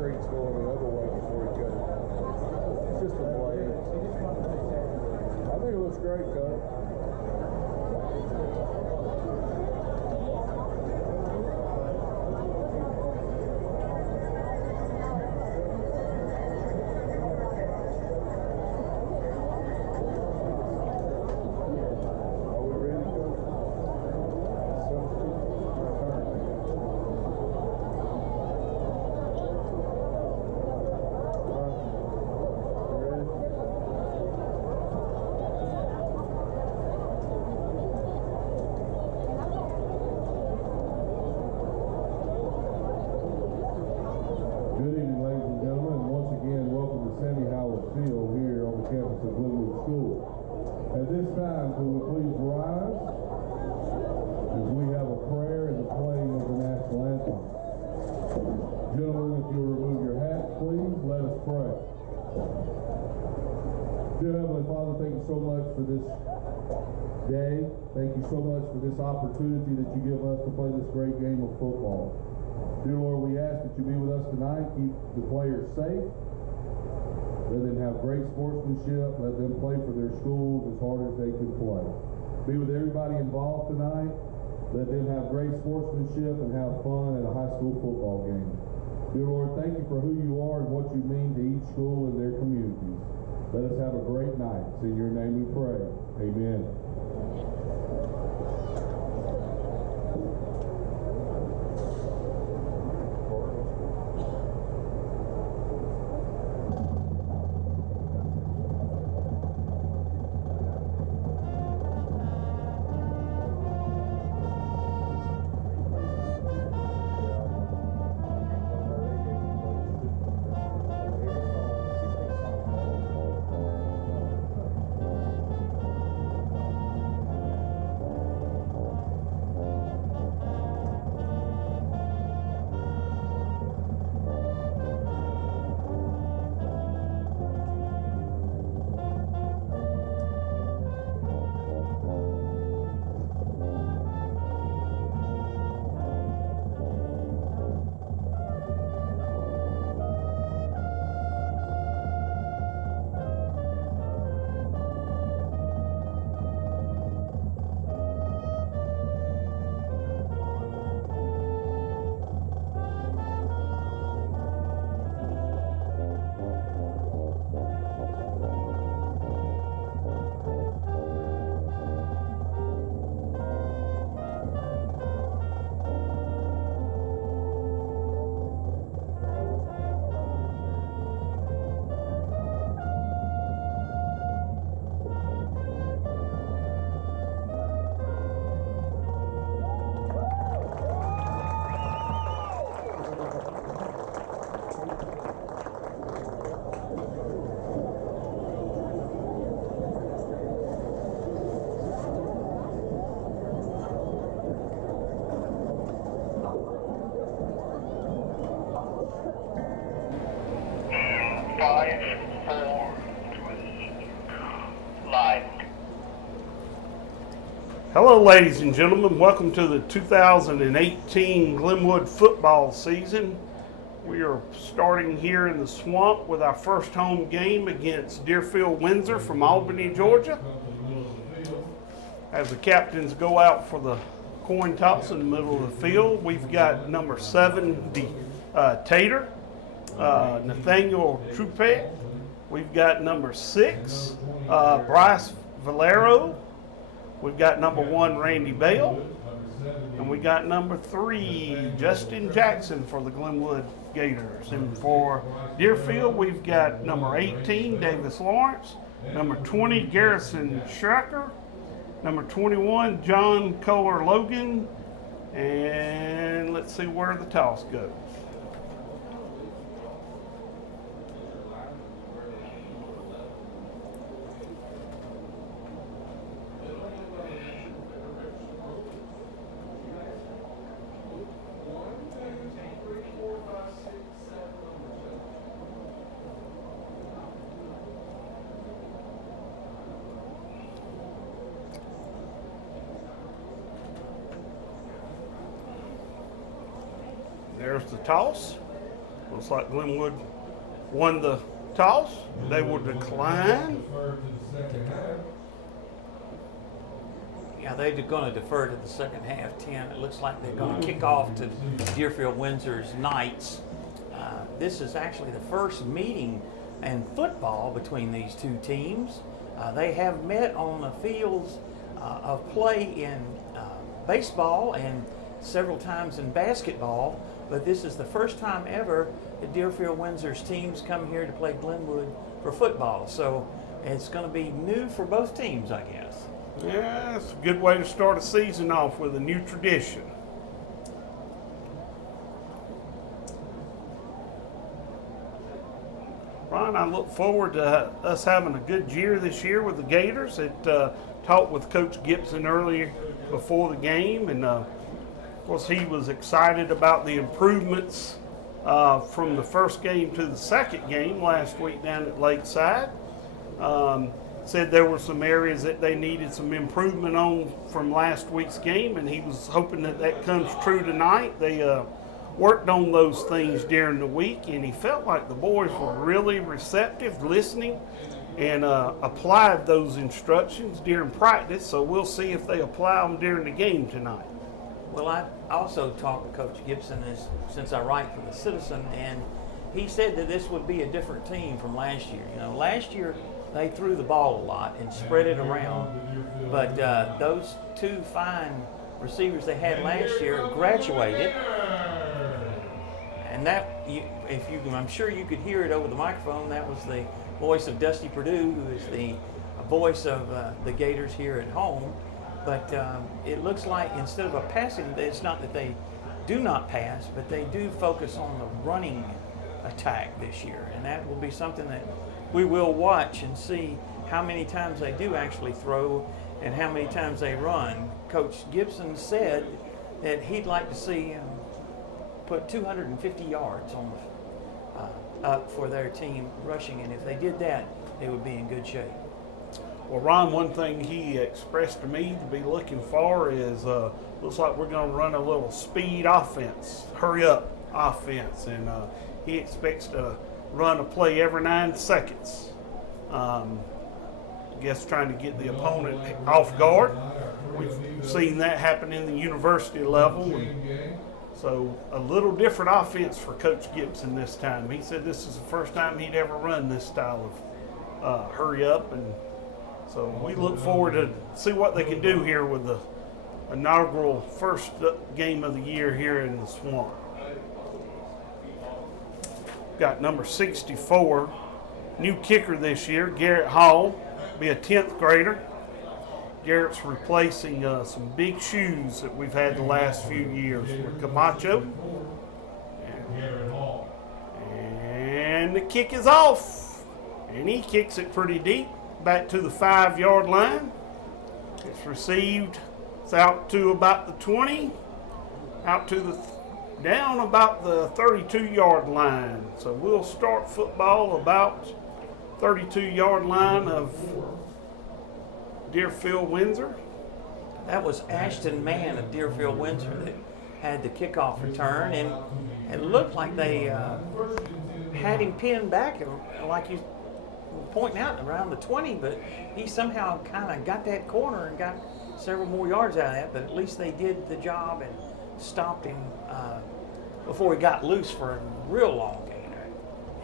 streets going the other way before he cut it down. It's just a blade. I think it looks great, Coach. Good evening, ladies and gentlemen, and once again, welcome to Sammy Howard Field here on the campus of Glenwood School. At this time, will we please rise as we have a prayer and the playing of the national anthem. Gentlemen, if you'll remove your hats, please, let us pray. Dear Heavenly Father, thank you so much for this day. Thank you so much for this opportunity that you give us to play this great game of football. Dear Lord, we ask that you be with us tonight, keep the players safe, let them have great sportsmanship, let them play for their schools as hard as they can play. Be with everybody involved tonight, let them have great sportsmanship and have fun at a high school football game. Dear Lord, thank you for who you are and what you mean to each school and their communities. Let us have a great night. It's in your name we pray. Amen. Hello, ladies and gentlemen. Welcome to the 2018 Glenwood football season. We are starting here in the swamp with our first home game against Deerfield Windsor from Albany, Georgia. As the captains go out for the coin toss in the middle of the field, we've got number 7, Tater, Nathaniel Trupet. We've got number 6, Bryce Valero. We've got number 1, Randy Bell. And we got number 3, Justin Jackson for the Glenwood Gators. And for Deerfield, we've got number 18, Davis Lawrence. Number 20, Garrison Schrecker. Number 21, John Kohler Logan. And let's see where the toss goes. There's the toss. We'll Looks like Glenwood won the toss. They will decline. Yeah, they're going to defer to the second half 10. It looks like they're going to kick off to Deerfield Windsor's Knights. This is actually the first meeting in football between these two teams. They have met on the fields of play in baseball and several times in basketball, but this is the first time ever that Deerfield Windsor's teams come here to play Glenwood for football. So it's going to be new for both teams, I guess. Yeah, it's a good way to start a season off with a new tradition. Ron, I look forward to us having a good year this year with the Gators. Talked with Coach Gibson earlier before the game, and of course he was excited about the improvements from the first game to the second game last week down at Lakeside. Said there were some areas that they needed some improvement on from last week's game, and he was hoping that that comes true tonight. They worked on those things during the week, and he felt like the boys were really receptive, listening, and applied those instructions during practice. So we'll see if they apply them during the game tonight. Well, I also talked to Coach Gibson since I write for the Citizen, and he said that this would be a different team from last year. You know, last year they threw the ball a lot and spread it around, but those two fine receivers they had last year graduated, and that, I'm sure you could hear it over the microphone. That was the voice of Dusty Perdue, who is the voice of the Gators here at home. But it looks like instead of a passing, it's not that they do not pass, but they do focus on the running attack this year, and that will be something that we will watch and see how many times they do actually throw and how many times they run. Coach Gibson said that he'd like to see put 250 yards on up for their team rushing, and if they did that, they would be in good shape. Well, Ron, one thing he expressed to me to be looking for is looks like we're going to run a little speed offense, hurry up offense, and he expects to run a play every 9 seconds. I guess trying to get the opponent off guard. We've seen that happen in the university level. And so a little different offense for Coach Gibson this time. He said this is the first time he'd ever run this style of hurry up, and so we look forward to see what they can do here with the inaugural first game of the year here in the Swamp. Got number 64, new kicker this year, Garrett Hall, be a 10th grader. Garrett's replacing some big shoes that we've had the last few years with Camacho. And the kick is off, and he kicks it pretty deep, back to the 5-yard line. It's received. It's out to about the 20, out to the down about the 32-yard line. So we'll start football about 32-yard line of Deerfield Windsor. That was Ashton Mann of Deerfield Windsor that had the kickoff return, and it looked like they had him pinned back, like you were pointing out, around the 20, but he somehow kind of got that corner and got several more yards out of that, but at least they did the job and stopped him before he got loose for a real long game.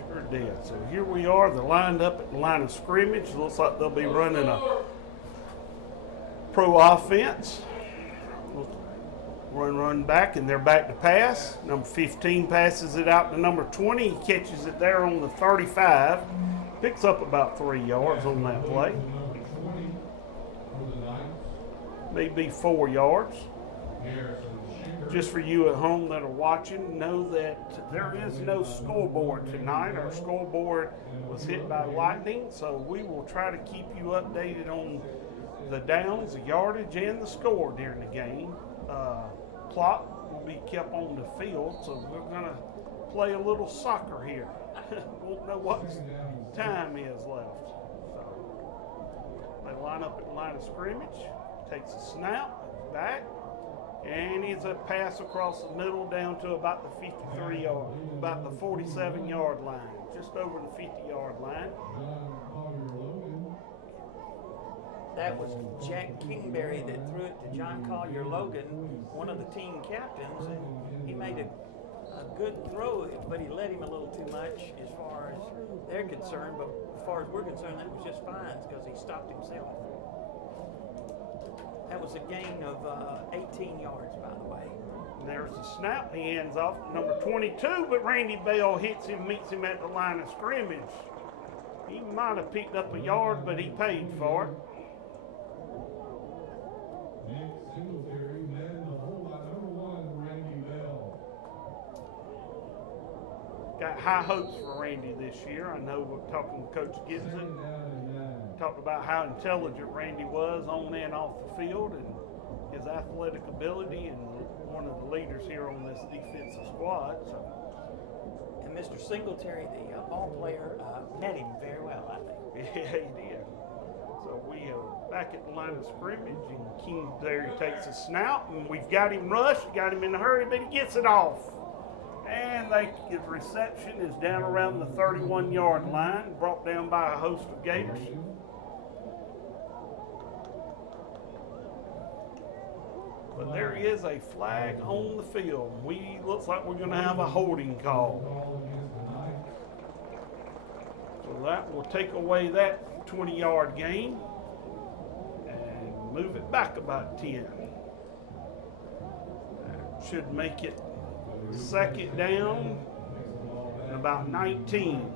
Sure did. So here we are. They're lined up at the line of scrimmage. Looks like they'll be running a pro offense. Run back, and they're back to pass. Number 15 passes it out to number 20. He catches it there on the 35. Picks up about 3 yards on that play. Maybe 4 yards. Just for you at home that are watching, know that there is no scoreboard tonight. Our scoreboard was hit by lightning, so we will try to keep you updated on the downs, the yardage, and the score during the game. Clock will be kept on the field, so we're going to play a little soccer here. Won't know what time is left. So they line up at the line of scrimmage, takes a snap, back, And it's a pass across the middle down to about the 53-yard, about the 47-yard line, just over the 50-yard line. That was Jack Kingberry that threw it to John Collier Logan, one of the team captains, and he made a good throw, but he let him a little too much as far as they're concerned. But as far as we're concerned, that was just fines because he stopped himself. That was a gain of 18 yards, by the way. And there's the snap. He hands off to number 22, but Randy Bell hits him, meets him at the line of scrimmage. He might have picked up a yard, but he paid for it. Got high hopes for Randy this year. I know we're talking to Coach Gibson. Talked about how intelligent Randy was on and off the field and his athletic ability, and one of the leaders here on this defensive squad. So. And Mr. Singletary, the ball player, met him very well, I think. Yeah, he did. So we are back at the line of scrimmage, and Kingsbury takes a snap, and we've got him rushed, got him in a hurry, but he gets it off. And his reception is down around the 31-yard line, brought down by a host of Gators. But there is a flag on the field. Looks like we're going to have a holding call. So that will take away that 20-yard gain and move it back about 10. That should make it second down and about 19.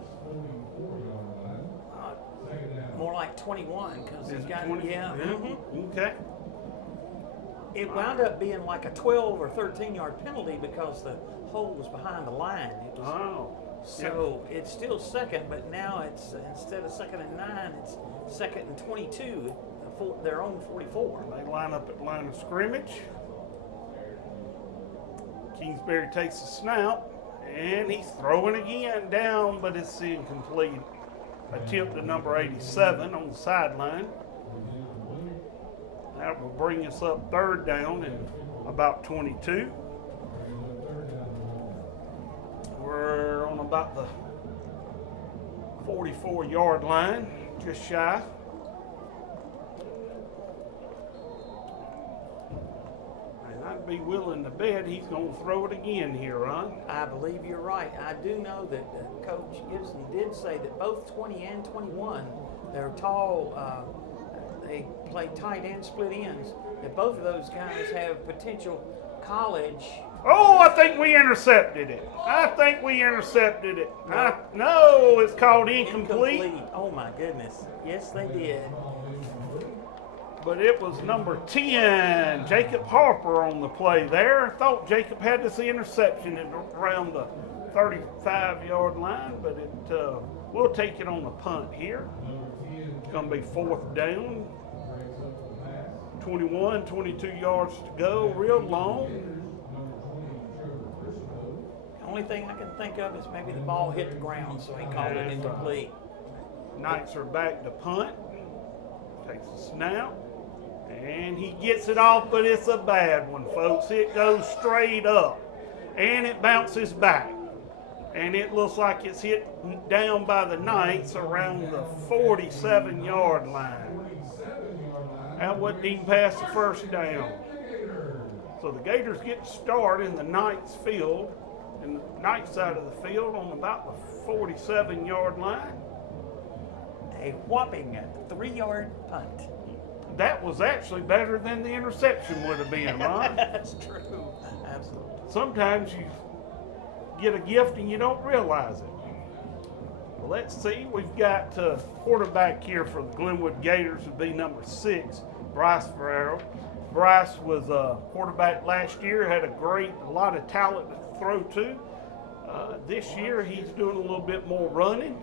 More like 21 because he's got 20? yeah. Mm-hmm. Okay. It wound up being like a 12 or 13-yard penalty because the hole was behind the line. So it's still second, but now it's instead of second and 9, it's second and 22, their own 44. They line up at the line of scrimmage. Kingsbury takes a snap, and he's throwing again down, but it's incomplete. Attempt to number 87 on the sideline. That will bring us up third down and about 22. We're on about the 44-yard line, just shy. And I'd be willing to bet he's going to throw it again here, Ron. I believe you're right. I do know that Coach Gibson did say that both 20 and 21, they're tall, they play tight and split ends, that both of those guys have potential college. Oh, I think we intercepted it. No, it's called incomplete. Oh, my goodness. Yes, they did. But it was number 10, Jacob Harper, on the play there. I thought Jacob had this interception around the 35-yard line, but we'll take it on the punt here. It's going to be fourth down. 21, 22 yards to go, real long. The only thing I can think of is maybe the ball hit the ground, so he called it incomplete. Knights are back to punt. Takes a snap. And he gets it off, but it's a bad one, folks. It goes straight up. And it bounces back. And it looks like it's hit down by the Knights around the 47-yard line. That wasn't even past the first down. So the Gators get to start in the Knights field, in the Knights side of the field on about the 47-yard line. A whopping 3-yard punt. That was actually better than the interception would have been, Ron. That's true. Absolutely. Sometimes you get a gift and you don't realize it. Well, let's see. We've got quarterback here for the Glenwood Gators would be number 6, Bryce Ferrero. Bryce was a quarterback last year, had a lot of talent to throw to. This year he's doing a little bit more running.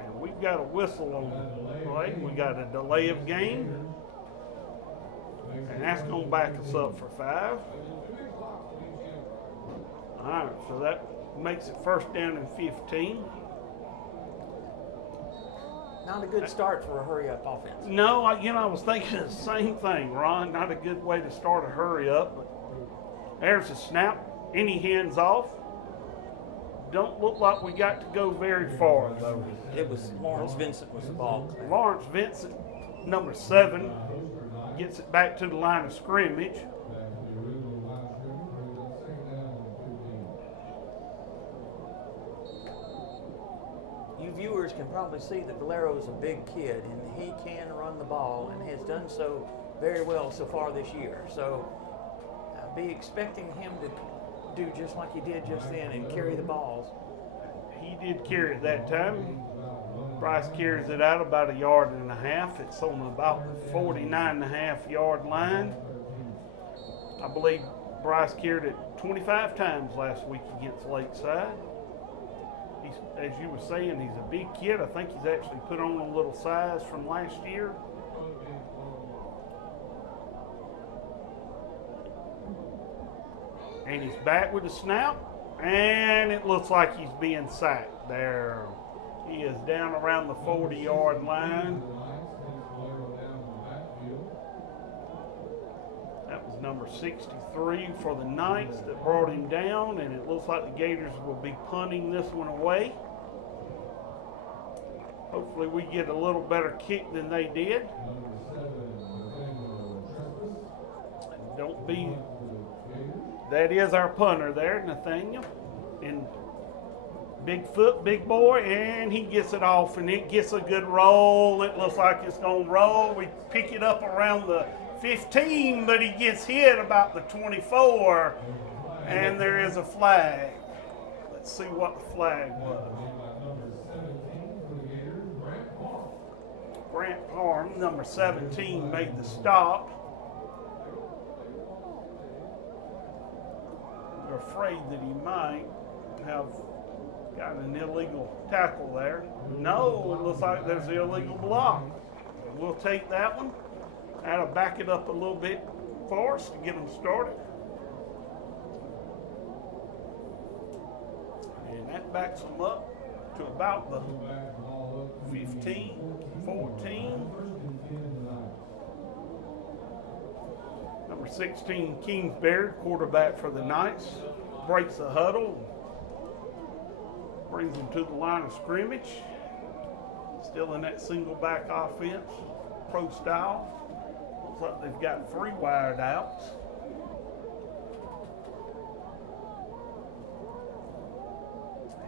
And we've got a whistle on the play. We got a delay of game. And that's going to back us up for 5. All right, so that makes it first down and 15. Not a good start for a hurry-up offense. No, I was thinking the same thing, Ron. Not a good way to start a hurry-up. But there's a snap. Any hands off. Don't look like we got to go very far, though. It was Lawrence Vincent was the ball. Lawrence Vincent, number 7, gets it back to the line of scrimmage. You viewers can probably see that Valero is a big kid, and he can run the ball and has done so very well so far this year. So I'll be expecting him to do just like he did just then and carry the balls. He did carry it that time. Bryce carries it out about 1.5 yards. It's on about the 49.5-yard line. I believe Bryce carried it 25 times last week against Lakeside. He's, as you were saying, he's a big kid. I think he's actually put on a little size from last year. And he's back with the snap, and it looks like he's being sacked there. He is down around the 40-yard line. That was number 63 for the Knights that brought him down, and it looks like the Gators will be punting this one away. Hopefully we get a little better kick than they did. Don't be... That is our punter there, Nathaniel. And big foot, big boy, and he gets it off, and it gets a good roll. It looks like it's going to roll. We pick it up around the 15, but he gets hit about the 24, and there is a flag. Let's see what the flag was. Grant Parham, number 17, made the stop. We're afraid that he might have got an illegal tackle there. No, it looks like there's the illegal block. We'll take that one. That'll back it up a little bit for us to get them started. And that backs them up to about the 15, 14. Number 16, Kingsbury, quarterback for the Knights, breaks the huddle, brings them to the line of scrimmage. Still in that single back offense, pro style. Looks like they've got 3 wired outs.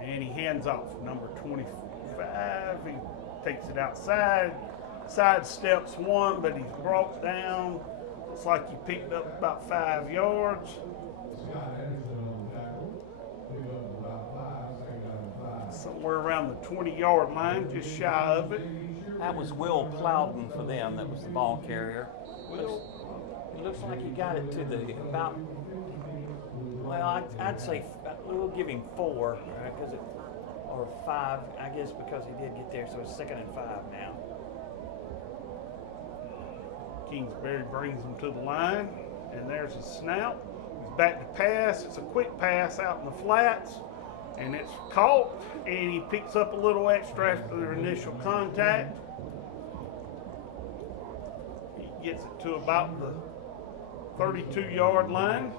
And he hands off, number 25. He takes it outside, side steps one, but he's brought down. Looks like he picked up about 5 yards. Somewhere around the 20-yard line, just shy of it. That was Will Plowden for them. That was the ball carrier. It looks like he got it to the about. Well, I'd say we'll give him 4 because or 5, I guess, because he did get there. So it's 2nd and 5 now. Kingsbury brings them to the line, and there's a snap. He's back to pass. It's a quick pass out in the flats, and it's caught, and he picks up a little extra after their initial contact. He gets it to about the 32-yard line.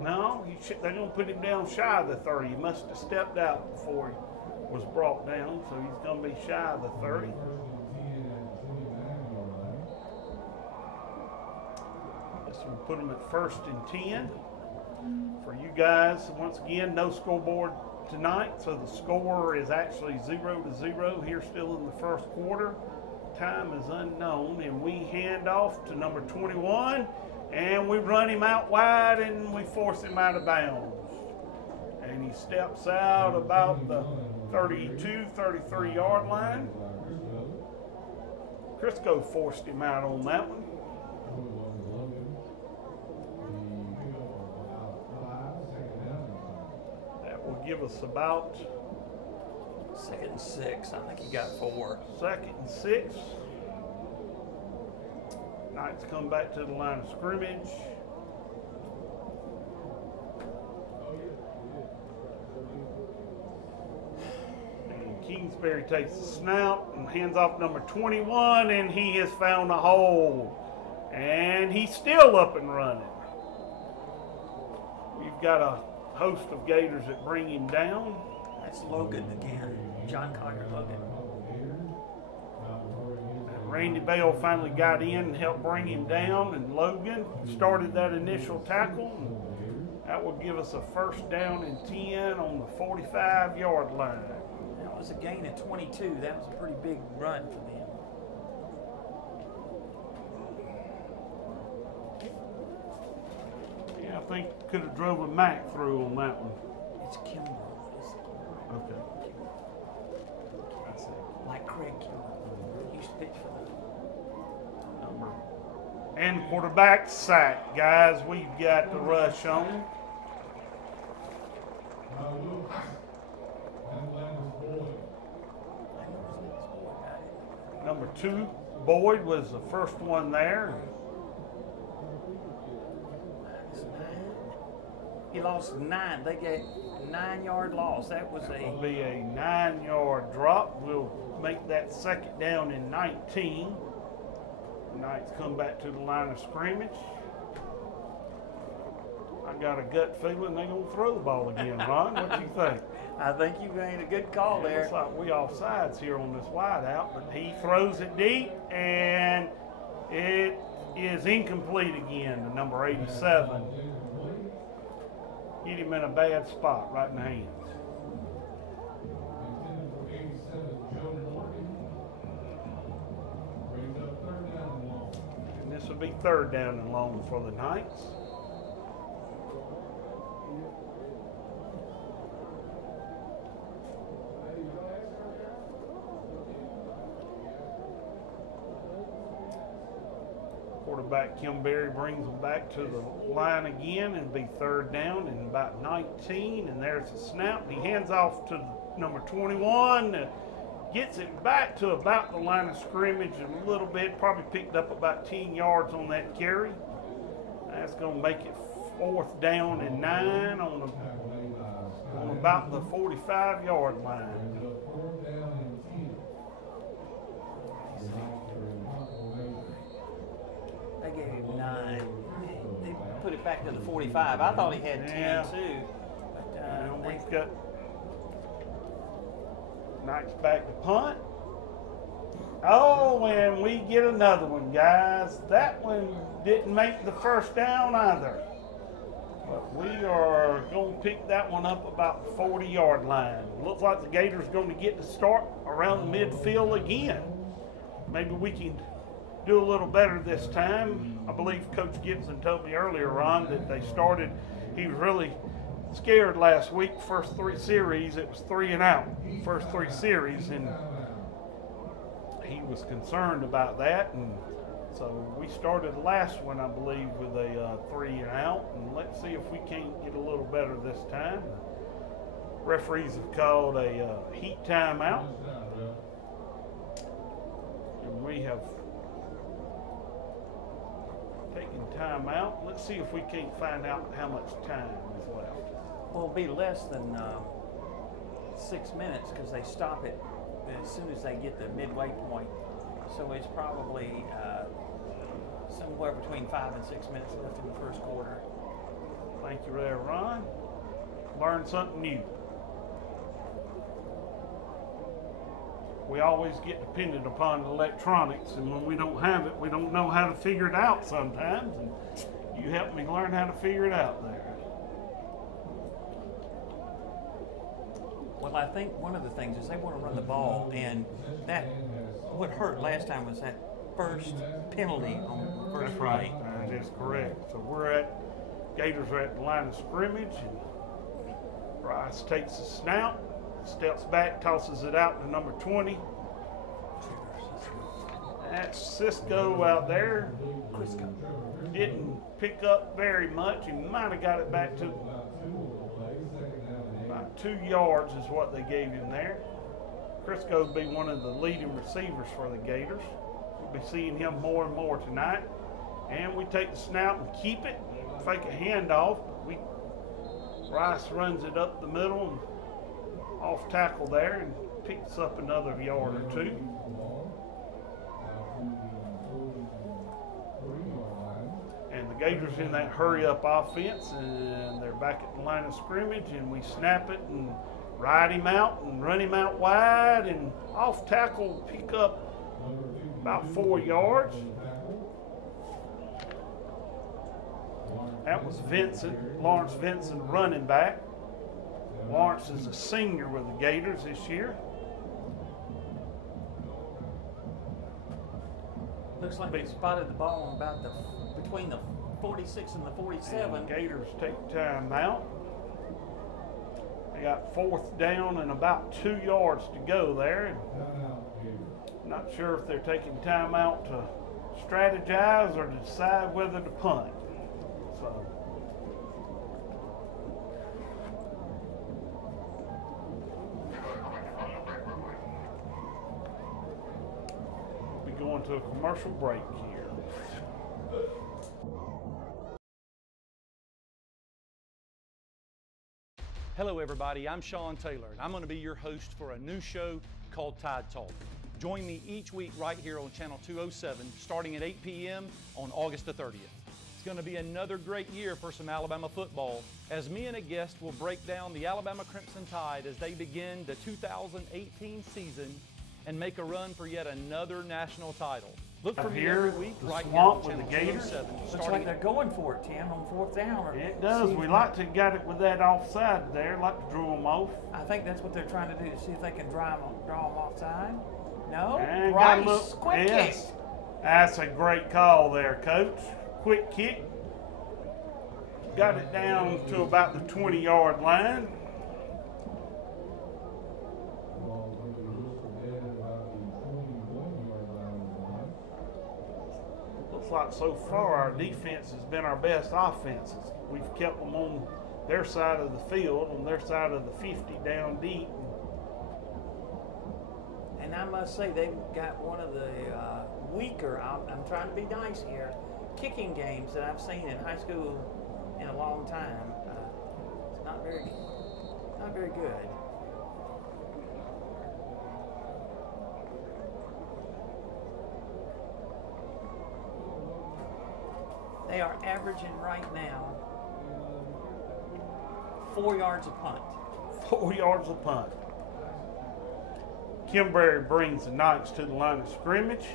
No, they're going to put him down shy of the 30. He must have stepped out before he was brought down, so he's going to be shy of the 30. We'll put them at 1st and 10. For you guys, once again, no scoreboard tonight, so the score is actually 0-0 here still in the first quarter. Time is unknown, and we hand off to number 21, and we run him out wide, and we force him out of bounds. And he steps out about the 32, 33-yard line. Crisco forced him out on that one. Will give us about 2nd and 6. I think he got 4. 2nd and 6. Knights come back to the line of scrimmage. And Kingsbury takes the snap and hands off number 21, and he has found a hole. And he's still up and running. We've got a host of Gators that bring him down. That's Logan again, John Collier Logan. And Randy Bell finally got in and helped bring him down, and Logan started that initial tackle. That will give us a first down and 10 on the 45-yard line. That was a gain of 22. That was a pretty big run for them. Yeah, I think could have drove a Mack through on that one. It's Kimbrough. Okay. Like Craig Kimbrough. He used to pitch for them. Number. And quarterback sack, guys. We've got the rush on. Number 2, Boyd was the first one there. He lost 9. They get 9-yard loss. That was It'll be a 9-yard drop. We'll make that second down and 19. Knights come back to the line of scrimmage. I got a gut feeling they're going to throw the ball again, Ron. What do you think? I think you made a good call there. Looks like we offsides here on this wideout, but he throws it deep, and it is incomplete again to number 87. Hit him in a bad spot, right in the hands. And this will be third down and long for the Knights. Quarterback Kimbrough brings them back to the line again, and be third down and about 19. And there's a snap. He hands off to number 21, gets it back to about the line of scrimmage a little bit. Probably picked up about 10 yards on that carry. That's going to make it fourth down and 9 on about the 45-yard line. They gave him 9. They put it back to the 45. I thought he had 10 too. But we've got Knights back to punt. Oh, and we get another one, guys. That one didn't make the first down either. But we are going to pick that one up about the 40-yard line. Looks like the Gators are going to get to start around the midfield again. Maybe we can do a little better this time. I believe Coach Gibson told me earlier, Ron, that they started, he was really scared last week. First 3 series, it was 3 and out. First 3 series, and he was concerned about that. And so we started last one, I believe, with a 3 and out. And let's see if we can't get a little better this time. Referees have called a heat timeout. And we have taken time out. Let's see if we can't find out how much time is left. well, it'll be less than 6 minutes because they stop it as soon as they get the midway point. So it's probably somewhere between 5 and 6 minutes left in the first quarter. Thank you there, Ron. Learned something new. We always get dependent upon electronics, and when we don't have it, we don't know how to figure it out sometimes. And you helped me learn how to figure it out there. Well, I think one of the things is they want to run the ball, and that what hurt last time was that first penalty on the first right. That is correct. So Gators are at the line of scrimmage, and Rice takes the snap, steps back, tosses it out to number 20. That's Cisco out there. Crisco. Didn't pick up very much. He might have got it back to about 2 yards is what they gave him there. Crisco will be one of the leading receivers for the Gators. We'll be seeing him more and more tonight. And we take the snap and keep it, fake a handoff. Rice runs it up the middle and off tackle there and picks up another yard or two. And the Gators in that hurry-up offense, and they're back at the line of scrimmage, and we snap it and ride him out and run him out wide, and off tackle pick up about 4 yards. That was Lawrence Vincent, running back. Lawrence is a senior with the Gators this year. Looks like they spotted the ball on about between the 46 and the 47. And the Gators take timeout. They got 4th down and about 2 yards to go there. Not sure if they're taking timeout to strategize or to decide whether to punt. So we'll be going to a commercial break here. Hello everybody, I'm Sean Taylor, and I'm going to be your host for a new show called Tide Talk. Join me each week right here on Channel 207, starting at 8 p.m. on August the 30th. It's going to be another great year for some Alabama football, as me and a guest will break down the Alabama Crimson Tide as they begin the 2018 season and make a run for yet another national title. Look for me every week right here on Channel 207. Looks like they're going for it, Tim, on 4th down. It does. We like to get it with that offside there, like to draw them off. I think that's what they're trying to do, to see if they can draw them offside. No, And Bryce, quick kick. That's a great call there, Coach. Quick kick. Got it down to about the 20-yard line. Looks like so far our defense has been our best offenses. We've kept them on their side of the field, on their side of the 50 down deep. And I must say, they've got one of the weaker, I'm trying to be nice here, kicking games that I've seen in high school in a long time. It's not very good. They are averaging right now 4 yards a punt. 4 yards a punt. Kimberly brings the Knights to the line of scrimmage.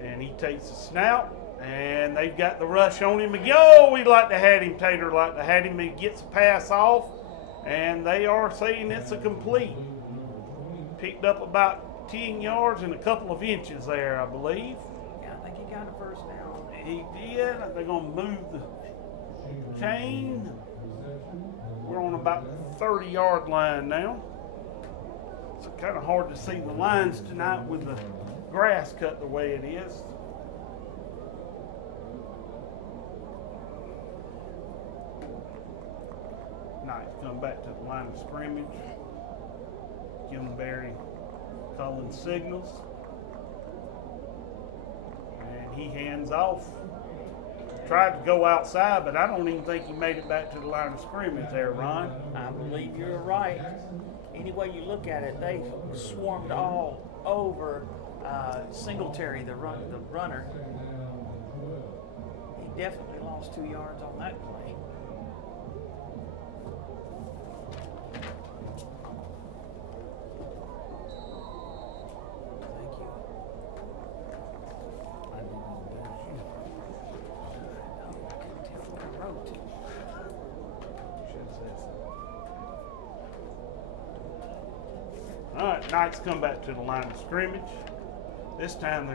And he takes a snap. And they've got the rush on him again. Oh, we'd like to have him, Tater like to have him. He gets a pass off. And they are saying it's a complete. Picked up about 10 yards and a couple of inches there, I believe. Yeah, I think he got a first down. He did. They're going to move the chain. We're on about the 30-yard line now. It's kind of hard to see the lines tonight with the grass cut the way it is. Knights come back to the line of scrimmage. Kimberly calling signals. And he hands off. Tried to go outside, but I don't even think he made it back to the line of scrimmage there, Ron. I believe you're right. Any way you look at it, they swarmed all over Singletary, the runner. He definitely lost 2 yards on that play. Thank you. I didn't know that. I couldn't tell what I wrote. All right, Knights come back to the line of scrimmage. This time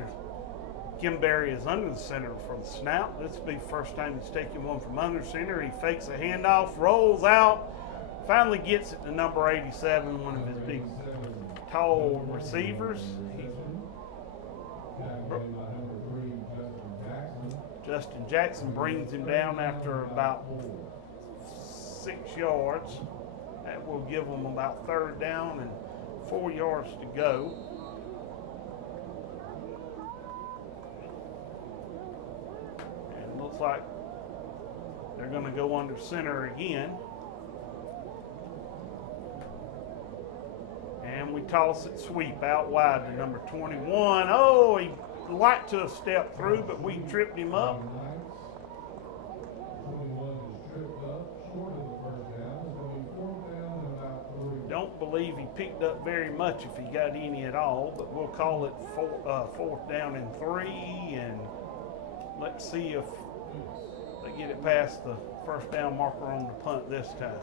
Kimberly is under the center for the snap. This will be the first time he's taking one from under center. He fakes a handoff, rolls out, finally gets it to number 87, one of his big, tall receivers. Justin Jackson brings him down after about 6 yards. That will give them about 3rd down and 4 yards to go. And it looks like they're going to go under center again. toss it, sweep out wide to number 21. Oh, he liked to have stepped through, but we tripped him up. Don't believe he picked up very much if he got any at all, but we'll call it 4th down and 3, and let's see if they get it past the first down marker on the punt this time.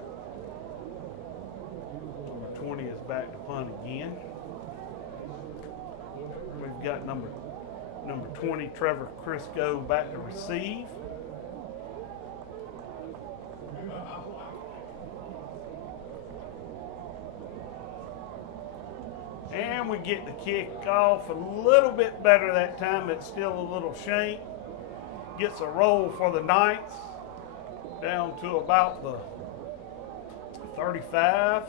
Number 20 is back to punt again. We've got number 20, Trevor Crisco, back to receive. And we get the kick off a little bit better that time. It's still a little shank. Gets a roll for the Knights down to about the 35.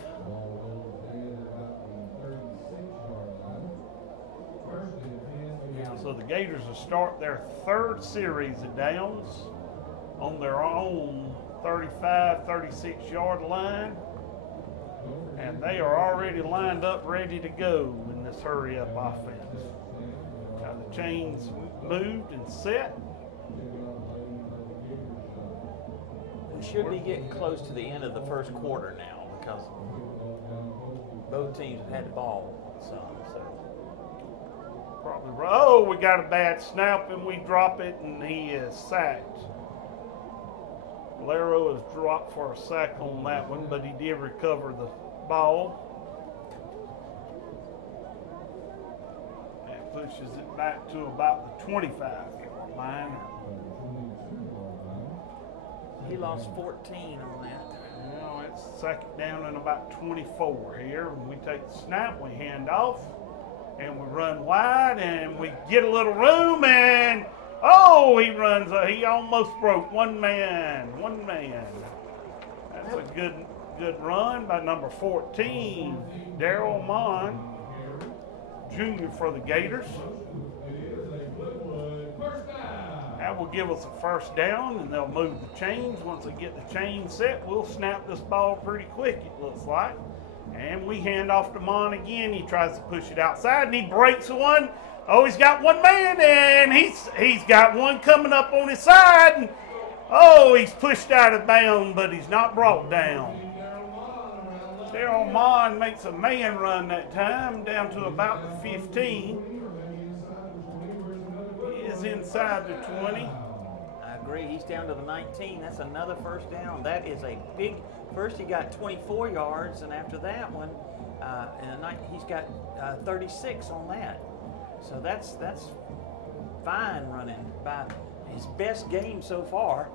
So the Gators will start their 3rd series of downs on their own 35, 36-yard line. And they are already lined up, ready to go in this hurry-up offense. Got the chains moved and set. We should be getting close to the end of the first quarter now because both teams have had the ball some. So. Probably right. Oh, we got a bad snap and we drop it, and he is sacked. Valero is dropped for a sack on that one, but he did recover the ball. And pushes it back to about the 25-yard line. He lost 14 on that. Well, it's 2nd down and about 24 here. When we take the snap, we hand off, and we run wide, and we get a little room, and oh, he runs. He almost broke one man. That's a good run by number 14, Darryl Mon, junior for the Gators. That will give us a 1st down, and they'll move the chains. Once they get the chain set, we'll snap this ball pretty quick, it looks like. And we hand off to Mon again. He tries to push it outside, and he breaks one. Oh, he's got one man, and he's got one coming up on his side. And, oh, he's pushed out of bounds, but he's not brought down. Darryl Mon makes a man run that time down to about the 15. He is inside the 20. I agree. He's down to the 19. That's another 1st down. That is a big. First he got 24 yards, and after that one, he's got 36 on that. So that's fine running by his best game so far.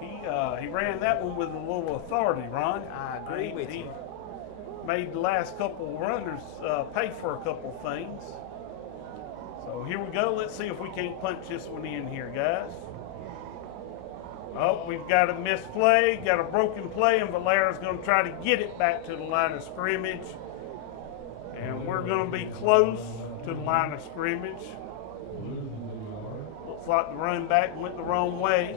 He ran that one with a little authority, Ron. I agree with you. He made the last couple runners pay for a couple things. So here we go. Let's see if we can't punch this one in here, guys. Oh, we've got a missed play, got a broken play, and Valera's going to try to get it back to the line of scrimmage. And we're going to be close to the line of scrimmage. Looks like the running back went the wrong way.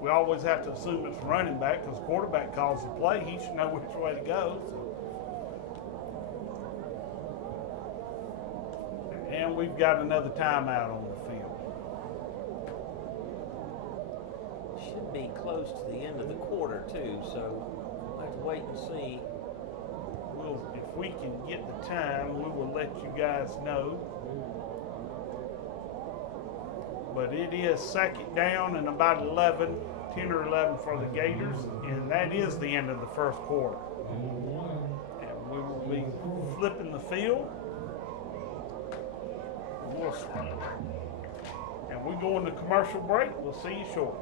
We always have to assume it's running back because the quarterback calls the play. He should know which way to go. So. And we've got another timeout on the field. Should be close to the end of the quarter too, so we'll have to wait and see. If we can get the time, we will let you guys know. But it is 2nd down and about 10 or 11 for the Gators, and that is the end of the 1st quarter. And we will be flipping the field. And we go into commercial break. We'll see you shortly.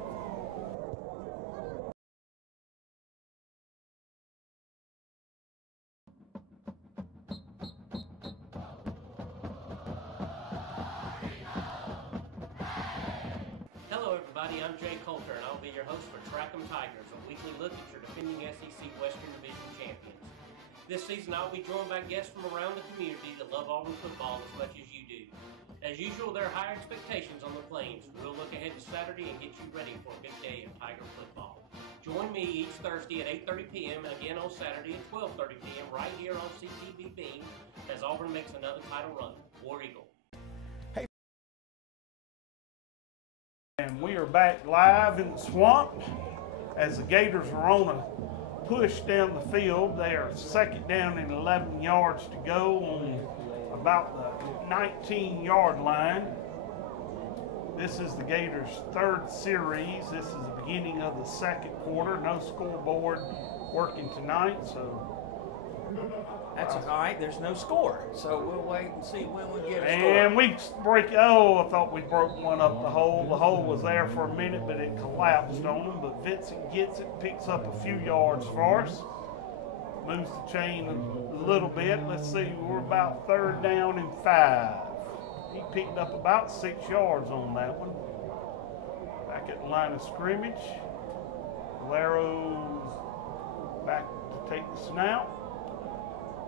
I'm Jay Coulter, and I'll be your host for Track 'em Tigers, a weekly look at your defending SEC Western Division champions. This season, I'll be joined by guests from around the community that love Auburn football as much as you do. As usual, there are high expectations on the Plains. We'll look ahead to Saturday and get you ready for a big day of Tiger football. Join me each Thursday at 8:30 p.m. and again on Saturday at 12:30 p.m. right here on CTVBeam as Auburn makes another title run. War Eagle. And we are back live in the swamp as the Gators are on a push down the field. They are second down and 11 yards to go on about the 19-yard line. This is the Gators' third series. This is the beginning of the second quarter. No scoreboard working tonight, so. That's all right. There's no score, so we'll wait and see when we get a score. And we break, I thought we broke one up the hole. The hole was there for a minute, but it collapsed on them. But Vincent gets it, picks up a few yards for us. Moves the chain a little bit. Let's see, we're about 3rd down and 5. He picked up about 6 yards on that one. Back at the line of scrimmage. Valero's back to take the snap.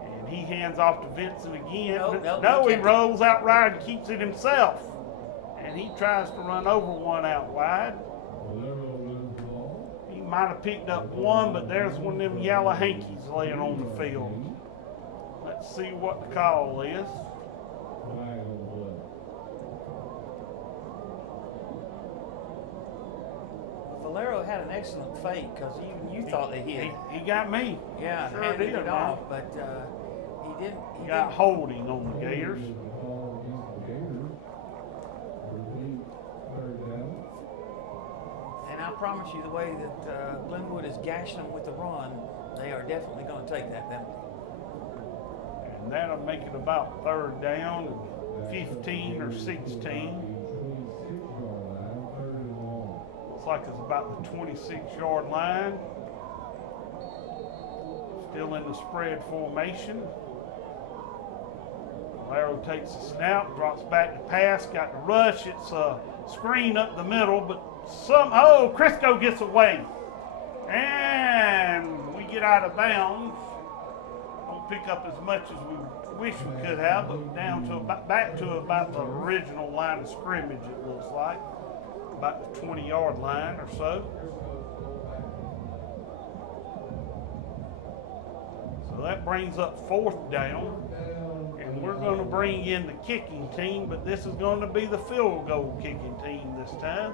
And he hands off to Vincent again. No, he rolls out wide and keeps it himself. And he tries to run over one out wide. He might have picked up one, but there's one of them yellow hankies laying on the field. Let's see what the call is. Valero had an excellent fake because even you thought that he got me. Yeah, sure handed did, it off, but he didn't. He got holding on the Gators. And I promise you, the way that Glenwood is gashing them with the run, they are definitely going to take that penalty. And that'll make it about 3rd down, 15 or 16. Looks like it's about the 26-yard line. Still in the spread formation. Valero takes the snap, drops back to pass, got the rush. It's a screen up the middle, but Crisco gets away. And we get out of bounds. Don't pick up as much as we wish we could have, but down to back to about the original line of scrimmage, it looks like. About the 20-yard line or so. So that brings up 4th down. And we're going to bring in the kicking team, but this is going to be the field goal kicking team this time.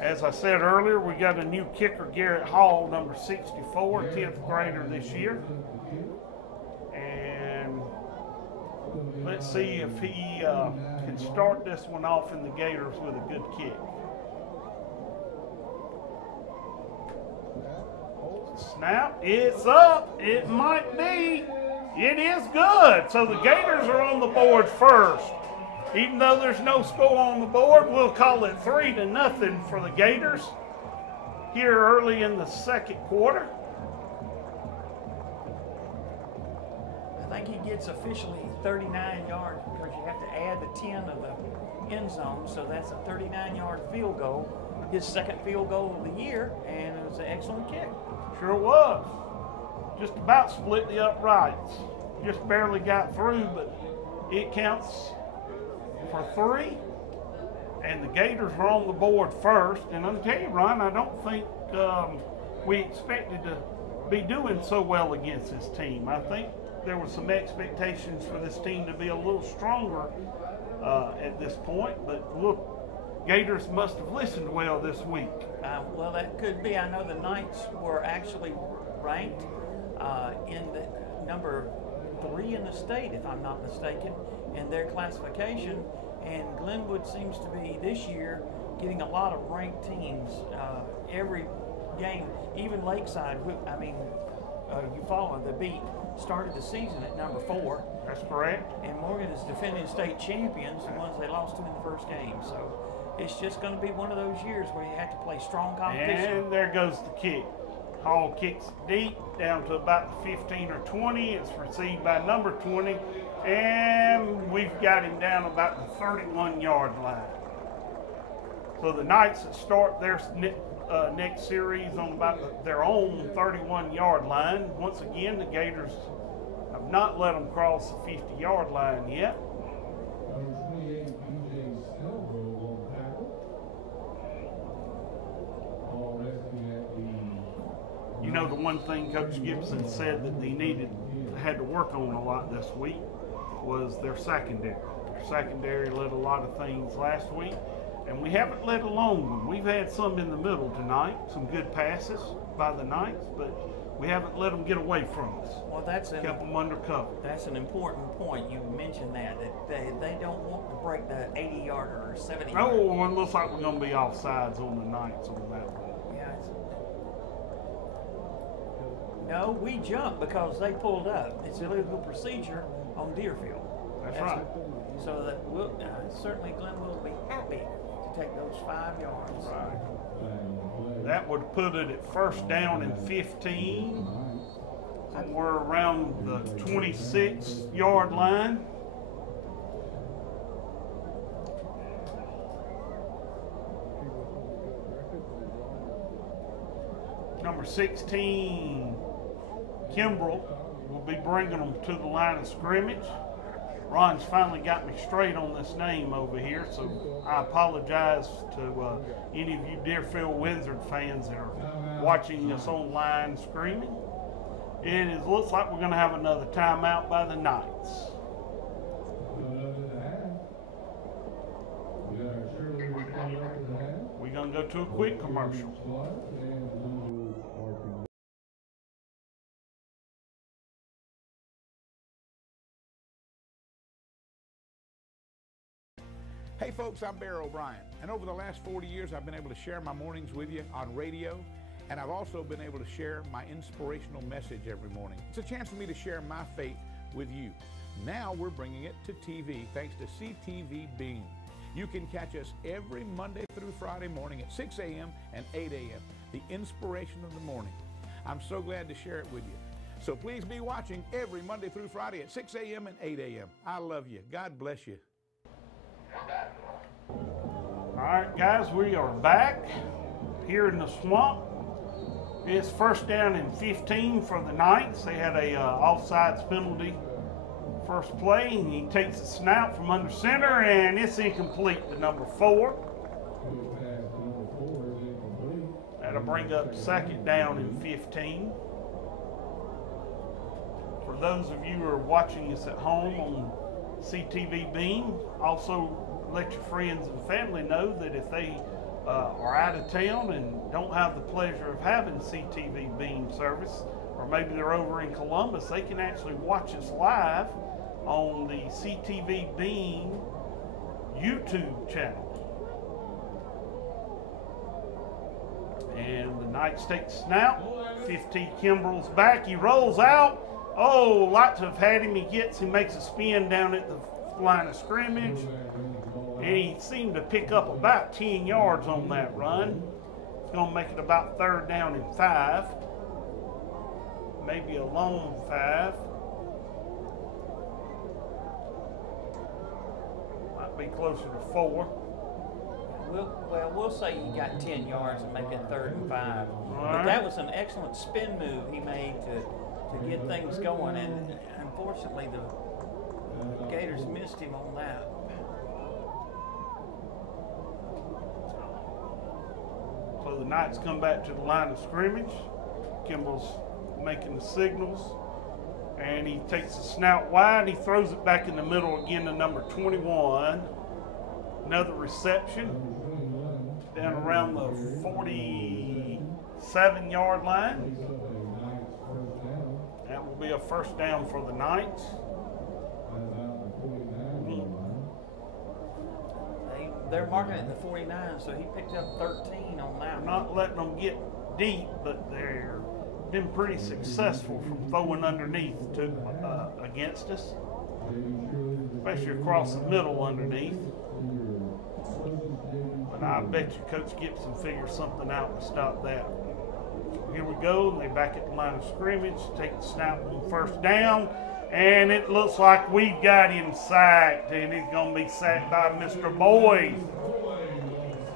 As I said earlier, we got a new kicker, Garrett Hall, number 64, 10th grader this year. And let's see if he can start this one off in the Gators with a good kick. Snap, it's up, it might be. It is good. So the Gators are on the board first. Even though there's no score on the board, we'll call it 3-0 for the Gators here early in the second quarter. I think he gets officially 39 yards because you have to add the 10 of the end zone, so that's a 39-yard field goal. His second field goal of the year, and it was an excellent kick. Sure was. Just about split the uprights. Just barely got through, but it counts for 3. And the Gators were on the board first. And I'll tell you, Ron, I don't think we expected to be doing so well against this team. I think there were some expectations for this team to be a little stronger at this point. But look, Gators must have listened well this week. Well, that could be. I know the Knights were actually ranked in the number 3 in the state, if I'm not mistaken, in their classification. And Glenwood seems to be this year getting a lot of ranked teams every game. Even Lakeside, you follow the beat, started the season at number 4. That's correct. And Morgan is defending state champions, the ones they lost to in the first game. So it's just going to be one of those years where you have to play strong competition. And there goes the kick. Hall kicks deep down to about 15 or 20. It's received by number 20. And we've got him down about the 31-yard line. So the Knights that start their next series on about their own 31-yard line. Once again, the Gators have not let them cross the 50-yard line yet. All resting at the the one thing Coach Gibson said that they had to work on a lot this week was their secondary. Their secondary led a lot of things last week, and we haven't let alone them. We've had some in the middle tonight, some good passes by the Knights, but we haven't let them get away from us. Well, kept them under cover. That's an important point. You mentioned that they don't want to break the 80-yarder or 70-yarder. Oh, it looks like we're going to be offsides on the Knights on that one. Yeah. No, we jumped because they pulled up. It's illegal procedure on Deerfield. That's right. So that certainly Glenwood will be happy to take those 5 yards. Right. That would put it at first down and 15, somewhere around the 26-yard line. Number 16, Kimbrell, will be bringing them to the line of scrimmage. Ron's finally got me straight on this name over here, so I apologize to any of you Deerfield Windsor fans that are watching us online screaming. It looks like we're going to have another timeout by the Knights. We're going to go to a quick commercial. Hey folks, I'm Bear O'Brien, and over the last 40 years I've been able to share my mornings with you on radio, and I've also been able to share my inspirational message every morning. It's a chance for me to share my faith with you. Now we're bringing it to TV thanks to CTVBeam. You can catch us every Monday through Friday morning at 6 a.m. and 8 a.m., the inspiration of the morning. I'm so glad to share it with you. So please be watching every Monday through Friday at 6 a.m. and 8 a.m. I love you. God bless you. All right, guys, we are back here in the swamp. It's first down and 15 for the Knights. They had a offsides penalty first play, and he takes a snap from under center, and it's incomplete to number 4. That'll bring up second down and 15. For those of you who are watching us at home on CTVBeam, also let your friends and family know that if they are out of town and don't have the pleasure of having CTVBeam service, or maybe they're over in Columbus, they can actually watch us live on the CTVBeam YouTube channel. And the Knights take the snap. 15 Kimbrell's back. He rolls out. Oh, lots of had him. He makes a spin down at the line of scrimmage. And he seemed to pick up about 10 yards on that run. It's going to make it about third down and 5. Maybe a long 5. Might be closer to 4. We'll say you got 10 yards and make it third and 5. Right. But that was an excellent spin move he made to get things going, and unfortunately the Gators missed him on that. So the Knights come back to the line of scrimmage. Kimball's making the signals, and he takes the snout wide. He throws it back in the middle again to number 21. Another reception down around the 47-yard line. That will be a first down for the Knights. They're marking it at the 49, so he picked up 13 on that one. Not letting them get deep, but they're been pretty successful from throwing underneath against us, especially across the middle underneath. But I bet you Coach Gibson figures something out to stop that. So here we go. They back at the line of scrimmage, take the snap on first down, and it looks like we've got him sacked, and he's going to be sacked by Mr. Boyd.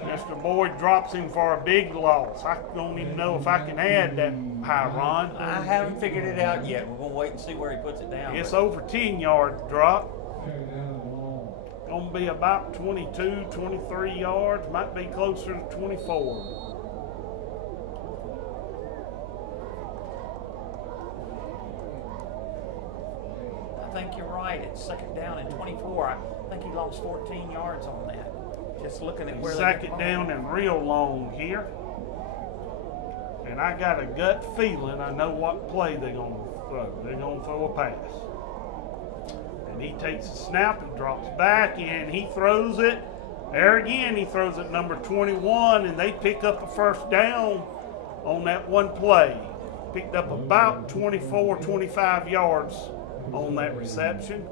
Mr. Boyd drops him for a big loss. I don't even know if I can add that high, Ron. I haven't figured it out yet. We're going to wait and see where he puts it down. It's over 10 yard drop. Going to be about 22, 23 yards. Might be closer to 24. right. It's 2nd down and 24. I think he lost 14 yards on that. Just looking at where they 2nd down and real long here. And I got a gut feeling I know what play they're going to throw. They're going to throw a pass. And he takes a snap and drops back, and he throws it. There again, he throws it number 21, and they pick up a 1st down on that one play. Picked up about 24, 25 yards on that reception.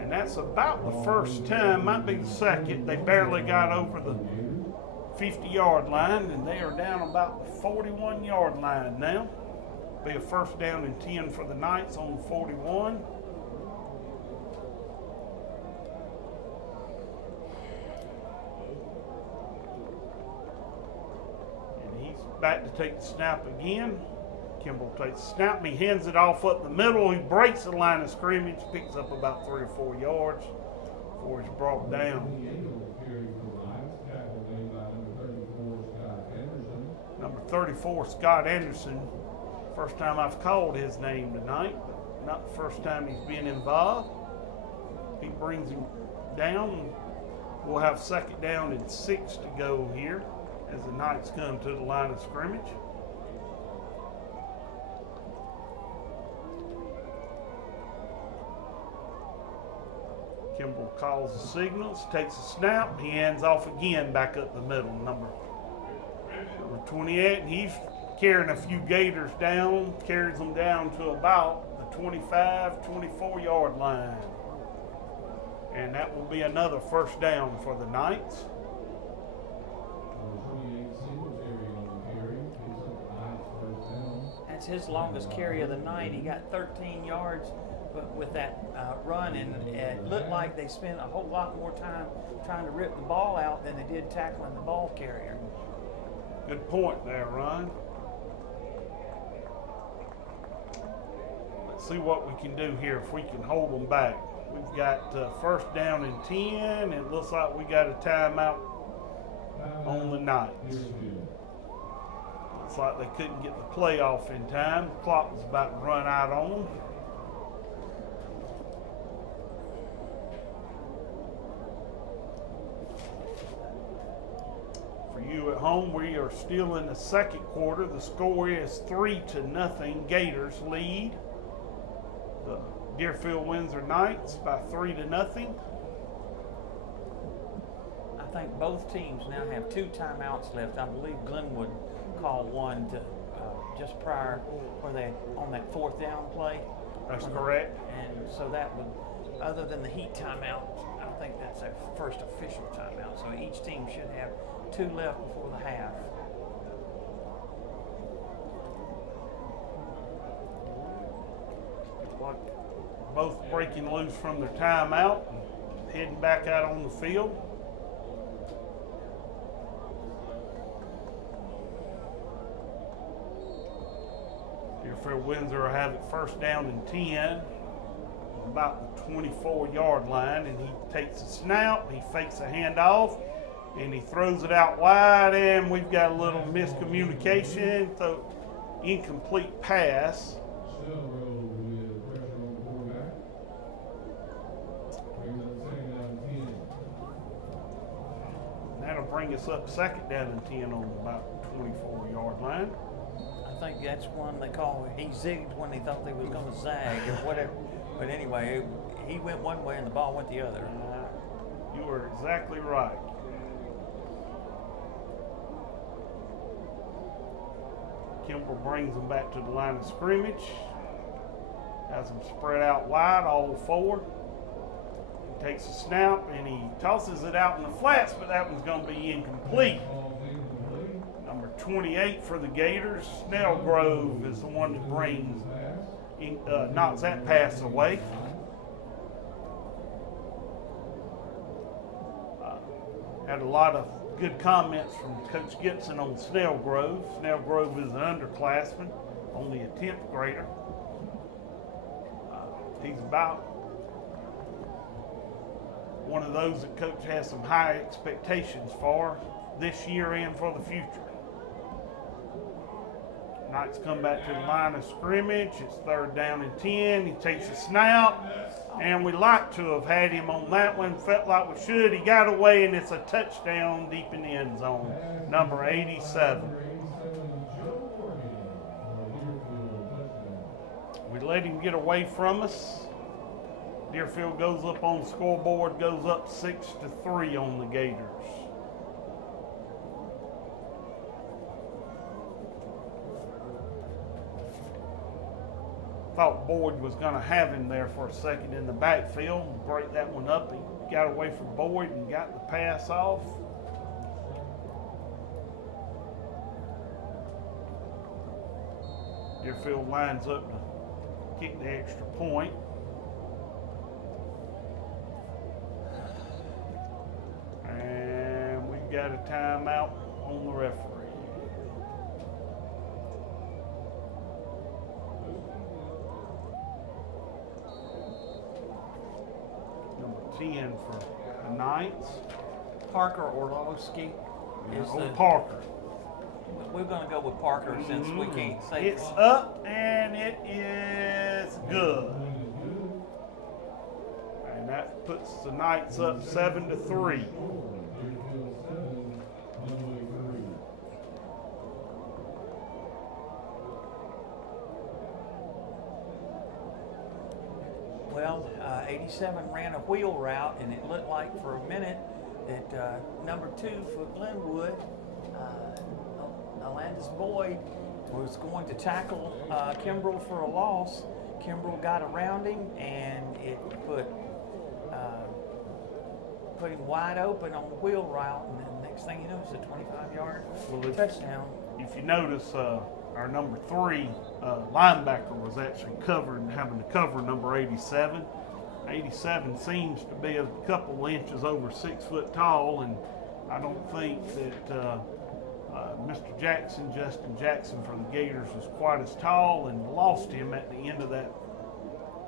And that's about the 1st time, might be the 2nd. They barely got over the 50-yard line, and they are down about the 41-yard line now. Be a 1st down and 10 for the Knights on the 41. And he's back to take the snap again. Kimball takes the snap, he hands it off up the middle. He breaks the line of scrimmage, picks up about 3 or 4 yards before he's brought down. Number 34, Scott Anderson. First time I've called his name tonight, but not the first time he's been involved. He brings him down. We'll have 2nd down and 6 to go here as the Knights come to the line of scrimmage. Kimball calls the signals, takes a snap, he hands off again back up the middle. Number 28, and he's carrying a few Gators down, carries them down to about the 25, 24-yard line. And that will be another 1st down for the Knights. That's his longest carry of the night. He got 13 yards with that run, and it looked like they spent a whole lot more time trying to rip the ball out than they did tackling the ball carrier. Good point there, Ron. Let's see what we can do here if we can hold them back. We've got 1st down and 10. It looks like we got a timeout on the Knights. Looks like they couldn't get the play off in time. The clock was about to run out on them. For you at home, we are still in the 2nd quarter. The score is 3-0. Gators lead the Deerfield Windsor Knights by 3-0. I think both teams now have 2 timeouts left. I believe Glenwood called one to just prior, where they on that 4th down play. That's correct. And so that would, other than the heat timeout, I think that's their first official timeout. So each team should have 2 left before the half. Both breaking loose from their timeout, heading back out on the field. Deerfield Windsor will have it 1st down and 10, about the 24-yard line, and he takes a snap, he fakes a handoff, and he throws it out wide, and we've got a little miscommunication, so incomplete pass. That'll bring us up 2nd down and 10 on about the 24-yard line. I think that's one they call, he zigged when he thought they was going to zag or whatever. But anyway, he went one way and the ball went the other. You are exactly right. Kimball brings them back to the line of scrimmage. Has them spread out wide, all 4. He takes a snap and he tosses it out in the flats, but that one's going to be incomplete. Number 28 for the Gators, Snellgrove, is the one that brings, knocks that pass away. Had a lot of good comments from Coach Gibson on Snellgrove. Snellgrove is an underclassman, only a 10th grader. He's about one of those that Coach has some high expectations for this year and for the future. Knights come back to the line of scrimmage. It's 3rd down and 10. He takes a snap, and we like to have had him on that one. Felt like we should. He got away, and it's a touchdown deep in the end zone. Number 87. We let him get away from us. Deerfield goes up on the scoreboard, goes up 6-3 on the Gators. Thought Boyd was going to have him there for a second in the backfield, break that one up. He got away from Boyd and got the pass off. Deerfield lines up to kick the extra point. And we've got a timeout on the referee. Number 10 for the Knights. Parker Orlowski is the Parker. We're going to go with Parker since we can't say it's up and it is good. And that puts the Knights up 7-3. Well, 87 ran a wheel route, and it looked like for a minute that number 2 for Glenwood, Alandis Boyd, was going to tackle Kimbrell for a loss. Kimbrell got around him, and it put him wide open on the wheel route, and then next thing you know, it's a 25-yard touchdown. If you notice, our number 3 linebacker was actually having to cover number 87. 87 seems to be a couple inches over 6 foot tall, and I don't think that Mr. Jackson, Justin Jackson for the Gators, was quite as tall, and lost him at the end of that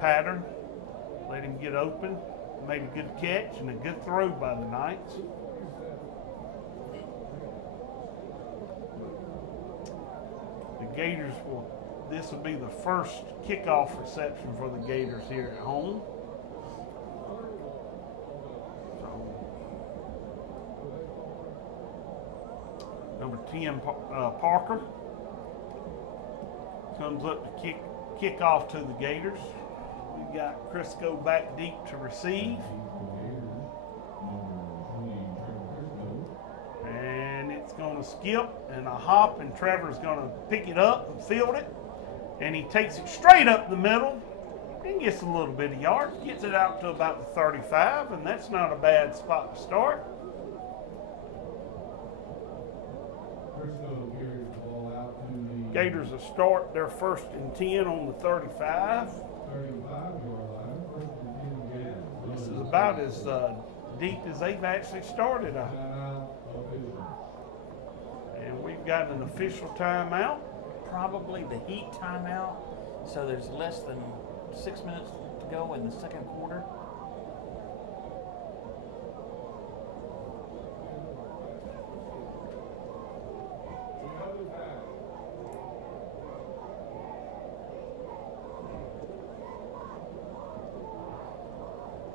pattern. Let him get open, made a good catch and a good throw by the Knights. The Gators this will be the first kickoff reception for the Gators here at home. Number 10, Parker, comes up to kick off to the Gators. We've got Crisco back deep to receive. And it's going to skip and a hop, and Trevor's going to pick it up and field it. And he takes it straight up the middle and gets a little bit of yards, gets it out to about the 35, and that's not a bad spot to start. Gators will start their 1st and 10 on the 35. This is about as deep as they've actually started. And we've got an official timeout. Probably the heat timeout, so there's less than 6 minutes to go in the second quarter.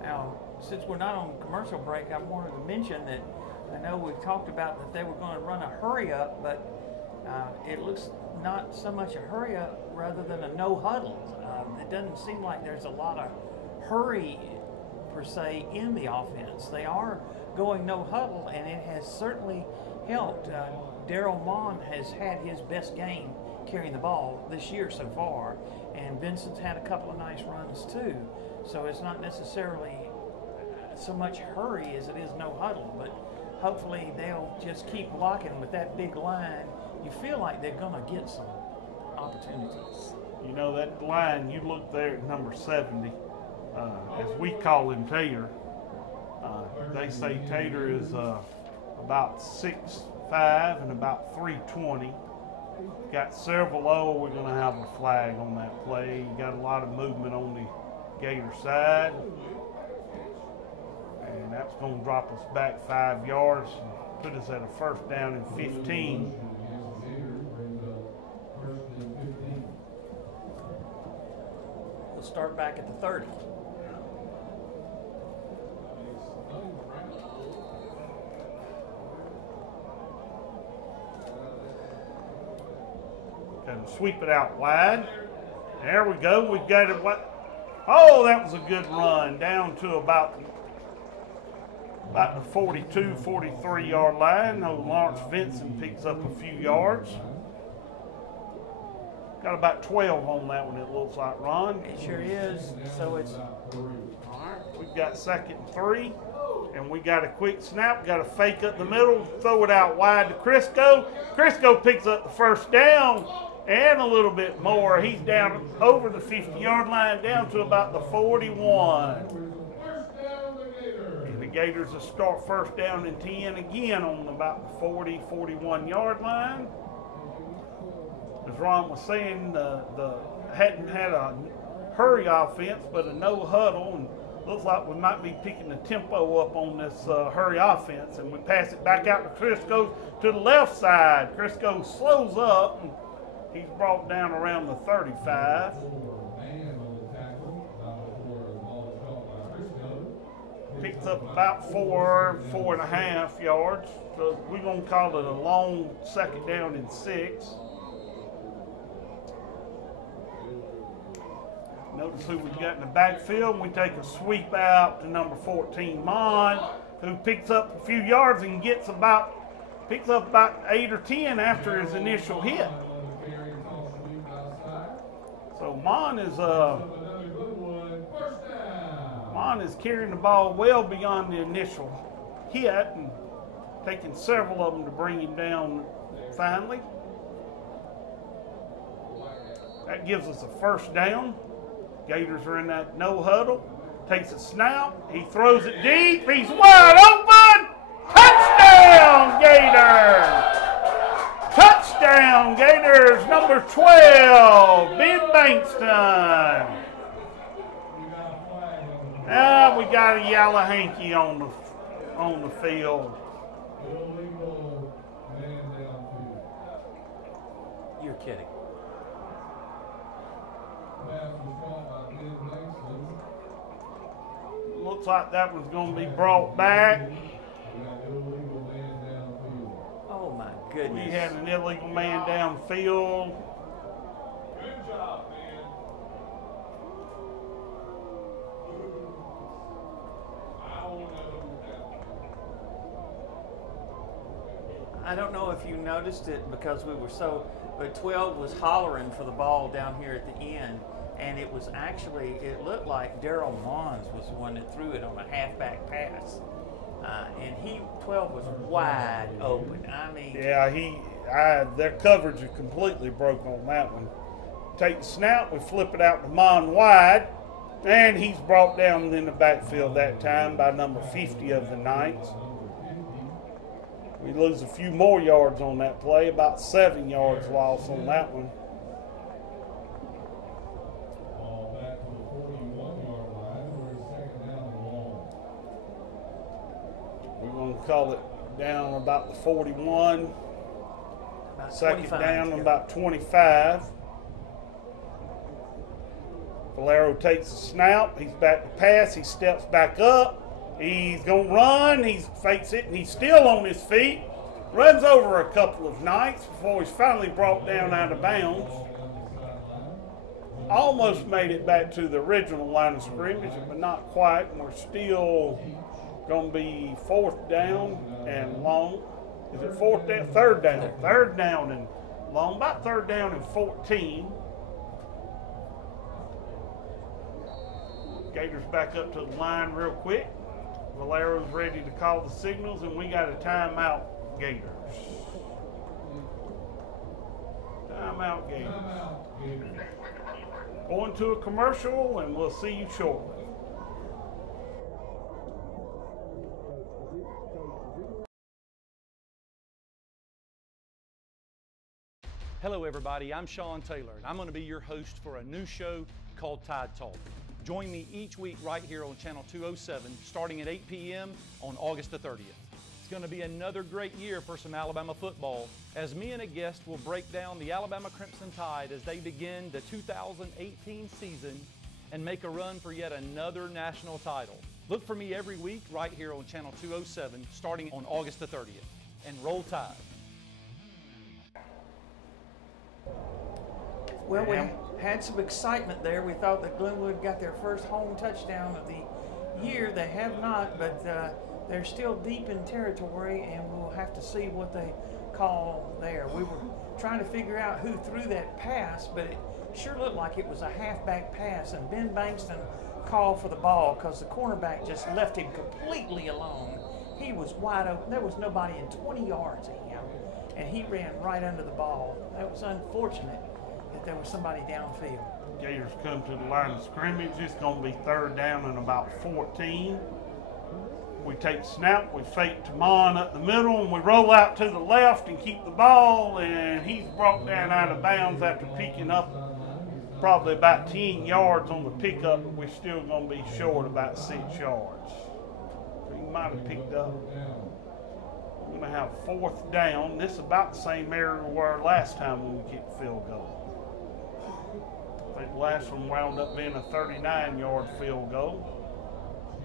Now, since we're not on commercial break, I wanted to mention that I know we've talked about that they were going to run a hurry up, but it looks not so much a hurry up rather than a no huddle. It doesn't seem like there's a lot of hurry per se in the offense. They are going no huddle, and it has certainly helped. Daryl Mon has had his best game carrying the ball this year so far, and Vincent's had a couple of nice runs too. So it's not necessarily so much hurry as it is no huddle, but hopefully they'll just keep blocking with that big line. You feel like they're going to get some opportunities. You know, that line, you look there at number 70, as we call him Tater. They say Tater is about 6'5" and about 320. Got several low. We're going to have a flag on that play. You got a lot of movement on the Gator side. And that's going to drop us back 5 yards and put us at a 1st down and 15. the 30. And sweep it out wide. There we go. We've got it. Oh, that was a good run down to about the 42, 43 yard line. No, Lawrence Vincent picks up a few yards. Got about 12 on that one, it looks like, Ron. It sure is. So it's We've got 2nd and 3, and we got a quick snap. Got a fake up the middle, throw it out wide to Crisco. Crisco picks up the first down and a little bit more. He's down over the 50-yard line, down to about the 41. And the Gators will start 1st down and 10 again on about the 40, 41-yard line. As Ron was saying, hadn't had a hurry offense, but a no huddle, and looks like we might be picking the tempo up on this hurry offense. And we pass it back out to Crisco to the left side. Crisco slows up, and he's brought down around the 35. Picks up about 4.5 yards. So we're going to call it a long 2nd down and 6. Notice who we've got in the backfield. We take a sweep out to number 14, Mon, who picks up a few yards and picks up about 8 or 10 after his initial hit. So Mon is carrying the ball well beyond the initial hit and taking several of them to bring him down finally. That gives us a 1st down. Gators are in that no huddle. Takes a snap. He throws it deep. He's wide open. Touchdown, Gators! Touchdown, Gators, number 12, Ben Bankston. We got a yellow hanky on the field. You're kidding. Looks like that one's going to be brought back. Oh my goodness. We had an illegal man downfield. Good job, man. I don't know if you noticed it because we were so, but 12 was hollering for the ball down here at the end, and it was actually, it looked like Daryl Mons was the one that threw it on a halfback pass. And 12 was wide open. I mean. Yeah, their coverage is completely broken on that one. Take the snap, we flip it out to Mon wide, and he's brought down in the backfield that time by number 50 of the Knights. We lose a few more yards on that play, about 7 yards lost on that one. Ball back to the 41-yard line. We're 2nd down and long. We're going to call it down about the 41. About 2nd 25, down yeah. about 25. Valero takes a snap. He's back to pass. He steps back up. He's going to run. He fakes it, and he's still on his feet. Runs over a couple of Knights before he's finally brought down out of bounds. Almost made it back to the original line of scrimmage, but not quite. And we're still going to be 4th down and long. Is it 4th down? 3rd down. 3rd down and long. About 3rd down and 14. Gators back up to the line real quick. Valero's ready to call the signals, and we got a timeout, Gators. Timeout, Gators. Going to a commercial, and we'll see you shortly. Hello everybody, I'm Sean Taylor, and I'm going to be your host for a new show called Tide Talk. Join me each week right here on Channel 207, starting at 8 p.m. on August the 30th. It's going to be another great year for some Alabama football, as me and a guest will break down the Alabama Crimson Tide as they begin the 2018 season and make a run for yet another national title. Look for me every week right here on Channel 207 starting on August the 30th. And roll Tide. Well, we had some excitement there. We thought that Glenwood got their first home touchdown of the year. They have not, but they're still deep in territory, and we'll have to see what they call there. We were trying to figure out who threw that pass, but it sure looked like it was a halfback pass, and Ben Bankston called for the ball because the cornerback just left him completely alone. He was wide open. There was nobody in 20 yards of him, and he ran right under the ball. That was unfortunate that there was somebody downfield. Gators come to the line of scrimmage. It's going to be 3rd down and about 14. We take snap, we fake Tamon up the middle, and we roll out to the left and keep the ball, and he's brought down out of bounds after picking up probably about 10 yards on the pickup, but we're still going to be short about 6 yards. He might have picked up. We're going to have 4th down. This is about the same area we were last time when we kicked the field goal. I think the last one wound up being a 39-yard field goal.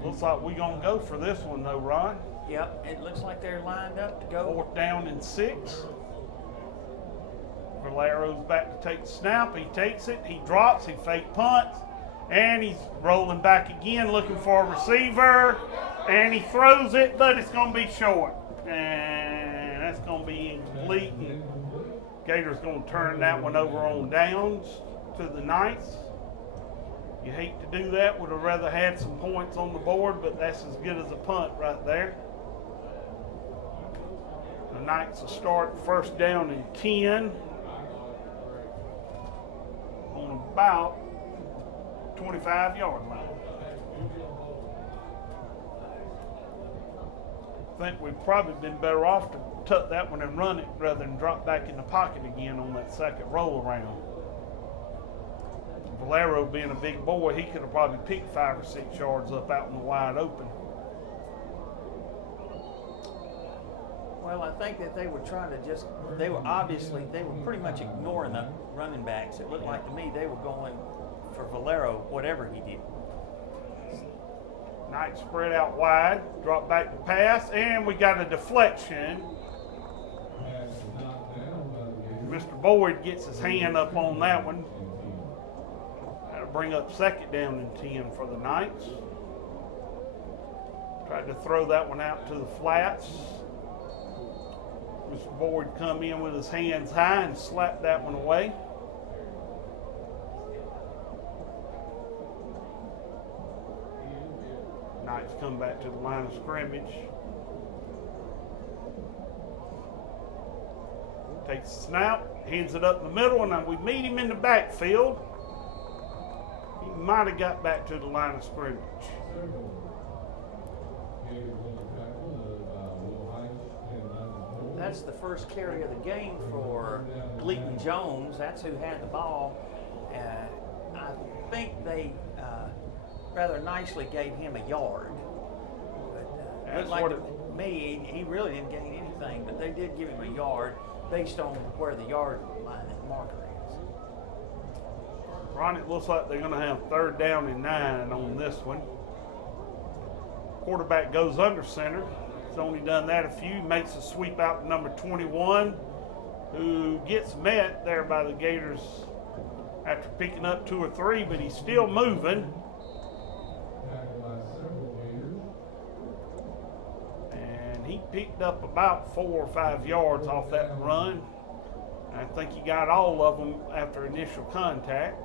Looks like we're going to go for this one, though, Ron. Yep, it looks like they're lined up to go. 4th down and 6. Valero's back to take the snap. He takes it, he drops, he fake punts, and he's rolling back again looking for a receiver, and he throws it, but it's going to be short. And that's going to be incomplete. And Gators going to turn that one over on downs to the Knights. You hate to do that. Would have rather had some points on the board, but that's as good as a punt right there. The Knights will start 1st down and 10 on about 25-yard line. I think we've probably been better off to tuck that one and run it rather than drop back in the pocket again on that 2nd roll around. Valero being a big boy, he could have probably picked 5 or 6 yards up out in the wide open. Well, I think that they were trying to they were pretty much ignoring the running backs. It looked like to me they were going for Valero, whatever he did. Knight spread out wide, drop back to pass, and we got a deflection. Mr. Boyd gets his hand up on that one. That'll bring up 2nd down and 10 for the Knights. Tried to throw that one out to the flats. Mr. Boyd come in with his hands high and slapped that one away. Knights come back to the line of scrimmage. Takes the snap, hands it up in the middle, and we meet him in the backfield. He might have got back to the line of scrimmage. That's the first carry of the game for Gleaton Jones. That's who had the ball. I think they rather nicely gave him a yard. But looked like to me, he really didn't gain anything, but they did give him a yard based on where the yard line and marker is. Ron, it looks like they're going to have 3rd down and 9 on this one. Quarterback goes under center. He's only done that a few. Makes a sweep out to number 21, who gets met there by the Gators after picking up 2 or 3, but he's still moving. And he picked up about 4 or 5 yards off that run. I think he got all of them after initial contact.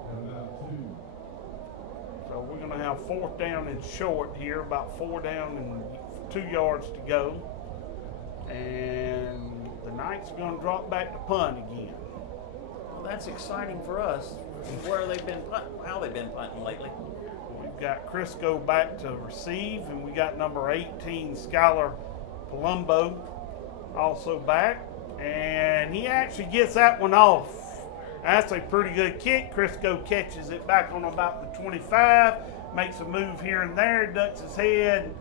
So we're going to have 4th down and short here, about 4 down and 2 yards to go. And the Knights are going to drop back to punt again. Well, that's exciting for us. Where they've been how they've been punting lately. We've got Crisco back to receive, and we got number 18, Skylar Palumbo, also back. And he actually gets that one off. That's a pretty good kick. Crisco catches it back on about the 25, makes a move here and there, ducks his head,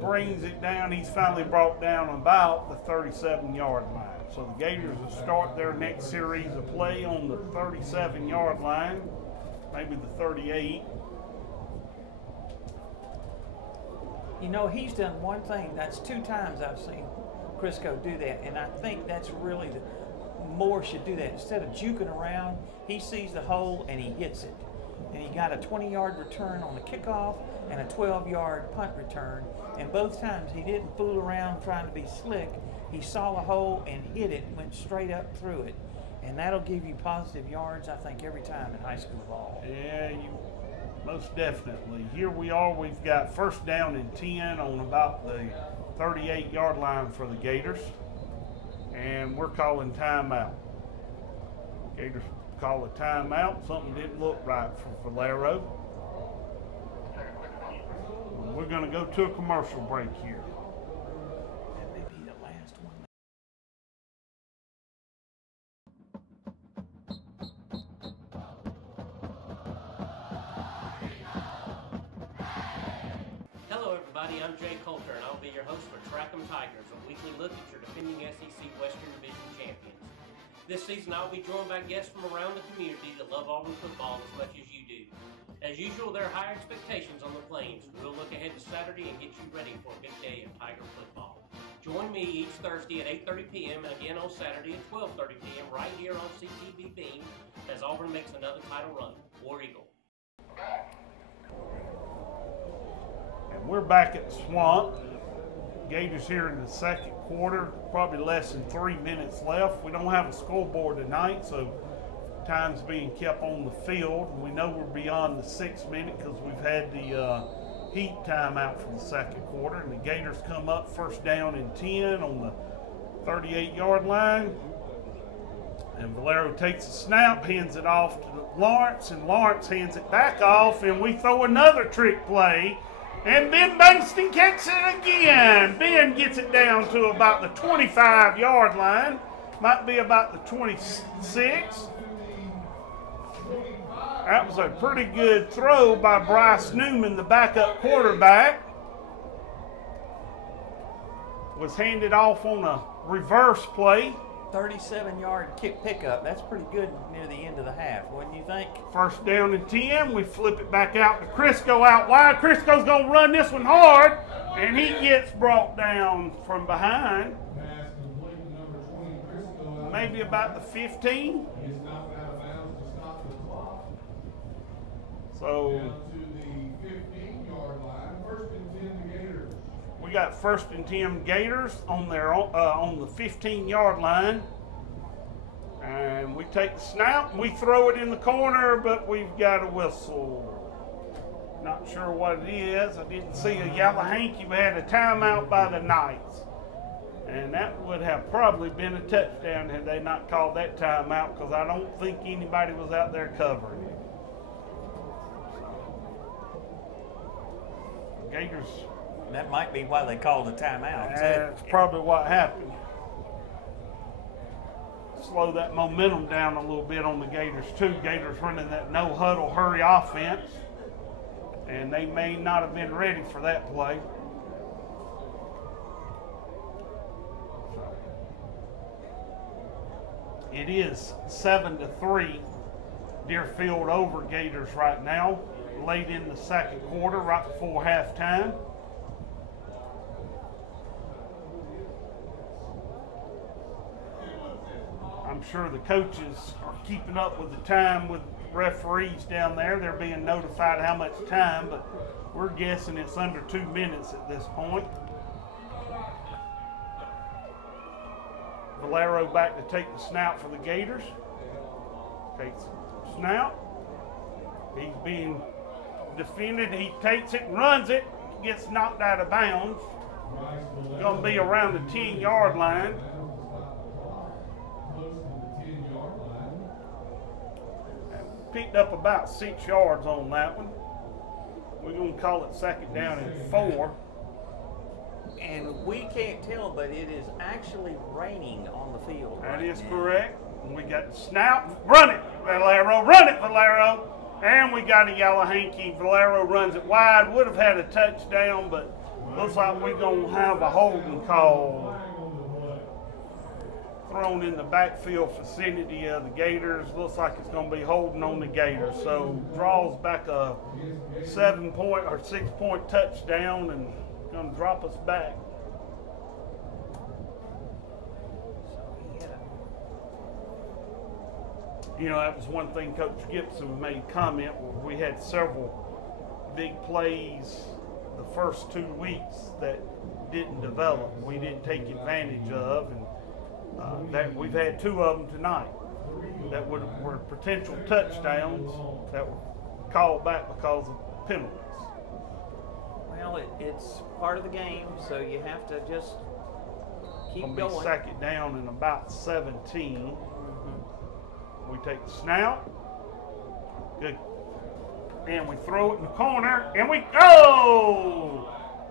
brings it down. He's finally brought down about the 37-yard line. So the Gators will start their next series of play on the 37-yard line. maybe the 38. You know, he's done one thing. That's 2 times I've seen Crisco do that, and I think that's really more should do that. Instead of juking around, he sees the hole and he hits it. And he got a 20-yard return on the kickoff and a 12-yard punt return. And both times he didn't fool around trying to be slick. He saw the hole and hit it, went straight up through it. And that'll give you positive yards, I think, every time in high school ball. Yeah, most definitely. Here we are. We've got 1st down and 10 on about the 38-yard line for the Gators. And we're calling timeout. Gators call a timeout. Something didn't look right for Valero. We're going to go to a commercial break here. That may be the last one. Hello everybody, I'm Jay Coulter and I'll be your host for Track 'em Tigers, a weekly look at your defending SEC Western Division champions. This season I'll be joined by guests from around the community that love Auburn football as much as you do. As usual, there are high expectations on the Plains. We'll look ahead to Saturday and get you ready for a big day of Tiger football. Join me each Thursday at 8:30 p.m. and again on Saturday at 12:30 p.m. right here on CTVBeam as Auburn makes another title run. War Eagle. And we're back at the Swamp. Gators here in the 2nd quarter, probably less than 3 minutes left. We don't have a scoreboard tonight, so time's being kept on the field. We know we're beyond the 6 minute because we've had the heat timeout for the 2nd quarter. And the Gators come up 1st down and 10 on the 38-yard line. And Valero takes a snap, hands it off to Lawrence, and Lawrence hands it back off, and we throw another trick play. And Ben Bankston kicks it again. Ben gets it down to about the 25-yard line. Might be about the 26. That was a pretty good throw by Bryce Newman, the backup quarterback. Was handed off on a reverse play. 37-yard kick pickup. That's pretty good near the end of the half, wouldn't you think? 1st down and 10. We flip it back out to Crisco out wide. Crisco's going to run this one hard, and he gets brought down from behind. Maybe about the 15. So we got 1st and 10 Gators on their on the 15-yard line, and we take the snap. We throw it in the corner, but we've got a whistle. Not sure what it is. I didn't see a yellow hanky. We had a timeout by the Knights, and that would have probably been a touchdown had they not called that timeout, because I don't think anybody was out there covering it. Gators. That might be why they called a timeout. That's probably what happened. Slow that momentum down a little bit on the Gators too. Gators running that no huddle hurry offense, and they may not have been ready for that play. It is 7-3 Deerfield over Gators right now, late in the 2nd quarter, right before halftime. I'm sure the coaches are keeping up with the time with referees down there. They're being notified how much time, but we're guessing it's under 2 minutes at this point. Valero back to take the snap for the Gators. Takes the snap. He's being defended. He takes it, runs it, gets knocked out of bounds. Going to be around the 10-yard line. Picked up about 6 yards on that one. We're going to call it 2nd down and 4. And we can't tell, but it is actually raining on the field. That right is now. correct. We got the snap. Run it, Valero. Run it, Valero. And we got a yellow hanky. Valero runs it wide. Would have had a touchdown, but looks like we're going to have a holding call. thrown in the backfield vicinity of the Gators. Looks like it's going to be holding on the Gators. So draws back a 7-point or 6-point touchdown and going to drop us back. You know, that was one thing Coach Gibson made comment. We had several big plays the first 2 weeks that didn't develop. We didn't take advantage of, and that we've had 2 of them tonight that were potential touchdowns that were called back because of penalties. Well, it's part of the game, so you have to just keep Gonna going. be second down and about 17. We take the snap. Good. And we throw it in the corner, and we go!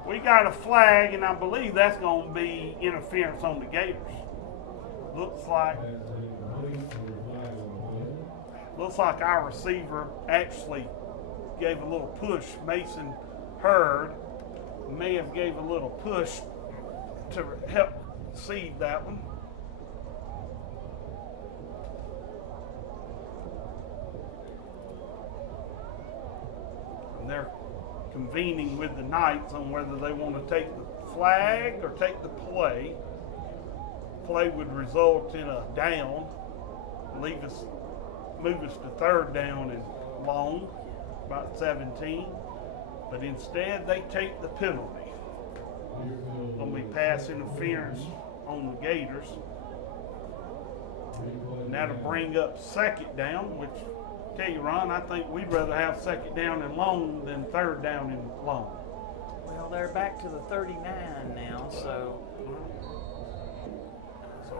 We got a flag, and I believe that's going to be interference on the Gators. Looks like our receiver actually gave a little push. Mason Hurd may have gave a little push to help seed that one. And they're convening with the Knights on whether they want to take the flag or take the play. Play would result in a down, move us to third down and long, about 17. But instead, they take the penalty. Going to be pass interference on the Gators. And that'll bring up second down, which, tell you, Ron, I think we'd rather have second down and long than third down and long. Well, they're back to the 39 now, so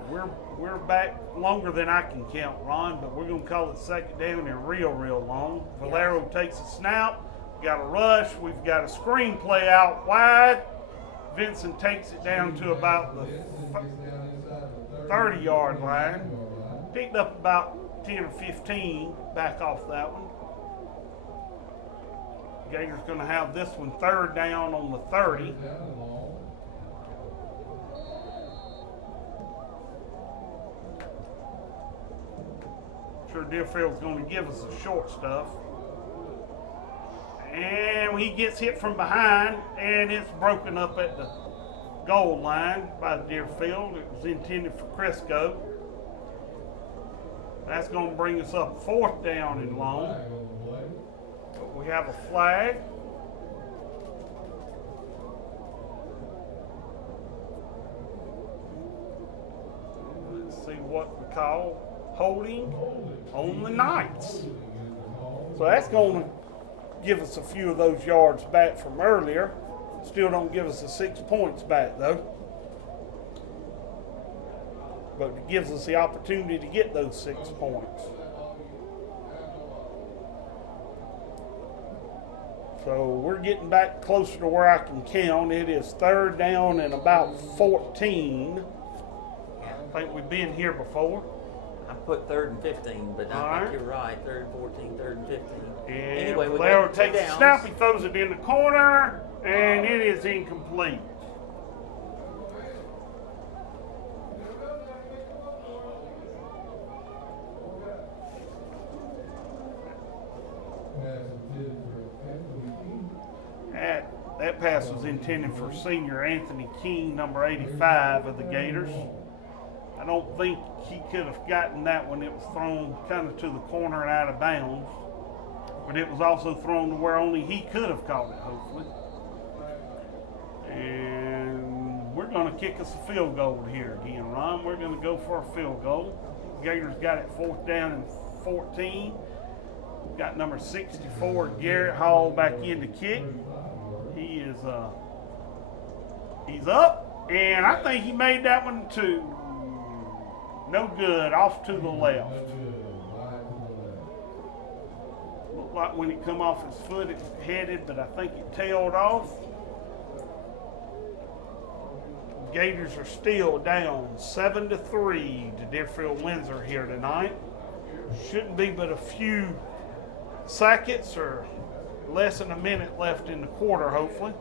we're back longer than I can count, Ron, but we're going to call it second down and real long. Valero takes a snap. We've got a rush. We've got a screen play out wide. Vincent takes it down to about the 30-yard line. Picked up about 10 or 15 back off that one. Gators going to have this one third down on the 30. Sure, Deerfield's going to give us the short stuff. And he gets hit from behind, and it's broken up at the goal line by Deerfield. It was intended for Crisco. That's going to bring us up fourth down and long. But we have a flag. Let's see what we call holding on the Knights. So that's going to give us a few of those yards back from earlier. Still don't give us the 6 points back though. But it gives us the opportunity to get those 6 points. So we're getting back closer to where I can count. It is third down and about 14. I think we've been here before. I put third and 15, but I think you're right. Third and 14, third and 15. And anyway, Valero takes the snap, he throws it in the corner, and it is incomplete. That pass was intended for senior Anthony King, number 85 of the Gators. I don't think he could have gotten that one. It was thrown kind of to the corner and out of bounds. But it was also thrown to where only he could have caught it, hopefully. And we're going to kick us a field goal here again, Ron. We're going to go for a field goal. Gators got it fourth down and 14. Got number 64, Garrett Hall, back in to kick. He is he's up, and I think he made that one too. No good, off to the left. Looked like when it come off his foot, it headed, but I think it tailed off. Gators are still down 7-3 to Deerfield Windsor here tonight. Shouldn't be but a few seconds or less than a minute left in the quarter, hopefully.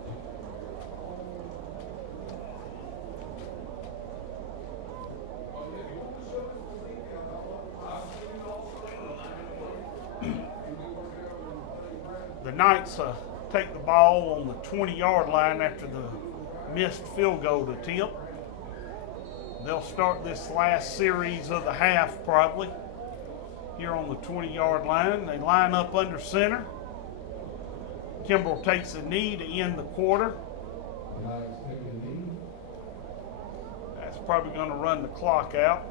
Knights take the ball on the 20-yard line after the missed field goal attempt. They'll start this last series of the half probably here on the 20-yard line. They line up under center. Kimbrell takes a knee to end the quarter. That's probably going to run the clock out.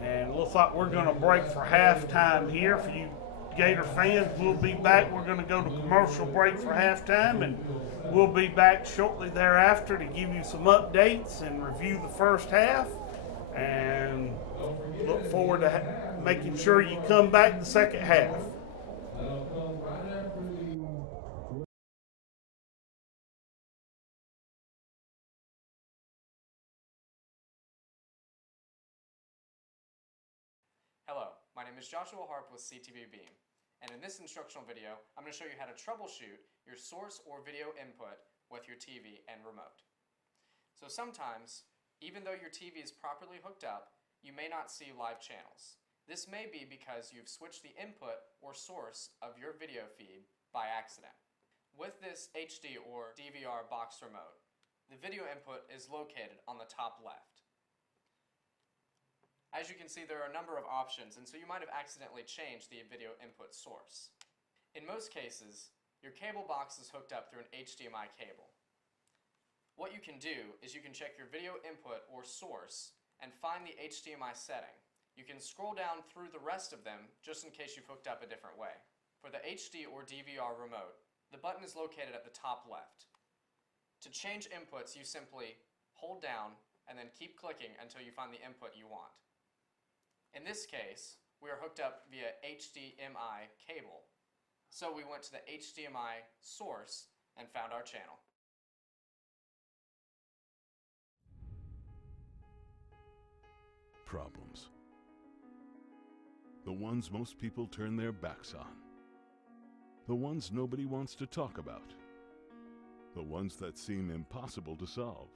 And it looks like we're going to break for halftime here. For you Gator fans, we'll be back. We're going to go to commercial break for halftime, and we'll be back shortly thereafter to give you some updates and review the first half. And look forward to making sure you come back the second half. Hello, my name is Joshua Harp with CTVBeam, and in this instructional video, I'm going to show you how to troubleshoot your source or video input with your TV and remote. So sometimes, even though your TV is properly hooked up, you may not see live channels. This may be because you've switched the input or source of your video feed by accident. With this HD or DVR box remote, the video input is located on the top left. As you can see, there are a number of options, and so you might have accidentally changed the video input source. In most cases, your cable box is hooked up through an HDMI cable. What you can do is you can check your video input or source and find the HDMI setting. You can scroll down through the rest of them just in case you've hooked up a different way. For the HD or DVR remote, the button is located at the top left. To change inputs, you simply hold down and then keep clicking until you find the input you want. In this case, we are hooked up via HDMI cable. So we went to the HDMI source and found our channel. Problems. The ones most people turn their backs on. The ones nobody wants to talk about. The ones that seem impossible to solve.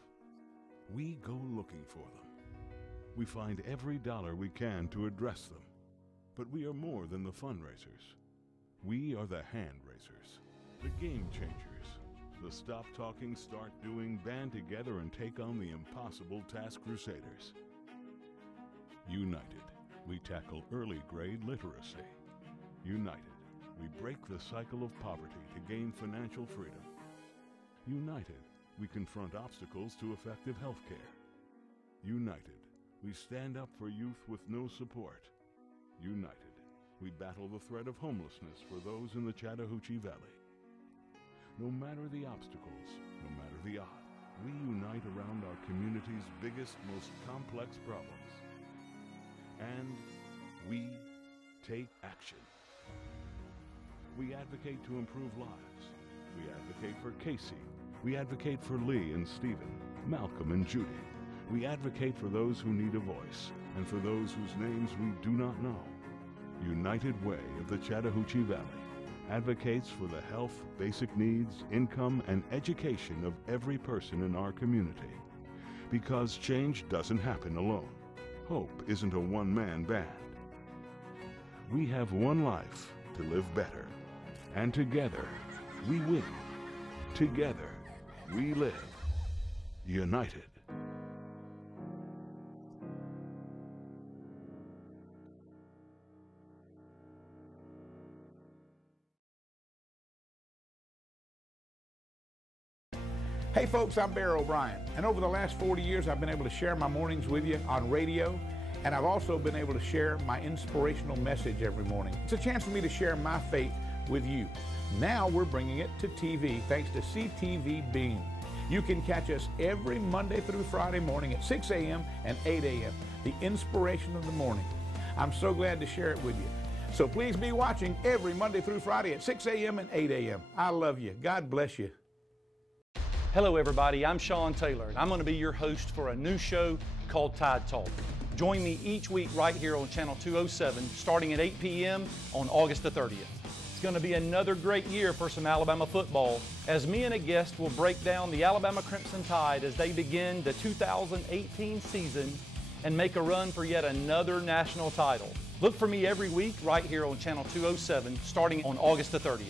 We go looking for them. We find every dollar we can to address them. But we are more than the fundraisers. We are the hand raisers, the game changers, the stop talking, start doing, band together and take on the impossible task crusaders. United, we tackle early grade literacy. United, we break the cycle of poverty to gain financial freedom. United, we confront obstacles to effective health care. United, we stand up for youth with no support. United, we battle the threat of homelessness for those in the Chattahoochee Valley. No matter the obstacles, no matter the odds, we unite around our community's biggest, most complex problems. And we take action. We advocate to improve lives. We advocate for Casey. We advocate for Lee and Stephen, Malcolm and Judy. We advocate for those who need a voice, and for those whose names we do not know. United Way of the Chattahoochee Valley advocates for the health, basic needs, income, and education of every person in our community. Because change doesn't happen alone. Hope isn't a one-man band. We have one life to live better, and together we win. Together we live. United. Hey folks, I'm Bear O'Brien, and over the last 40 years I've been able to share my mornings with you on radio, and I've also been able to share my inspirational message every morning. It's a chance for me to share my faith with you. Now we're bringing it to TV thanks to CTVBeam. You can catch us every Monday through Friday morning at 6 a.m. and 8 a.m., the inspiration of the morning. I'm so glad to share it with you. So please be watching every Monday through Friday at 6 a.m. and 8 a.m. I love you. God bless you. Hello everybody, I'm Sean Taylor, and I'm going to be your host for a new show called Tide Talk. Join me each week right here on Channel 207, starting at 8 p.m. on August the 30th. It's going to be another great year for some Alabama football, as me and a guest will break down the Alabama Crimson Tide as they begin the 2018 season and make a run for yet another national title. Look for me every week right here on Channel 207 starting on August the 30th.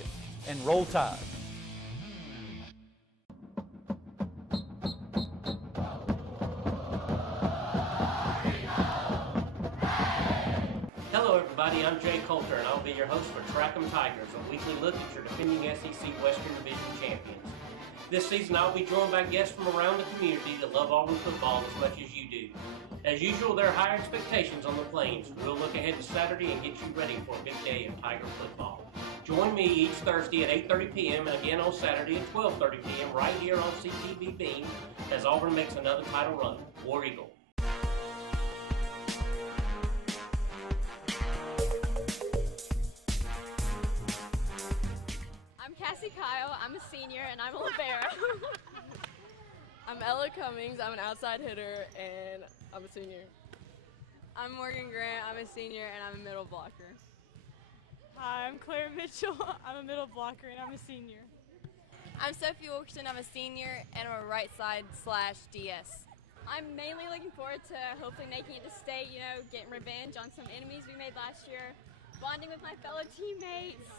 And roll Tide. Hello everybody, I'm Jay Coulter and I'll be your host for Track 'em Tigers, a weekly look at your defending SEC Western Division champions. This season I'll be joined by guests from around the community that love Auburn football as much as you do. As usual, there are high expectations on the Plains. We'll look ahead to Saturday and get you ready for a big day of Tiger football. Join me each Thursday at 8:30 p.m. and again on Saturday at 12:30 p.m. right here on CTVBeam as Auburn makes another title run. War Eagle. I'm Cassie Kyle, I'm a senior, and I'm a libero. I'm Ella Cummings, I'm an outside hitter, and I'm a senior. I'm Morgan Grant, I'm a senior, and I'm a middle blocker. Hi, I'm Claire Mitchell, I'm a middle blocker, and I'm a senior. I'm Sophie Wilkerson, I'm a senior, and I'm a right side / DS. I'm mainly looking forward to hopefully making it to state, getting revenge on some enemies we made last year, bonding with my fellow teammates,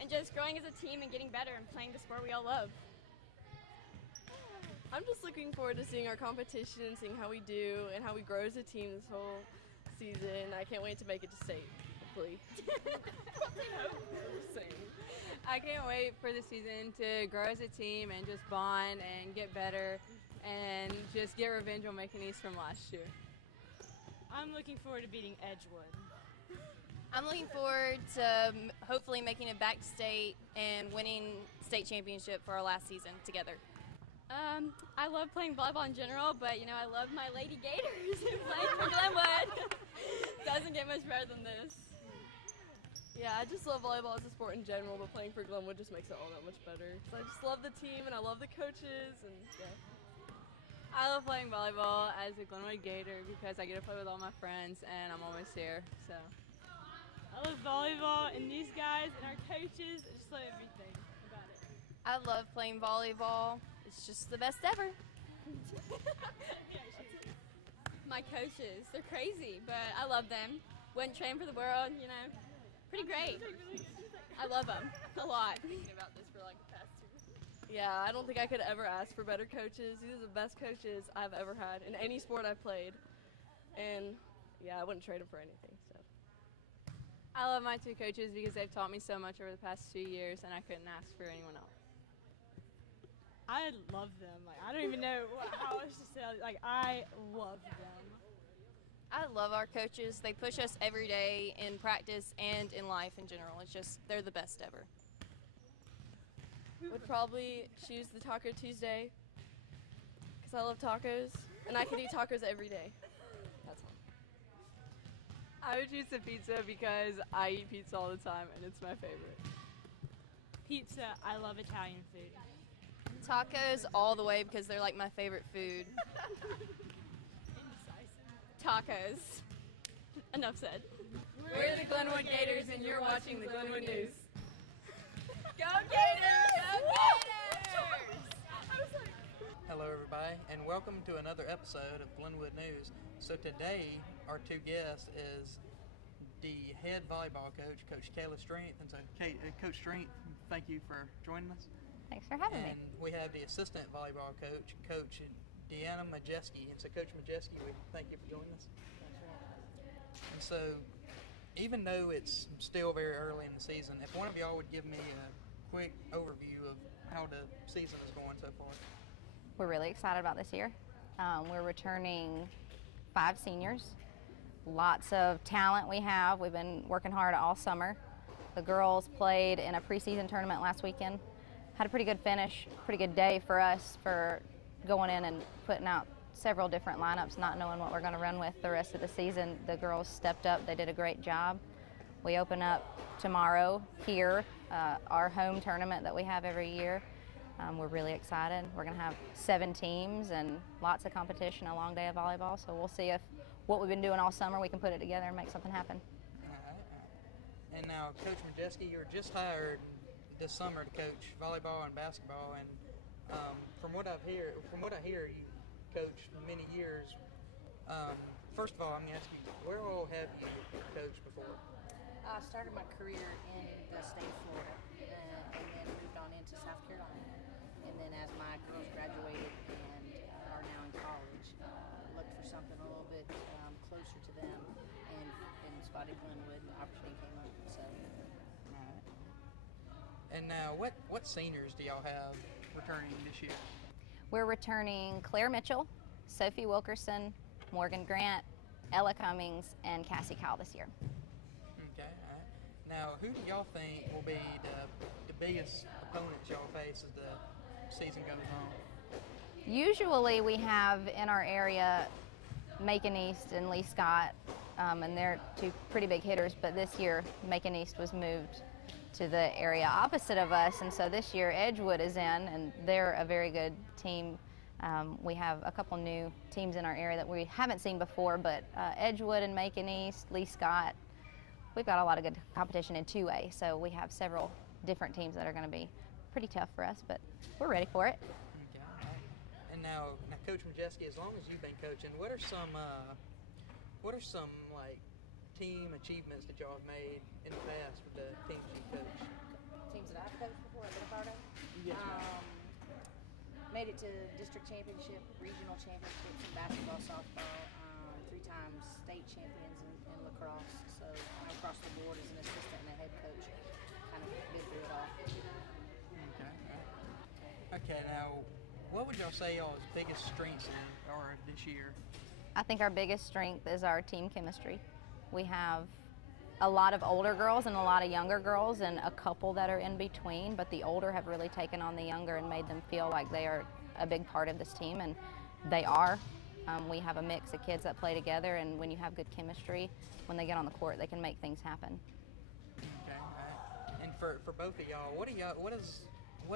and just growing as a team and getting better and playing the sport we all love. I'm just looking forward to seeing our competition and seeing how we do and how we grow as a team this whole season. I can't wait to make it to state, hopefully. I can't wait for the season to grow as a team and just bond and get better and just get revenge on McAneese from last year. I'm looking forward to beating Edgewood. I'm looking forward to hopefully making it back to state and winning state championship for our last season together. I love playing volleyball in general, but I love my Lady Gators who play for Glenwood. Doesn't get much better than this. Yeah, I just love volleyball as a sport in general, but playing for Glenwood just makes it all that much better. So I just love the team and I love the coaches and yeah. I love playing volleyball as a Glenwood Gator because I get to play with all my friends and I'm always here. So I love volleyball and these guys and our coaches. I just love everything about it. I love playing volleyball. It's just the best ever. My coaches, they're crazy, but I love them. Wouldn't train for the world, pretty great. I love them a lot. Thinking about this for like the past 2 years. Yeah, I don't think I could ever ask for better coaches. These are the best coaches I've ever had in any sport I've played. And yeah, I wouldn't trade them for anything. So I love my 2 coaches because they've taught me so much over the past 2 years and I couldn't ask for anyone else. I love them. I don't even know how else to say it. I love them. I love our coaches. They push us every day in practice and in life in general. It's just, they're the best ever. Would probably choose the Taco Tuesday because I love tacos and I could eat tacos every day. That's all. I would choose the pizza because I eat pizza all the time and it's my favorite. Pizza, I love Italian food. Tacos all the way because they're like my favorite food. Tacos. Enough said. We're the Glenwood Gators and you're watching the Glenwood News. Go Gators! Go Gators! Hello everybody and welcome to another episode of Glenwood News. So today our 2 guests is the head volleyball coach, Coach Kayla Strength. And so Coach Strength, thank you for joining us. Thanks for having me. And we have the assistant volleyball coach, Coach Deanna Majeski. And so Coach Majeski, we thank you for joining us. And so even though it's still very early in the season, if one of y'all would give me a quick overview of how the season is going so far. We're really excited about this year. We're returning 5 seniors. Lots of talent we have. We've been working hard all summer. The girls played in a preseason tournament last weekend. Had a pretty good finish, pretty good day for us for going in and putting out several different lineups, not knowing what we're going to run with the rest of the season. The girls stepped up. They did a great job. We open up tomorrow here, our home tournament that we have every year. We're really excited. We're going to have 7 teams and lots of competition, a long day of volleyball. So we'll see if what we've been doing all summer, we can put it together and make something happen. And now, Coach Majeski, you were just hired this summer to coach volleyball and basketball, and from what I hear, you coached many years First of all, I'm going to ask you, where all have you coached before? I started my career in the state of Florida and then moved on into South Carolina. And then as my girls graduated and are now in college, looked for something a little bit closer to them and spotted Glenwood, and the opportunity came up. So. All right. And now, what seniors do y'all have returning this year? We're returning Claire Mitchell, Sophie Wilkerson, Morgan Grant, Ella Cummings, and Cassie Kyle this year. Okay, all right. Now, who do y'all think will be the biggest opponents y'all face as the season goes on? Usually we have in our area Macon East and Lee Scott, and they're two pretty big hitters, but this year Macon East was moved to the area opposite of us, and so this year Edgewood is in, and they're a very good team. We have a couple new teams in our area that we haven't seen before, but Edgewood and Macon East, Lee Scott, we've got a lot of good competition in 2A, so we have several different teams that are going to be pretty tough for us, but we're ready for it. Okay, all right. And now Coach Majeski, as long as you've been coaching, what are some like team achievements that y'all have made in the past with the teams you coach? Teams that I've coached before, I've been a part of? Yes, ma'am. Made it to district championship, regional championships in basketball, softball, 3 times state champions in lacrosse. So I'm across the board as an assistant and a head coach. Kind of been through it all. Okay, now what would y'all say y'all's biggest strengths are this year? I think our biggest strength is our team chemistry. We have a lot of older girls and a lot of younger girls and a couple that are in between, but the older have really taken on the younger and made them feel like they are a big part of this team, and they are. We have a mix of kids that play together, and when you have good chemistry, when they get on the court, they can make things happen. Okay, all right. And for both of y'all, what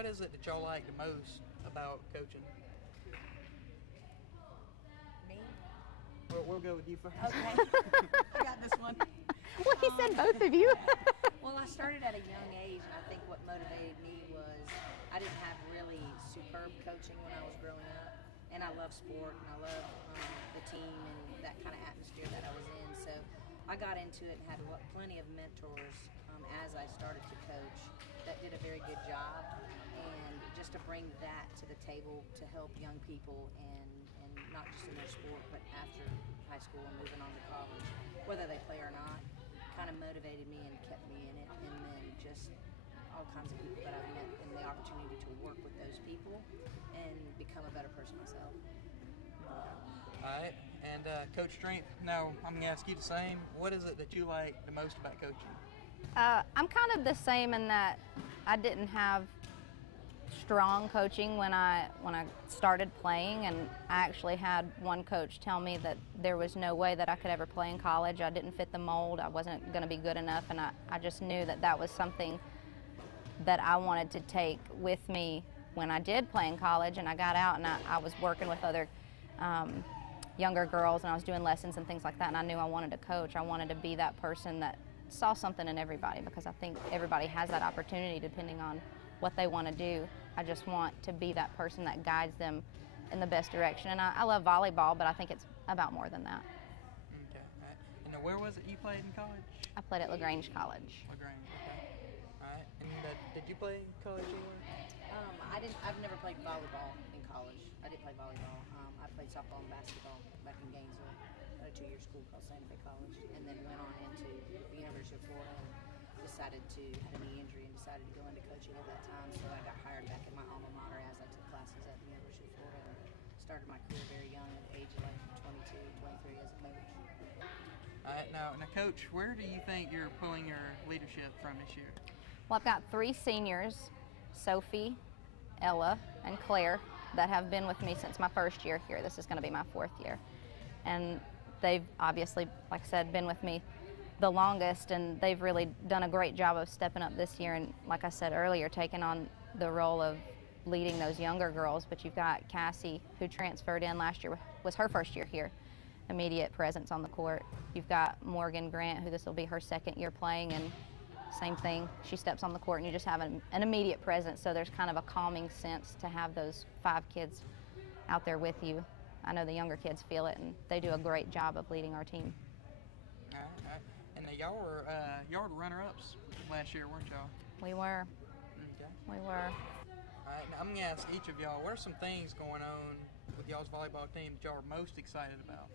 is it that y'all like the most about coaching? Me? We'll go with you first. Okay. I got this one. Well, he said both of you. Well, I started at a young age, and I think what motivated me was I didn't have really superb coaching when I was growing up, and I love sport, and I love the team and that kind of atmosphere that I was in. So I got into it and had plenty of mentors as I started to coach that did a very good job, and just to bring that to the table to help young people and not just in their sport, but after high school and moving on to college, whether they play or not, kind of motivated me and kept me in it. And then just all kinds of people that I've met and the opportunity to work with those people and become a better person myself. All right, and Coach Strength, now I'm going to ask you the same. What is it that you like the most about coaching? I'm kind of the same in that I didn't have strong coaching when I started playing, and I actually had one coach tell me that there was no way that I could ever play in college. I didn't fit the mold. I wasn't going to be good enough, and I just knew that that was something that I wanted to take with me when I did play in college, and I got out and I was working with other younger girls, and I was doing lessons and things like that, and I knew I wanted to coach. I wanted to be that person that saw something in everybody, because I think everybody has that opportunity depending on what they want to do. I just want to be that person that guides them in the best direction. And I love volleyball, but I think it's about more than that. Okay. Right. And now where was it you played in college? I played at LaGrange College. LaGrange, okay. All right. And did you play in college anywhere? I've never played volleyball in college. I did play volleyball. I played softball and basketball back in Gainesville at a 2-year school called Santa Fe College, and then went on into the University of Florida and had a knee injury and decided to go into coaching at that time. So I got hired back at my alma mater as I took classes at the University of Florida and started my career very young at the age of like 22, 23 as a coach. All right, now Coach, where do you think you're pulling your leadership from this year? Well, I've got 3 seniors, Sophie, Ella, and Claire, that have been with me since my first year here. This is going to be my 4th year. And they've obviously, like I said, been with me the longest, and they've really done a great job of stepping up this year and, like I said earlier, taking on the role of leading those younger girls. But you've got Cassie, who transferred in last year, was her first year here, immediate presence on the court. You've got Morgan Grant, who this will be her 2nd year playing, and same thing, she steps on the court and you just have an immediate presence, so there's kind of a calming sense to have those 5 kids out there with you. I know the younger kids feel it, and they do a great job of leading our team. All right. And y'all were runner-ups last year, weren't y'all? We were. Okay. We were. All right, now I'm going to ask each of y'all, what are some things going on with y'all's volleyball team that y'all are most excited about?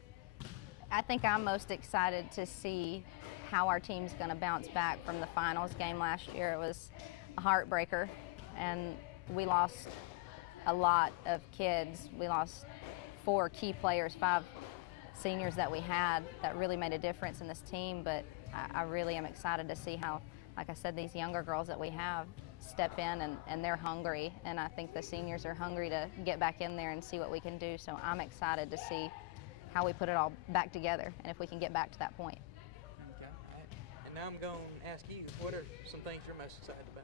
I think I'm most excited to see how our team's going to bounce back from the finals game last year. It was a heartbreaker, and we lost a lot of kids. We lost 4 key players, 5 seniors that we had that really made a difference in this team, but I really am excited to see how, like I said, these younger girls that we have step in, and they're hungry, and I think the seniors are hungry to get back in there and see what we can do. So I'm excited to see how we put it all back together and if we can get back to that point. Okay. All right. And now I'm going to ask you, what are some things you're most excited about?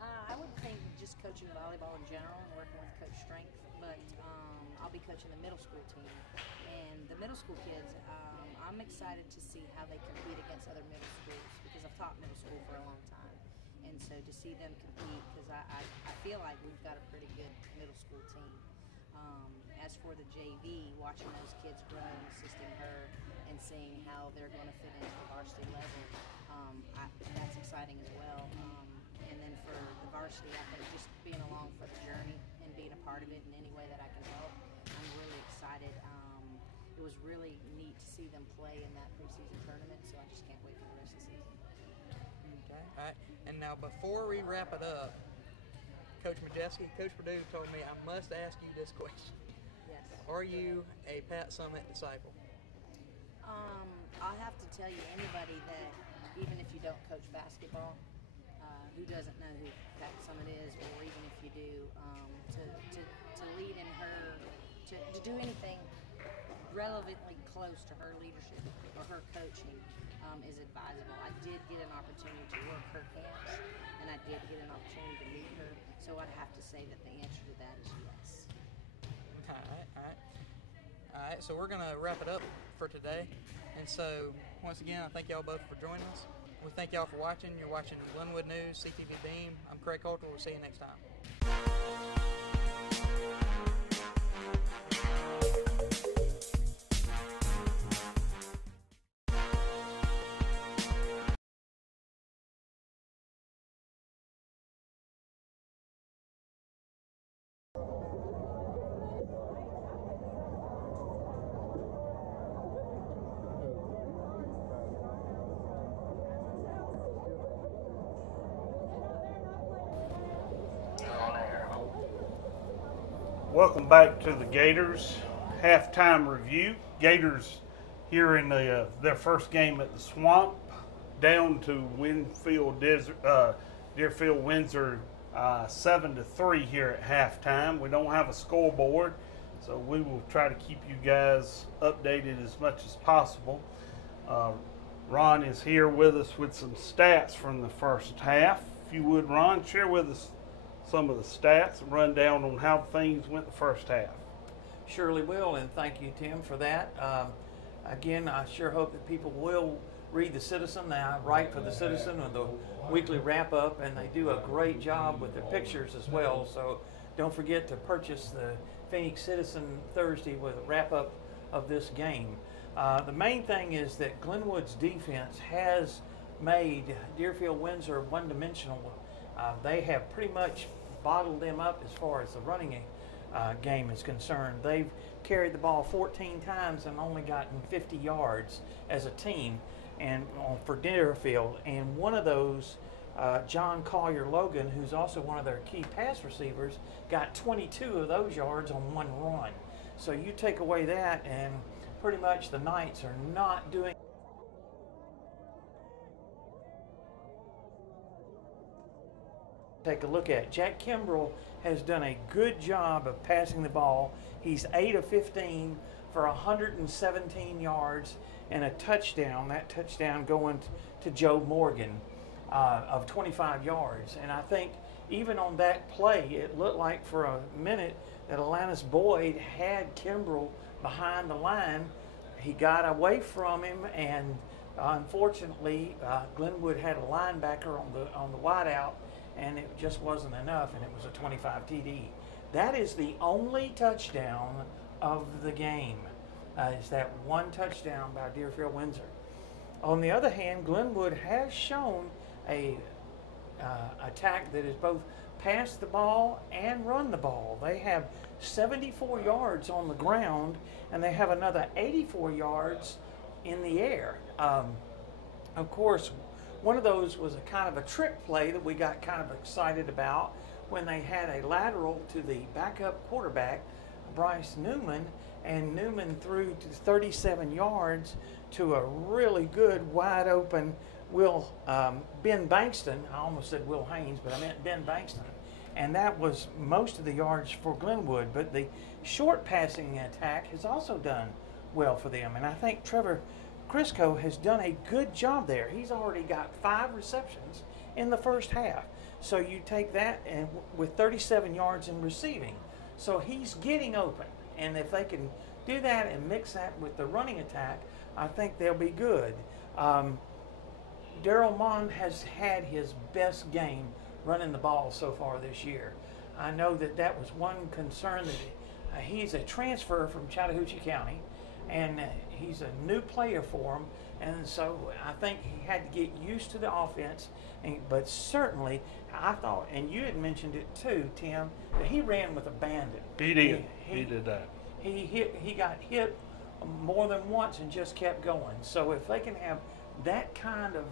I would think just coaching volleyball in general and working with Coach Strength, but I'll be coaching the middle school team. And the middle school kids, I'm excited to see how they compete against other middle schools, because I've taught middle school for a long time. And so to see them compete, because I feel like we've got a pretty good middle school team. As for the JV, watching those kids grow and assisting her and seeing how they're going to fit into the varsity level, that's exciting as well. And then for the varsity, I think just being along for the journey and being a part of it in any way that I can help, I'm really excited. It was really neat to see them play in that preseason tournament, so I just can't wait for the rest of the season. Okay. All right. And now before we wrap it up, Coach Majeski, Coach Perdue told me I must ask you this question. Yes. Are you a Pat Summitt disciple? I'll have to tell you, anybody that, even if you don't coach basketball, who doesn't know who Pat Summitt is, or even if you do, to lead in her, to do anything relevantly close to her leadership or her coaching is advisable. I did get an opportunity to work her camps, and I did get an opportunity to meet her, so I'd have to say that the answer to that is yes. All right, so we're going to wrap it up for today. And so, once again, I thank y'all both for joining us. We thank y'all for watching. You're watching Glenwood News, CTVBeam. I'm Craig Coulter. We'll see you next time. Welcome back to the Gators halftime review. Gators here in their first game at the Swamp, down to Deerfield Windsor 7-3 here at halftime. We don't have a scoreboard, so we will try to keep you guys updated as much as possible. Ron is here with us with some stats from the first half. If you would, Ron, share with us some of the stats and run down on how things went the first half. Surely will, and thank you, Tim, for that. Again, I sure hope that people will read the Citizen. I write for the Citizen with the weekly wrap-up, and they do a great job with their pictures as well. So don't forget to purchase the Phenix Citizen Thursday with a wrap-up of this game. The main thing is that Glenwood's defense has made Deerfield Windsor one-dimensional. They have pretty much bottled them up as far as the running game is concerned. They've carried the ball 14 times and only gotten 50 yards as a team and for Deerfield. And one of those, John Collier-Logan, who's also one of their key pass receivers, got 22 of those yards on one run. So you take away that, and pretty much the Knights are not doing. Take a look at Jack Kimbrell has done a good job of passing the ball. He's 8 of 15 for 117 yards and a touchdown. That touchdown going to Joe Morgan of 25 yards. And I think even on that play, it looked like for a minute that Alanis Boyd had Kimbrell behind the line. He got away from him, and unfortunately, Glenwood had a linebacker on the wideout, and it just wasn't enough, and it was a 25 TD. That is the only touchdown of the game is that one touchdown by Deerfield Windsor. On the other hand, Glenwood has shown a attack that is both pass the ball and run the ball. They have 74 yards on the ground, and they have another 84 yards in the air. Of course, one of those was a kind of a trick play that we got kind of excited about when they had a lateral to the backup quarterback, Bryce Newman, and Newman threw to 37 yards to a really good wide open Ben Bankston. I almost said Will Haynes, but I meant Ben Bankston. And that was most of the yards for Glenwood. But the short passing attack has also done well for them. And I think Trevor Crisco has done a good job there. He's already got 5 receptions in the first half. So you take that and with 37 yards in receiving. So he's getting open. And if they can do that and mix that with the running attack, I think they'll be good. Darryl Mond has had his best game running the ball so far this year. I know that was one concern, that he's a transfer from Chattahoochee County, and he's a new player for him, and so I think he had to get used to the offense. But certainly, I thought, and you had mentioned it too, Tim, that he ran with abandon. He did. He did that. He got hit more than once and just kept going. So if they can have that kind of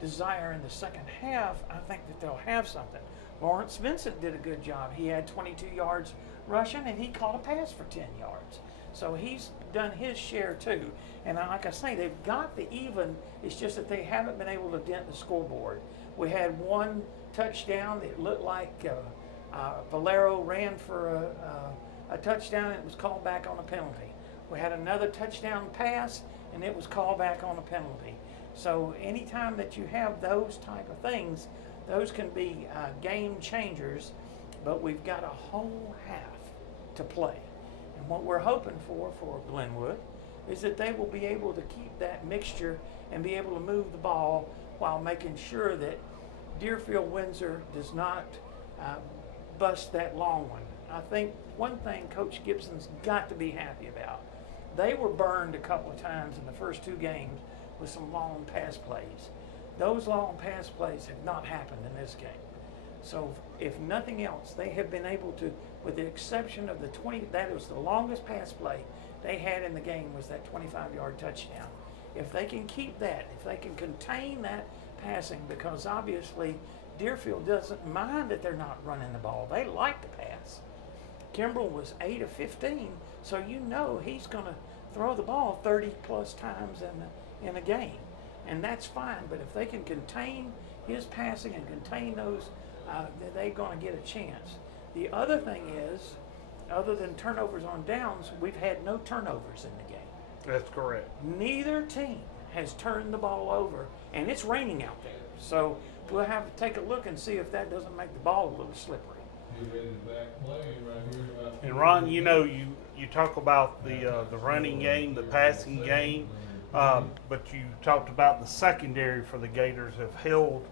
desire in the second half, I think that they'll have something. Lawrence Vincent did a good job. He had 22 yards rushing, and he caught a pass for 10 yards. So he's done his share too. And like I say, they've got the even. It's just that they haven't been able to dent the scoreboard. We had one touchdown that looked like Valero ran for a touchdown, and it was called back on a penalty. We had another touchdown pass, and it was called back on a penalty. So anytime that you have those type of things, those can be game changers, but we've got a whole half to play. And what we're hoping for Glenwood is that they will be able to keep that mixture and be able to move the ball while making sure that Deerfield Windsor does not bust that long one. I think one thing Coach Gibson's got to be happy about, they were burned a couple of times in the first 2 games with some long pass plays. Those long pass plays have not happened in this game. So if nothing else, they have been able to, with the exception of the 20, that was the longest pass play they had in the game, was that 25-yard touchdown. If they can keep that, if they can contain that passing, because obviously Deerfield doesn't mind that they're not running the ball. They like to pass. Kimbrell was 8 of 15, so you know he's going to throw the ball 30-plus times in a game, and that's fine. But if they can contain his passing and contain those, they're going to get a chance. The other thing is, other than turnovers on downs, we've had no turnovers in the game. That's correct. Neither team has turned the ball over, and it's raining out there. So we'll have to take a look and see if that doesn't make the ball a little slippery. And Ron, you know, you talk about the running game, the passing game, but you talked about the secondary for the Gators have held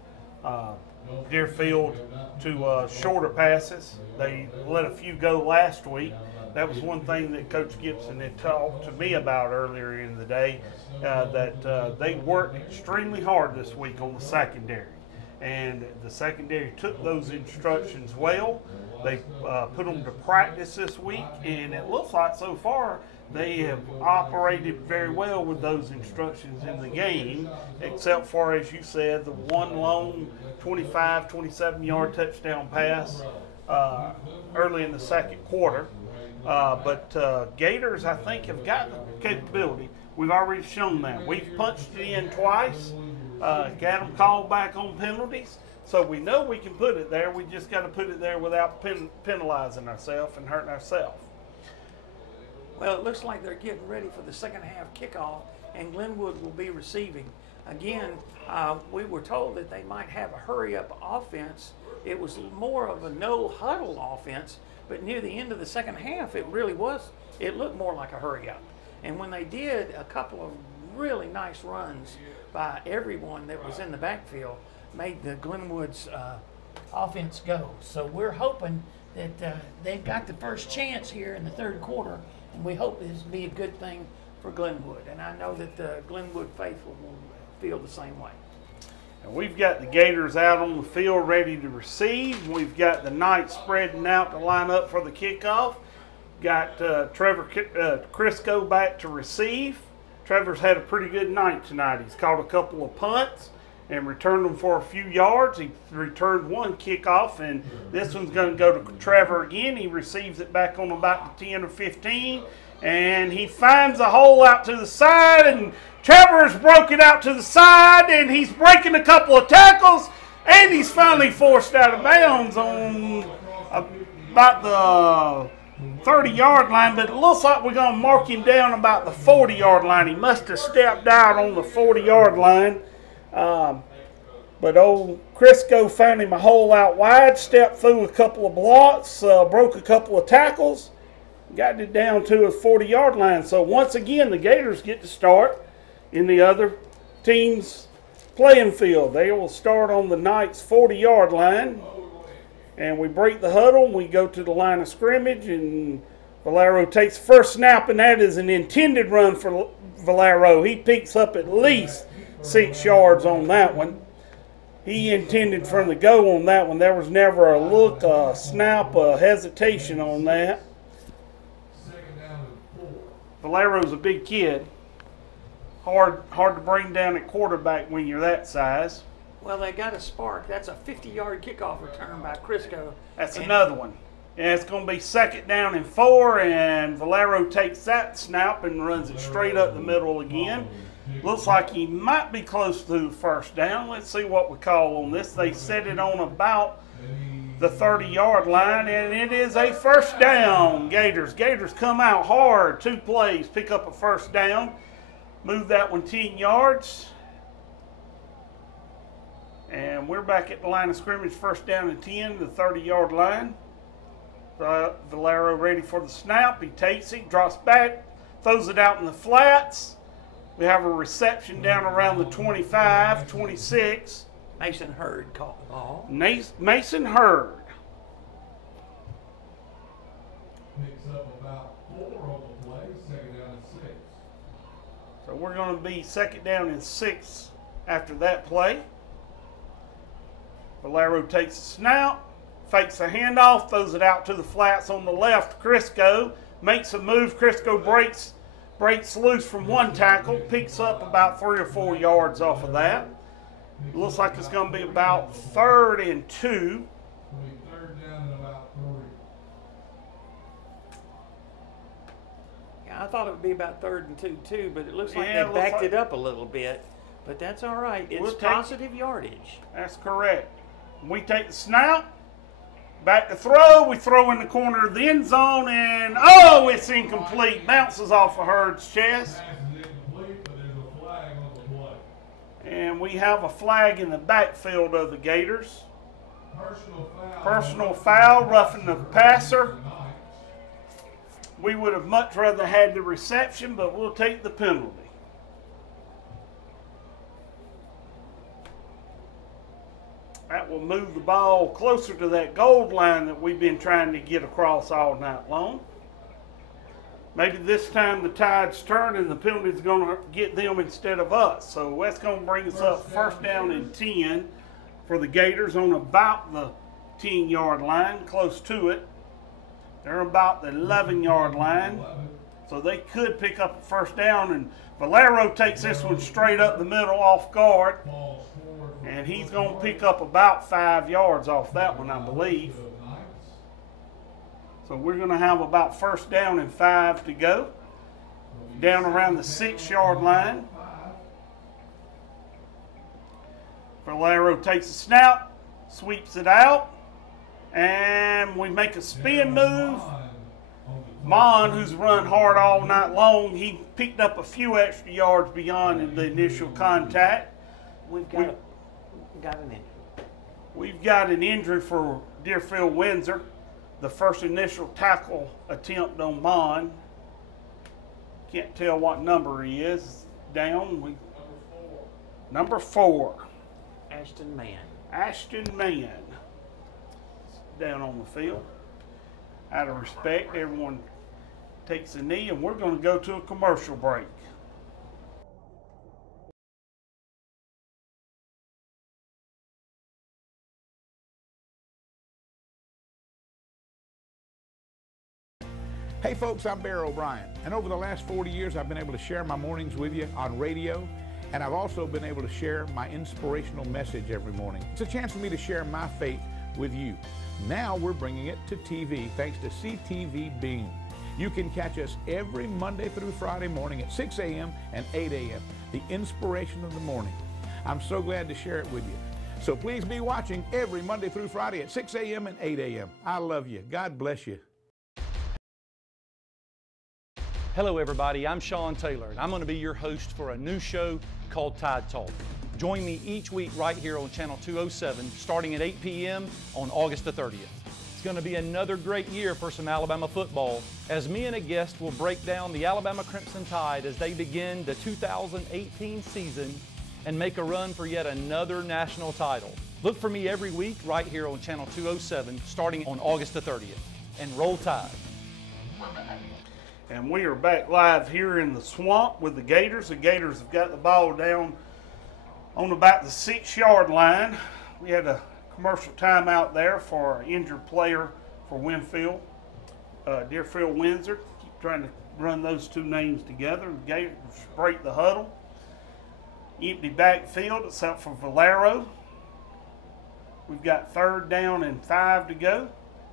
Deerfield to shorter passes. They let a few go last week. That was one thing that Coach Gibson had talked to me about earlier in the day, that they worked extremely hard this week on the secondary. And the secondary took those instructions well. They put them to practice this week, and it looks like so far they have operated very well with those instructions in the game, except for, as you said, the one long 25, 27-yard touchdown pass early in the second quarter. But Gators, I think, have got the capability. We've already shown that. We've punched it in twice, got them called back on penalties. So we know we can put it there. We just got to put it there without penalizing ourselves and hurting ourselves. Well, it looks like they're getting ready for the second half kickoff, and Glenwood will be receiving. Again, we were told that they might have a hurry-up offense. It was more of a no-huddle offense, but near the end of the second half, it really was. It looked more like a hurry-up. And when they did a couple of really nice runs by everyone that was in the backfield, made the Glenwood's offense go. So we're hoping that they've got the first chance here in the third quarter, and we hope this will be a good thing for Glenwood. And I know that the Glenwood faithful will feel the same way. And we've got the Gators out on the field ready to receive. We've got the Knights spreading out to line up for the kickoff. Got Trevor Crisco back to receive. Trevor's had a pretty good night tonight. He's caught a couple of punts and returned them for a few yards. He returned one kickoff, and this one's going to go to Trevor again. He receives it back on about the 10 or 15, and he finds a hole out to the side, and Trevor's broke it out to the side, and he's breaking a couple of tackles, and he's finally forced out of bounds on about the 30-yard line, but it looks like we're going to mark him down about the 40-yard line. He must have stepped out on the 40-yard line. But old Crisco found him a hole out wide, stepped through a couple of blocks, broke a couple of tackles, got it down to a 40-yard line. So once again, the Gators get to start in the other team's playing field. They will start on the Knights' 40-yard line. And we break the huddle, and we go to the line of scrimmage, and Valero takes the first snap, and that is an intended run for Valero. He picks up at least 6 yards on that one. He intended from the go on that one. There was never a look, a snap, a hesitation on that. Valero's a big kid. Hard to bring down at quarterback when you're that size. Well, they got a spark. That's a 50-yard kickoff return by Crisco. That's another one. And it's going to be 2nd down and 4, and Valero takes that snap and runs it straight up the middle again. Looks like he might be close to the first down. Let's see what we call on this. They set it on about the 30-yard line, and it is a first down. Gators come out hard. 2 plays, pick up a first down. Move that one 10 yards. And we're back at the line of scrimmage, 1st down and 10, the 30-yard line. Valero ready for the snap. He takes it, drops back, throws it out in the flats. We have a reception down around the 25, 26. Mason Hurd caught the ball. Mason Hurd. Picks up about 4 on the play, 2nd down and 6. So we're going to be 2nd down and 6 after that play. Valero takes a snap, fakes a handoff, throws it out to the flats on the left. Crisco makes a move. Crisco breaks loose from one tackle, picks up about 3 or 4 yards off of that. It looks like it's going to be about 3rd and 2. 3rd down and about 3. Yeah, I thought it would be about 3rd and 2 too, but it looks like they backed it up a little bit. But that's all right. It's positive yardage. That's correct. We take the snap, back to throw. We throw in the corner of the end zone, and oh, it's incomplete. Bounces off of Hurd's chest. And we have a flag in the backfield of the Gators. Personal foul, roughing the passer. We would have much rather had the reception, but we'll take the penalty. That will move the ball closer to that goal line that we've been trying to get across all night long. Maybe this time the tide's turning, the penalty's going to get them instead of us. So that's going to bring us up 1st down and 10 for the Gators on about the 10-yard line, close to it. They're about the 11-yard line. So they could pick up a 1st down, and Valero takes this one straight up the middle off guard. And he's going to pick up about 5 yards off that one, I believe. So we're going to have about 1st down and 5 to go. Down around the 6-yard line. Valero takes a snap, sweeps it out, and we make a spin move. Mon, who's run hard all night long, he picked up a few extra yards beyond the initial contact. We've got an injury. We've got an injury for Deerfield Windsor. The first initial tackle attempt on Mon. Can't tell what number he is. Down. Number 4. Ashton Mann. Ashton Mann. Down on the field. Out of respect, everyone takes a knee, and we're going to go to a commercial break. Hey folks, I'm Bear O'Brien, and over the last 40 years I've been able to share my mornings with you on radio, and I've also been able to share my inspirational message every morning. It's a chance for me to share my faith with you. Now we're bringing it to TV thanks to CTVBeam. You can catch us every Monday through Friday morning at 6 a.m. and 8 a.m., the inspiration of the morning. I'm so glad to share it with you. So please be watching every Monday through Friday at 6 a.m. and 8 a.m. I love you. God bless you. Hello everybody, I'm Sean Taylor, and I'm going to be your host for a new show called Tide Talk. Join me each week right here on Channel 207, starting at 8 p.m. on August the 30th. It's going to be another great year for some Alabama football, as me and a guest will break down the Alabama Crimson Tide as they begin the 2018 season and make a run for yet another national title. Look for me every week right here on Channel 207, starting on August the 30th. And roll Tide. And we are back live here in the swamp with the Gators. The Gators have got the ball down on about the 6-yard line. We had a commercial timeout there for an injured player for Winfield, Deerfield Windsor. Keep trying to run those two names together. The Gators break the huddle. Empty backfield except for Valero. We've got 3rd down and 5 to go.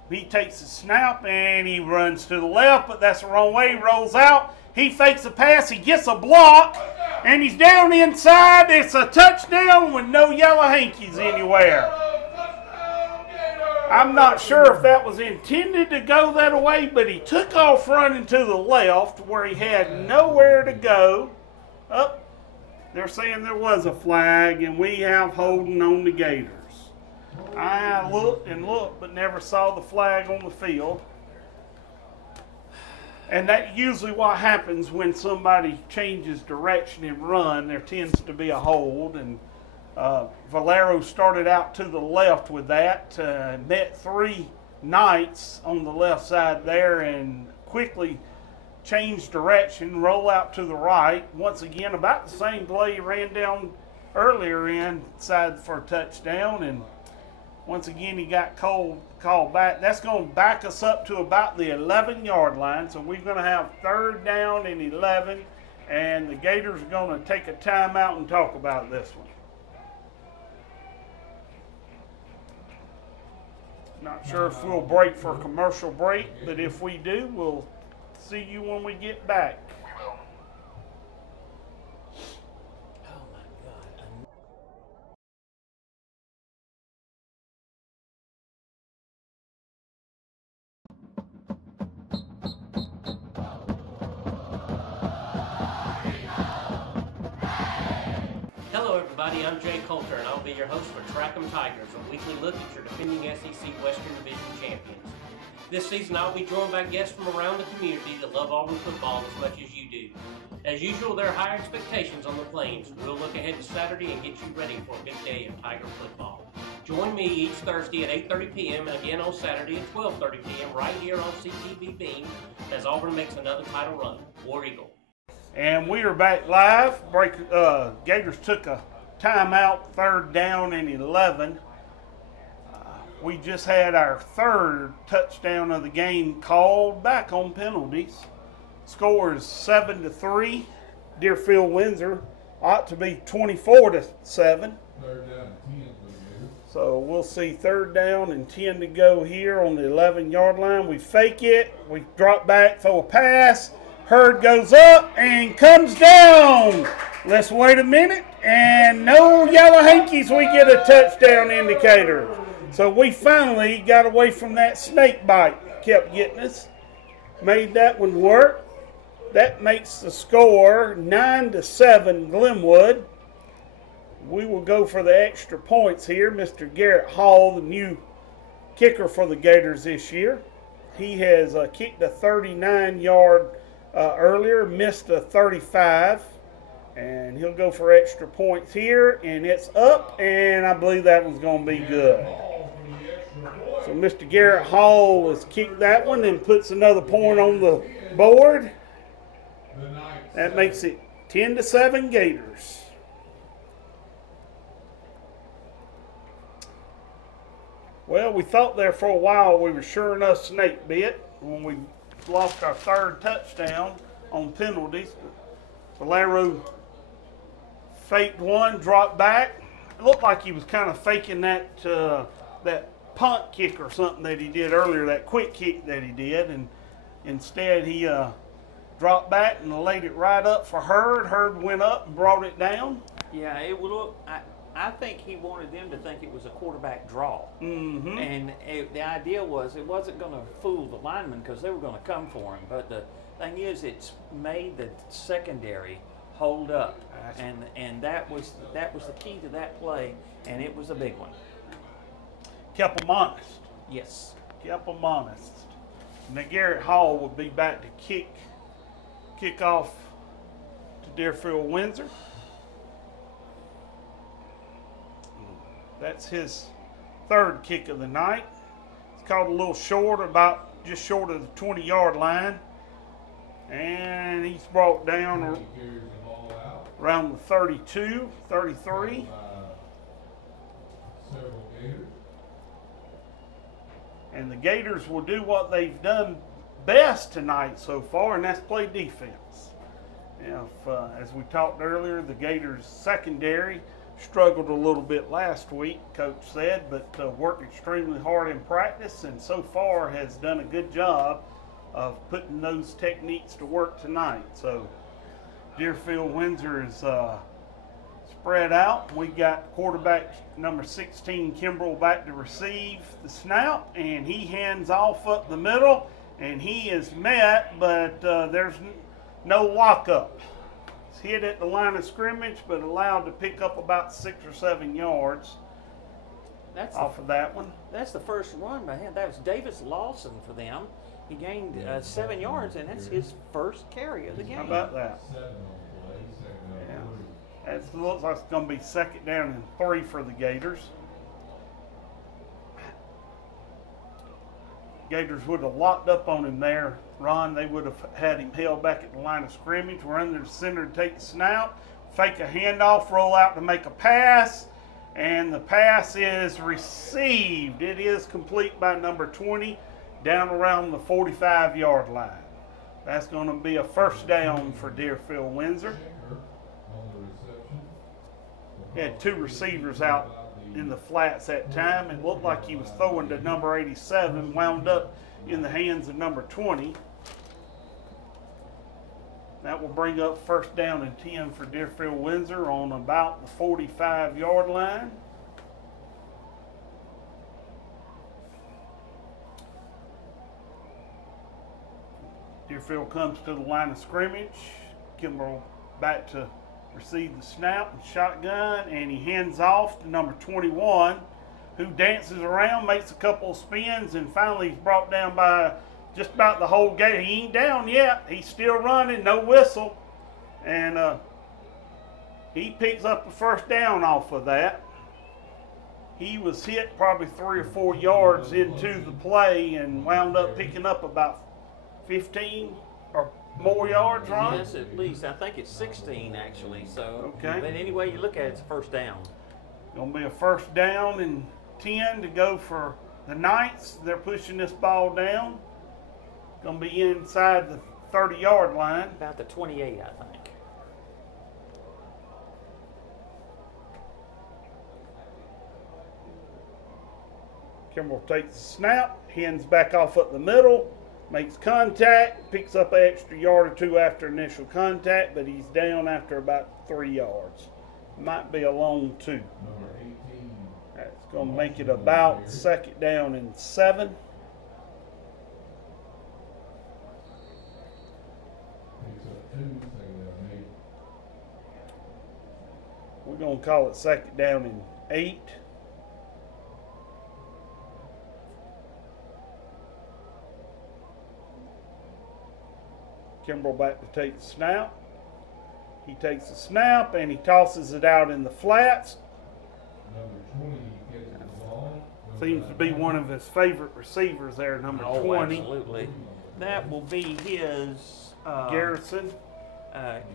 He takes a snap and he runs to the left, but that's the wrong way. He rolls out. He fakes a pass. He gets a block, and he's down inside. It's a touchdown with no yellow hankies anywhere. I'm not sure if that was intended to go that way, but he took off running to the left where he had nowhere to go. Up, they're saying there was a flag, and we have holding on the Gators. I looked and looked, but never saw the flag on the field. And that's usually what happens when somebody changes direction and run. There tends to be a hold. And Valero started out to the left with that. Met 3 Knights on the left side there and quickly changed direction, roll out to the right. Once again, about the same play he ran down earlier inside for a touchdown. And once again, he got called back. That's going to back us up to about the 11-yard line. So we're going to have 3rd down and 11. And the Gators are going to take a timeout and talk about this one. Not sure if we'll break for a commercial break, but if we do, we'll see you when we get back. Hello everybody, I'm Jay Coulter and I'll be your host for Track 'em Tigers, a weekly look at your defending SEC Western Division champions. This season I'll be joined by guests from around the community that love Auburn football as much as you do. As usual, there are high expectations on the Plains. We'll look ahead to Saturday and get you ready for a big day of Tiger football. Join me each Thursday at 8:30 p.m. and again on Saturday at 12:30 p.m. right here on CTVBeam as Auburn makes another title run. War Eagle. And we are back live. Gators took a timeout, 3rd down and 11. We just had our 3rd touchdown of the game called back on penalties. Score is 7-3. Deerfield Windsor ought to be 24-7. 3rd down and 10. So we'll see 3rd down and 10 to go here on the 11-yard line. We fake it. We drop back, throw a pass. Herd goes up and comes down. Let's wait a minute. And no yellow hankies. We get a touchdown indicator. So we finally got away from that snake bite. Kept getting us. Made that one work. That makes the score 9-7 Glenwood. We will go for the extra points here. Mr. Garrett Hall, the new kicker for the Gators this year. He has kicked a 39-yard earlier, missed a 35, and he'll go for extra points here, and it's up, and I believe that one's going to be good. So Mr. Garrett Hall has kicked that one and puts another point on the board. That makes it 10-7 Gators. Well, we thought there for a while we were sure enough snake bit when we lost our third touchdown on penalties. Valero faked one, dropped back. It looked like he was kind of faking that that punt kick or something that he did earlier, that quick kick that he did, and instead he dropped back and laid it right up for Hurd. Hurd went up and brought it down. Yeah, it would look. I think he wanted them to think it was a quarterback draw. Mm-hmm. And the idea was it wasn't going to fool the linemen because they were going to come for him. But the thing is, it's made the secondary hold up, and that was the key to that play, and it was a big one. Kept them honest. Yes. Kept them honest. Now Garrett Hall will be back to kick off to Deerfield Windsor. That's his third kick of the night. It's called a little short, about just short of the 20-yard line. And he's brought down around the 32, 33. And the Gators will do what they've done best tonight so far, and that's play defense. As we talked earlier, the Gators secondary struggled a little bit last week, Coach said, but worked extremely hard in practice and so far has done a good job of putting those techniques to work tonight. So Deerfield Windsor is spread out. We got quarterback number 16, Kimbrell, back to receive the snap, and he hands off up the middle, and he is met, but there's no lockup. He's hit at the line of scrimmage, but allowed to pick up about 6 or 7 yards off of that one. That's the first run by him. That was Davis Lawson for them. He gained 7 yards, and that's his first carry of the game. How about that? Yeah. It looks like it's going to be 2nd down and 3 for the Gators. Gators would have locked up on him there, Ron. They would have had him held back at the line of scrimmage. We're under the center to take the snap, fake a handoff, roll out to make a pass, and the pass is received. It is complete by number 20 down around the 45-yard line. That's going to be a 1st down for Deerfield Windsor. He had 2 receivers out in the flats that time. It looked like he was throwing to number 87, wound up in the hands of number 20. That will bring up 1st down and 10 for Deerfield Windsor on about the 45-yard line. Deerfield comes to the line of scrimmage. Kimbrell back to receive the snap and shotgun, and he hands off to number 21, who dances around, makes a couple of spins, and finally he's brought down by just about the whole gate. He ain't down yet. He's still running, no whistle, and he picks up a 1st down off of that. He was hit probably 3 or 4 yards into the play and wound up picking up about 15 or more yards, Ron? Yes, at least. I think it's 16 actually. So, okay. But any way you look at it, it's a 1st down. Gonna be a 1st down and 10 to go for the Knights. They're pushing this ball down. Gonna be inside the 30-yard line. About the 28, I think. Kimbrell takes the snap, hands back off up the middle, makes contact, picks up an extra yard or 2 after initial contact, but he's down after about 3 yards. Might be a long 2. That's going to make it about 2nd down and 7. We're going to call it 2nd down and 8. Kimbrell back to take the snap. He takes the snap and he tosses it out in the flats. Number 20 gets the ball with Seems to be one of his favorite receivers there, number 20. Absolutely. That will be his Garrison.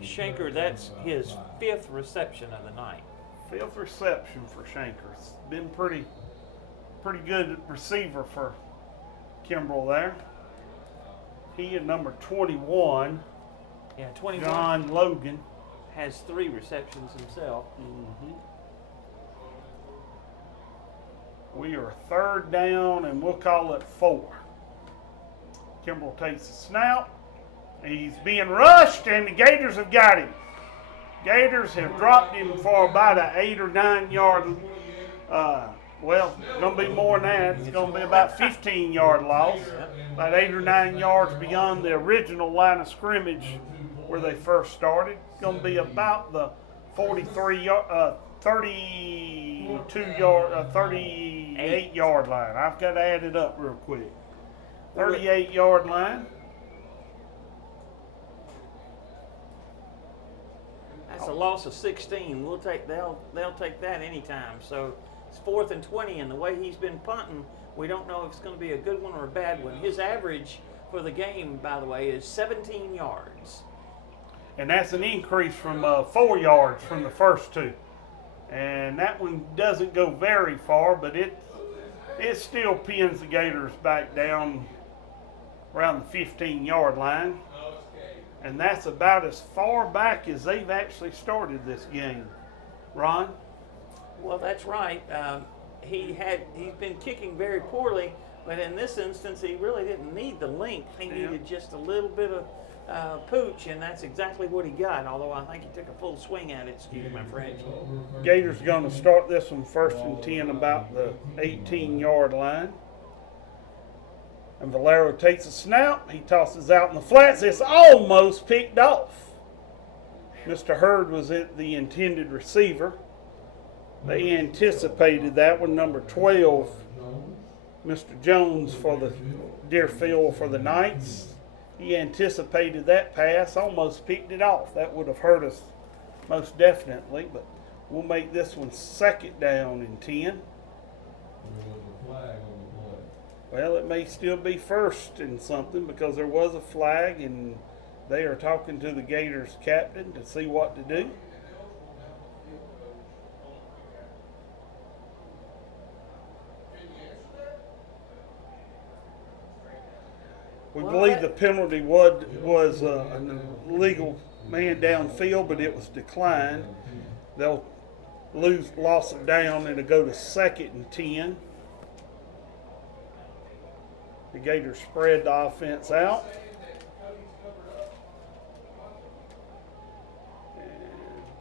Shanker, that's his 5th reception of the night. 5th reception for Shanker. It's been pretty good receiver for Kimbrell there. He and number 21. Yeah, 21. John Logan has 3 receptions himself. We are 3rd down, and we'll call it 4. Kimbrell takes the snap. He's being rushed, and the Gators have got him. Gators have dropped him for about an 8 or 9 yard, well, it's going to be more than that. It's going to be about 15-yard loss, about 8 or 9 yards beyond the original line of scrimmage where they first started. It's going to be about the 38-yard line. I've got to add it up real quick. 38-yard line. That's a loss of 16. They'll take that anytime. So it's 4th and 20, and the way he's been punting, we don't know if it's going to be a good one or a bad one. His average for the game, by the way, is 17 yards. And that's an increase from 4 yards from the first 2. And that one doesn't go very far, but it still pins the Gators back down around the 15-yard line. And that's about as far back as they've actually started this game. Ron? Well, that's right. He's been kicking very poorly, but in this instance, he really didn't need the length. He needed just a little bit of pooch, and that's exactly what he got, although I think he took a full swing at it, excuse my French. Gators going to start this one 1st and 10 about the 18-yard line. And Valero takes a snap. He tosses out in the flats. It's almost picked off. Mr. Hurd was the intended receiver. They anticipated that one. Number 12, Mr. Jones for the Deerfield for the Knights. He anticipated that pass, almost picked it off. That would have hurt us most definitely, but we'll make this one 2nd down and 10. Well, it may still be 1st and something because there was a flag, and they are talking to the Gators captain to see what to do. We believe the penalty was an illegal man downfield, but it was declined. They'll loss of down, and it'll go to 2nd and 10. The Gators spread the offense out. And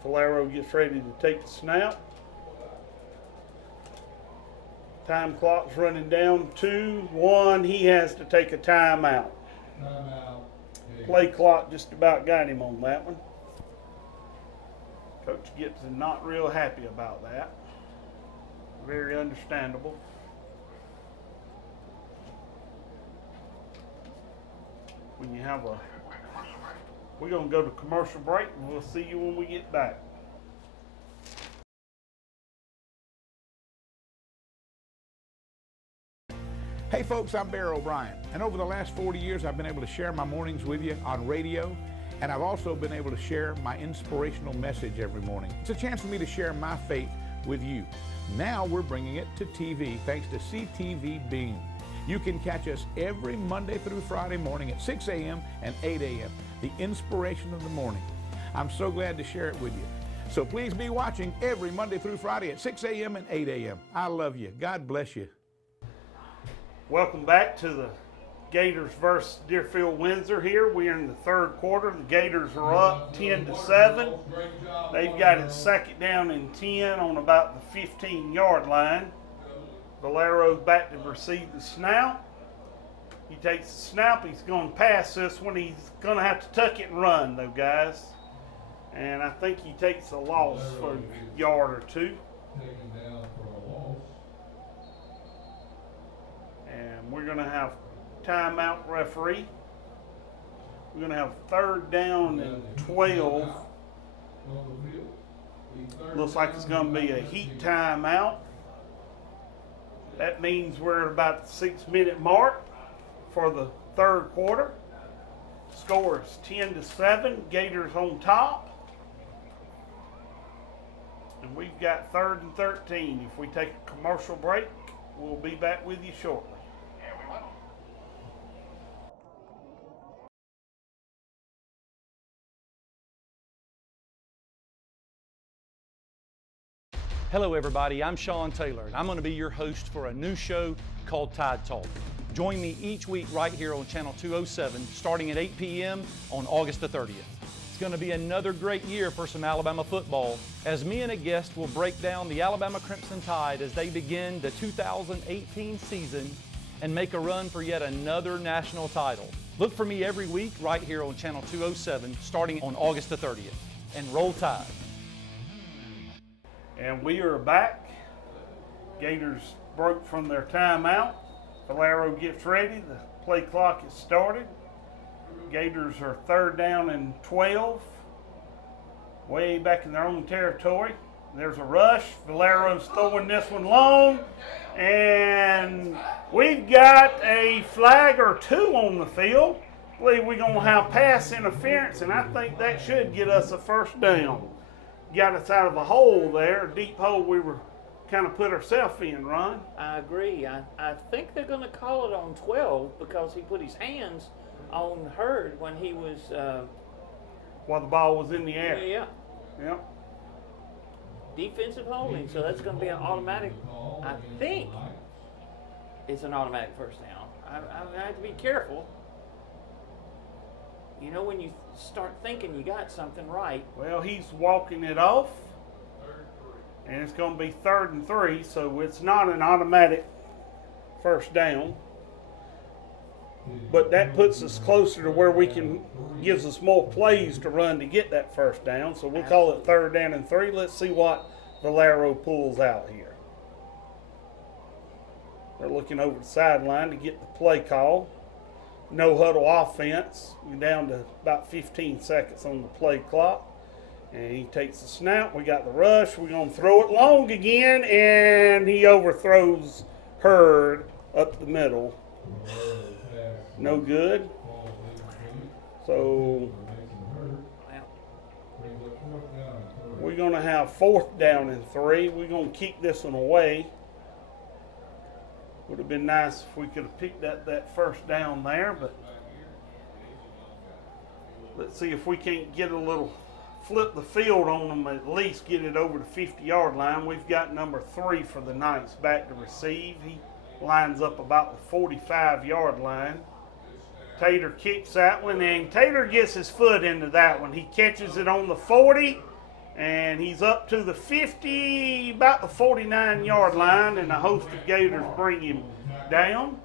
Valero gets ready to take the snap. Time clock's running down 2-1. He has to take a timeout. Play clock just about got him on that one. Coach Gibson not real happy about that. Very understandable. When you have we're going to go to commercial break, and we'll see you when we get back. Hey folks, I'm Bear O'Brien, and over the last 40 years I've been able to share my mornings with you on radio, and I've also been able to share my inspirational message every morning. It's a chance for me to share my faith with you. Now we're bringing it to TV thanks to CTVBeam. You can catch us every Monday through Friday morning at 6 a.m. and 8 a.m., the inspiration of the morning. I'm so glad to share it with you. So please be watching every Monday through Friday at 6 a.m. and 8 a.m. I love you. God bless you. Welcome back to the Gators versus Deerfield Windsor here. We are in the 3rd quarter. The Gators are up 10-7. They've got it 2nd down and 10 on about the 15-yard line. Valero's back to receive the snap. He takes the snap. He's going to pass this one. He's going to have to tuck it and run, though, guys. And I think he takes a loss for a yard or 2. And we're going to have timeout referee. We're going to have 3rd down and 12. Looks like it's going to be a heat timeout. That means we're at about the 6-minute mark for the third quarter. Score is 10-7, Gators on top. And we've got 3rd and 13. If we take a commercial break, we'll be back with you shortly. Hello everybody, I'm Sean Taylor, and I'm going to be your host for a new show called Tide Talk. Join me each week right here on Channel 207, starting at 8 p.m. on August the 30th. It's going to be another great year for some Alabama football, as me and a guest will break down the Alabama Crimson Tide as they begin the 2018 season and make a run for yet another national title. Look for me every week right here on Channel 207, starting on August the 30th. And roll Tide. And we are back. Gators broke from their timeout. Valero gets ready. The play clock is started. Gators are 3rd down and 12. Way back in their own territory. There's a rush. Valero's throwing this one long. And we've got a flag or 2 on the field. I believe we're going to have pass interference, and I think that should get us a 1st down. Got us out of a hole there, a deep hole we were kind of put ourselves in, Ron. I agree. I think they're going to call it on 12 because he put his hands on Hurd when he was... while the ball was in the air. Yeah. Defensive holding, so that's going to be an automatic. I think it's an automatic 1st down. I have to be careful. You know, when you start thinking you got something right. Well, he's walking it off, and it's going to be 3rd and 3, so it's not an automatic 1st down. But that puts us closer to where we can, gives us more plays to run to get that 1st down. So we'll call it 3rd down and 3. Let's see what Valero pulls out here. They're looking over the sideline to get the play call. No huddle offense. We're down to about 15 seconds on the play clock. And he takes the snap. We got the rush. We're going to throw it long again. And he overthrows Hurd up the middle. No good. So we're going to have 4th down and 3. We're going to kick this one away. Would have been nice if we could have picked up that 1st down there, but let's see if we can't get a little, flip the field on them, at least get it over the 50-yard line. We've got number 3 for the Knights back to receive. He lines up about the 45-yard line. Tater kicks that one, and Tater gets his foot into that one. He catches it on the 40, and he's up to the 50, about the 49-yard line, and a host of Gators bring him down.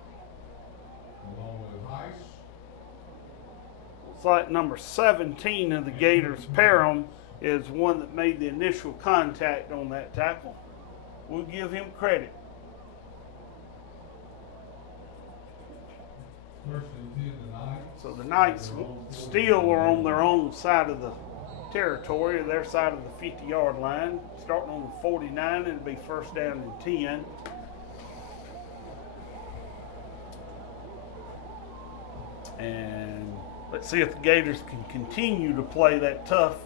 Looks like number 17 of the Gators, Parham, is one that made the initial contact on that tackle. We'll give him credit. So the Knights still are on their own side of the territory, their side of the 50-yard line, starting on the 49, and it'll be 1st down and 10. And let's see if the Gators can continue to play that tough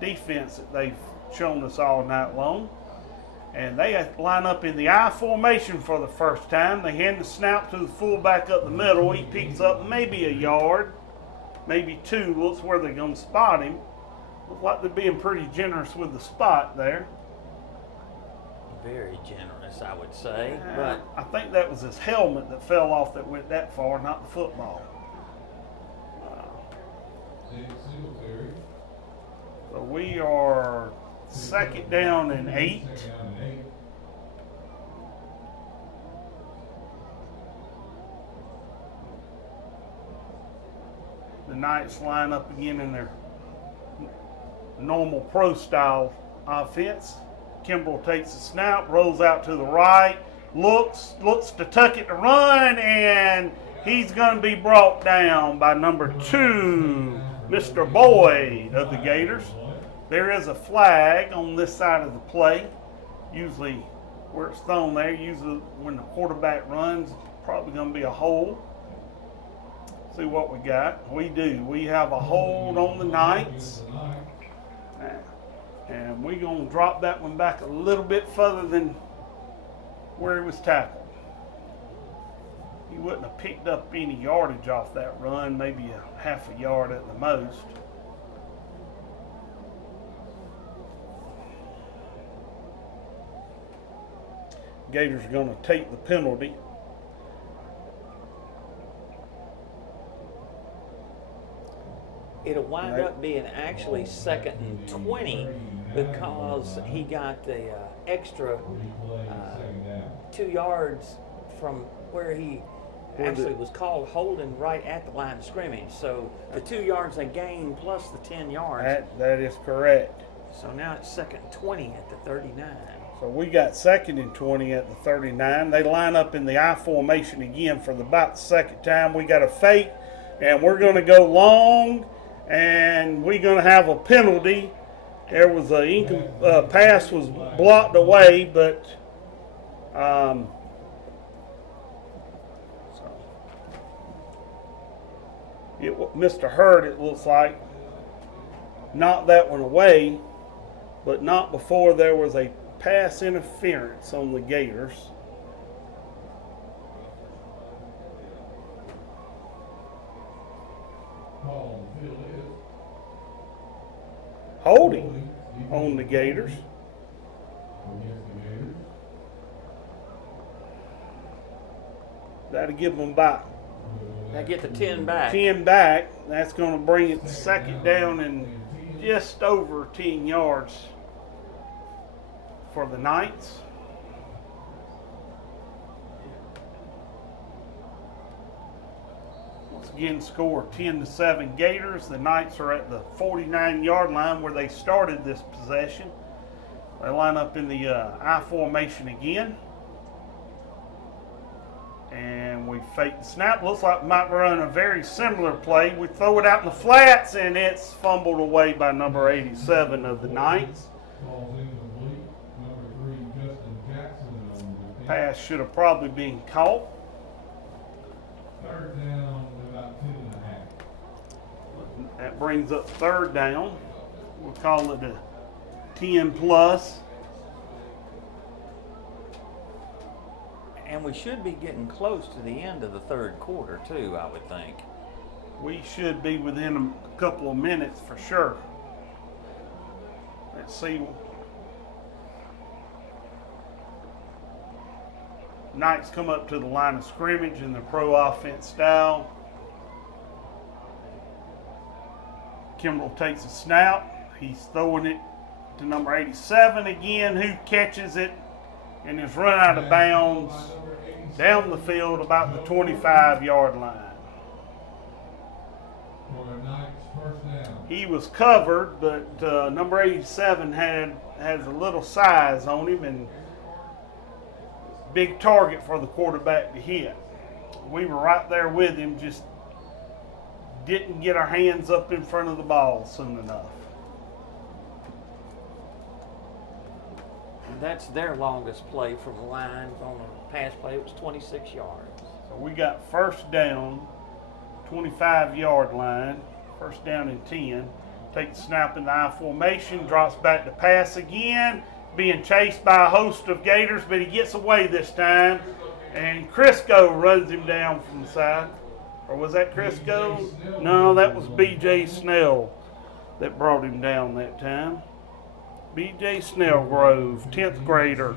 defense that they've shown us all night long. And they line up in the I formation for the 1st time. They hand the snap to the fullback up the middle. He picks up maybe a yard, maybe 2. Looks where they're going to spot him. Looks like they're being pretty generous with the spot there. Very generous, I would say. But I think that was his helmet that fell off that went that far, not the football. So we are 2nd down and 8. The Knights line up again in their normal pro-style offense. Kimbrell takes the snap, rolls out to the right, looks to tuck it to run, and he's going to be brought down by number 2, Mr. Boyd of the Gators. There is a flag on this side of the play. Usually where it's thrown there. Usually when the quarterback runs, probably going to be a hold. See what we got. We do. We have a hold on the Knights. And we're going to drop that one back a little bit further than where he was tackled. He wouldn't have picked up any yardage off that run, maybe a half a yard at the most. Gators are going to take the penalty. It'll wind up being actually 2nd and 20 because he got the extra 2 yards from where he actually was called holding right at the line of scrimmage. So the 2 yards they gained plus the 10 yards. That is correct. So now it's 2nd and 20 at the 39. So we got 2nd and 20 at the 39. They line up in the I formation again for about the second time. We got a fake, and we're going to go long, and we're going to have a penalty. There was a pass was blocked away, but Mr. Hurd, it looks like, knocked that one away, but not before there was a pass interference on the Gators. Holding on the Gators. That'll give them about. That get the 10 back. 10 back. That's going to bring it 2nd down and just over 10 yards for the Knights. Once again, score 10-7 Gators. The Knights are at the 49-yard line where they started this possession. They line up in the I formation again. And we fake the snap. Looks like we might run a very similar play. We throw it out in the flats, and it's fumbled away by number 87 of the Knights. Pass should have probably been caught. 3rd down, about 10.5. That brings up 3rd down. We'll call it a 10 plus. And we should be getting close to the end of the 3rd quarter, too, I would think. We should be within a couple of minutes for sure. Let's see. Knights come up to the line of scrimmage in the pro offense style. Kimbrell takes a snap. He's throwing it to number 87 again, who catches it and is run out of bounds down the field about the 25-yard line. He was covered, but number 87 has a little size on him and big target for the quarterback to hit. We were right there with him, just didn't get our hands up in front of the ball soon enough. And that's their longest play from the line on a pass play. It was 26 yards. So we got 1st down, 25-yard line, 1st down and 10. Take the snap in the I formation, drops back to pass again, being chased by a host of Gators, but he gets away this time, and Crisco runs him down from the side. Or was that Crisco? No, that was B.J. Snell that brought him down that time. B.J. Snellgrove, 10th grader,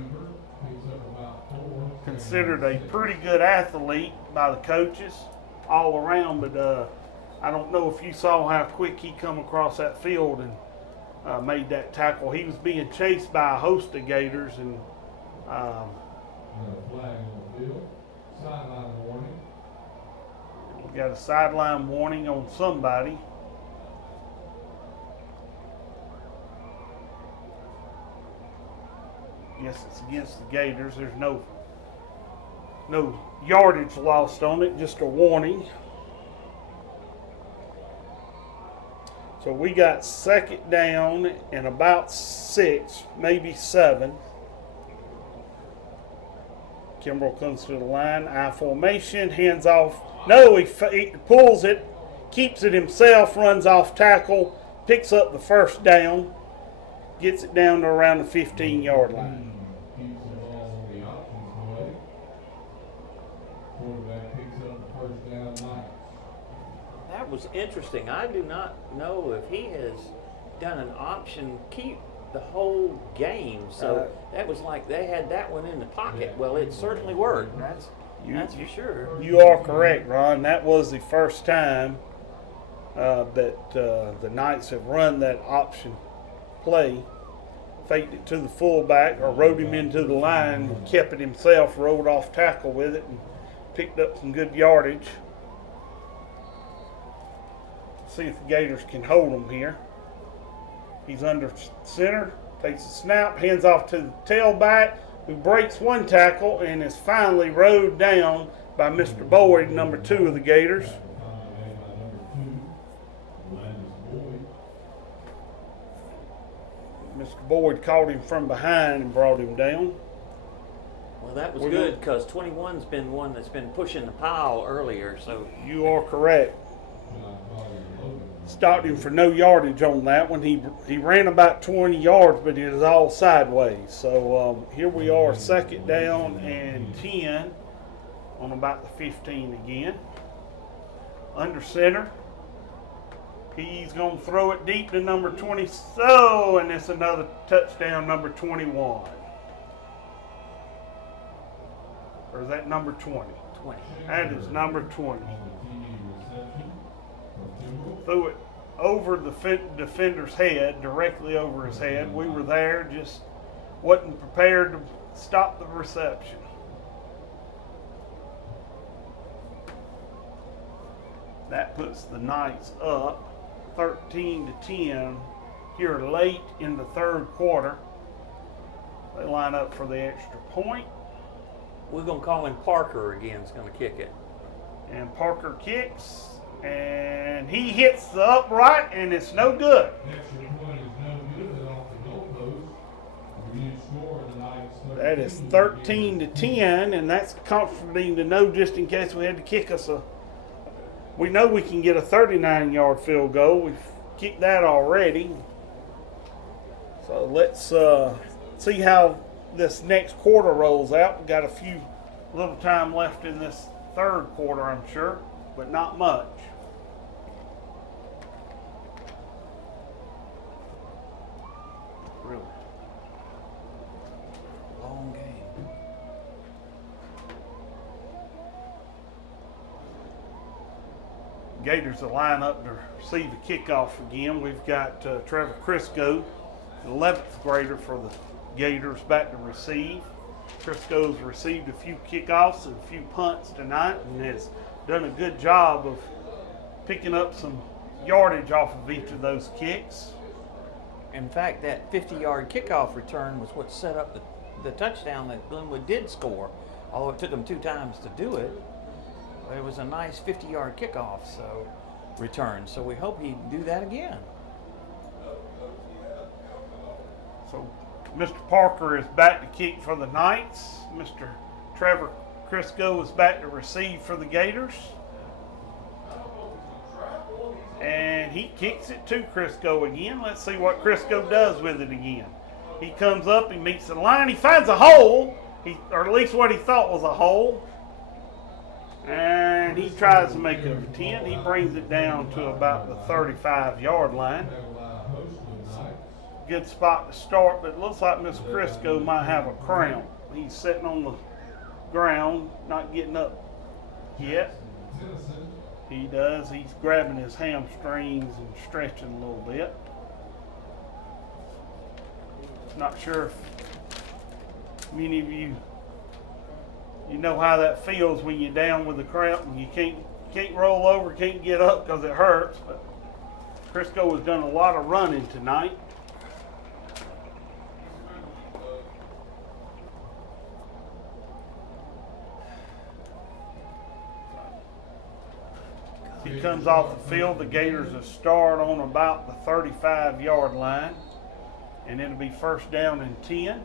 considered a pretty good athlete by the coaches all around, but I don't know if you saw how quick he come across that field and made that tackle. He was being chased by a host of Gators, and we got a sideline warning on somebody. Yes, it's against the Gators. There's no yardage lost on it, just a warning. So we got 2nd down and about 6, maybe 7. Kimbrell comes to the line, I formation, hands off. No, he pulls it, keeps it himself, runs off tackle, picks up the first down, gets it down to around the 15-yard line. That was interesting. I do not know if he has done an option keep the whole game. So that was like they had that one in the pocket. Well, it certainly worked. That's for sure. You are correct, Ron. That was the first time that the Knights have run that option play. Faked it to the fullback or rode him into the line, kept it himself, rolled off tackle with it, and picked up some good yardage. See if the Gators can hold him here. He's under center, takes a snap, hands off to the tailback, who breaks one tackle and is finally rode down by Mr. Boyd, number 2 of the Gators. Mr. Boyd caught him from behind and brought him down. Well, that was good because 21's been one that's been pushing the pile earlier. So you are correct. Stopped him for no yardage on that one. He ran about 20 yards, but it was all sideways. So here we are, 2nd down and 10 on about the 15 again. Under center. He's going to throw it deep to number 20. So, and it's another touchdown, number 21. Or is that number 20? 20. That is number 20. Threw it over the defender's head, directly over his head. We were there, just wasn't prepared to stop the reception. That puts the Knights up 13-10 here late in the 3rd quarter. They line up for the extra point. We're going to call him Parker again. Is going to kick it. And Parker kicks, and he hits the upright, and it's no good. That is 13-10, and that's comforting to know just in case we had to kick us a. We know we can get a 39-yard field goal. We've kicked that already. So let's see how this next quarter rolls out. We've got a little time left in this 3rd quarter, I'm sure, but not much. Really. Long game. Gators will line up to receive a kickoff again. We've got Trevor Crisco, the 11th grader for the Gators, back to receive. Crisco's received a few kickoffs and a few punts tonight and has done a good job of picking up some yardage off of each of those kicks. In fact, that 50-yard kickoff return was what set up the touchdown that Glenwood did score. Although it took them 2 times to do it, it was a nice 50-yard kickoff return. So we hope he can do that again. So Mr. Parker is back to kick for the Knights. Mr. Trevor Crisco is back to receive for the Gators. And he kicks it to Crisco again. Let's see what Crisco does with it again. He comes up, he meets the line, he finds a hole, or at least what he thought was a hole. And he tries to make it a 10. He brings it down to about the 35-yard line. Good spot to start, but it looks like Mr. Crisco might have a cramp. He's sitting on the ground, not getting up yet. He does. He's grabbing his hamstrings and stretching a little bit. Not sure if many of you know how that feels when you're down with a cramp and you can't roll over, can't get up because it hurts. But Crisco has done a lot of running tonight. He comes off the field. The Gators will start on about the 35-yard line, and it'll be 1st down and 10.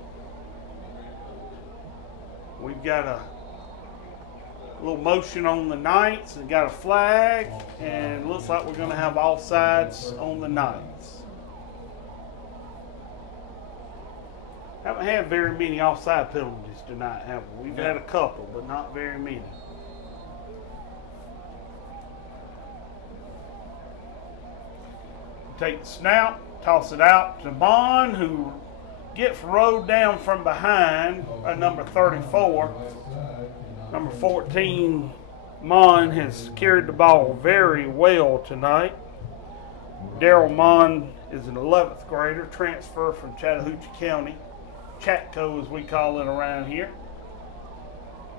We've got a little motion on the Knights and got a flag, and looks like we're going to have offsides on the Knights. Haven't had very many offside penalties tonight, have we? We've had a couple, but not very many. Take the snap, toss it out to Bond, who gets rode down from behind by number 34. Number 14, Mon, has carried the ball very well tonight. Daryl Mon is an 11th grader, transfer from Chattahoochee County, Chatco as we call it around here.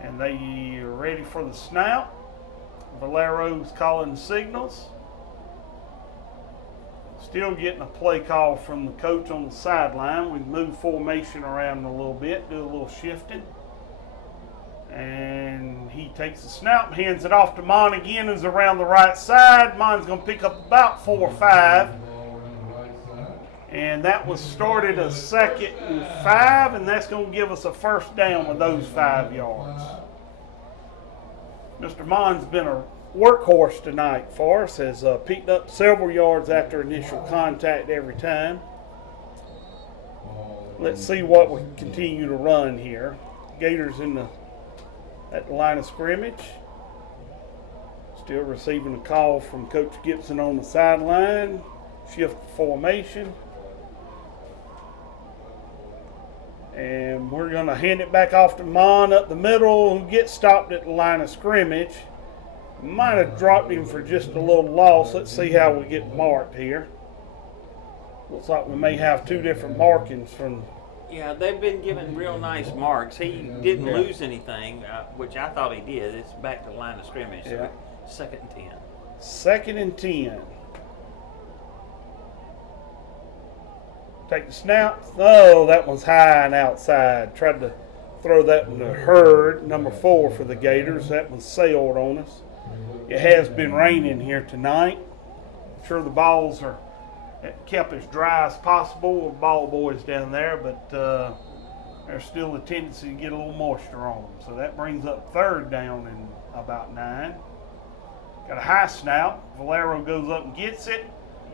And they are ready for the snap. Valero's calling the signals. Still getting a play call from the coach on the sideline. We've moved formation around a little bit, do a little shifting. And he takes the snap, hands it off to Mon again, who's around the right side. Mon's going to pick up about 4 or 5. And that was started a 2nd and 5, and that's going to give us a first down with those 5 yards. Mr. Mon's been a workhorse tonight for us, has picked up several yards after initial contact every time. Let's see what we continue to run here. Gators at the line of scrimmage. Still receiving a call from Coach Gibson on the sideline. Shift formation. And we're going to hand it back off to Mon up the middle, who gets stopped at the line of scrimmage. Might have dropped him for just a little loss. Let's see how we get marked here. Looks like we may have 2 different markings from. Yeah, they've been given real nice marks. He didn't lose anything, which I thought he did. It's back to the line of scrimmage. So 2nd and 10. 2nd and 10. Take the snap. Oh, that one's high and outside. Tried to throw that one to Hurd, number 4 for the Gators. That one sailed on us. It has been raining here tonight. I'm sure the balls are kept as dry as possible with ball boys down there, but there's still a tendency to get a little moisture on them. So that brings up 3rd down and about 9. Got a high snap. Valero goes up and gets it,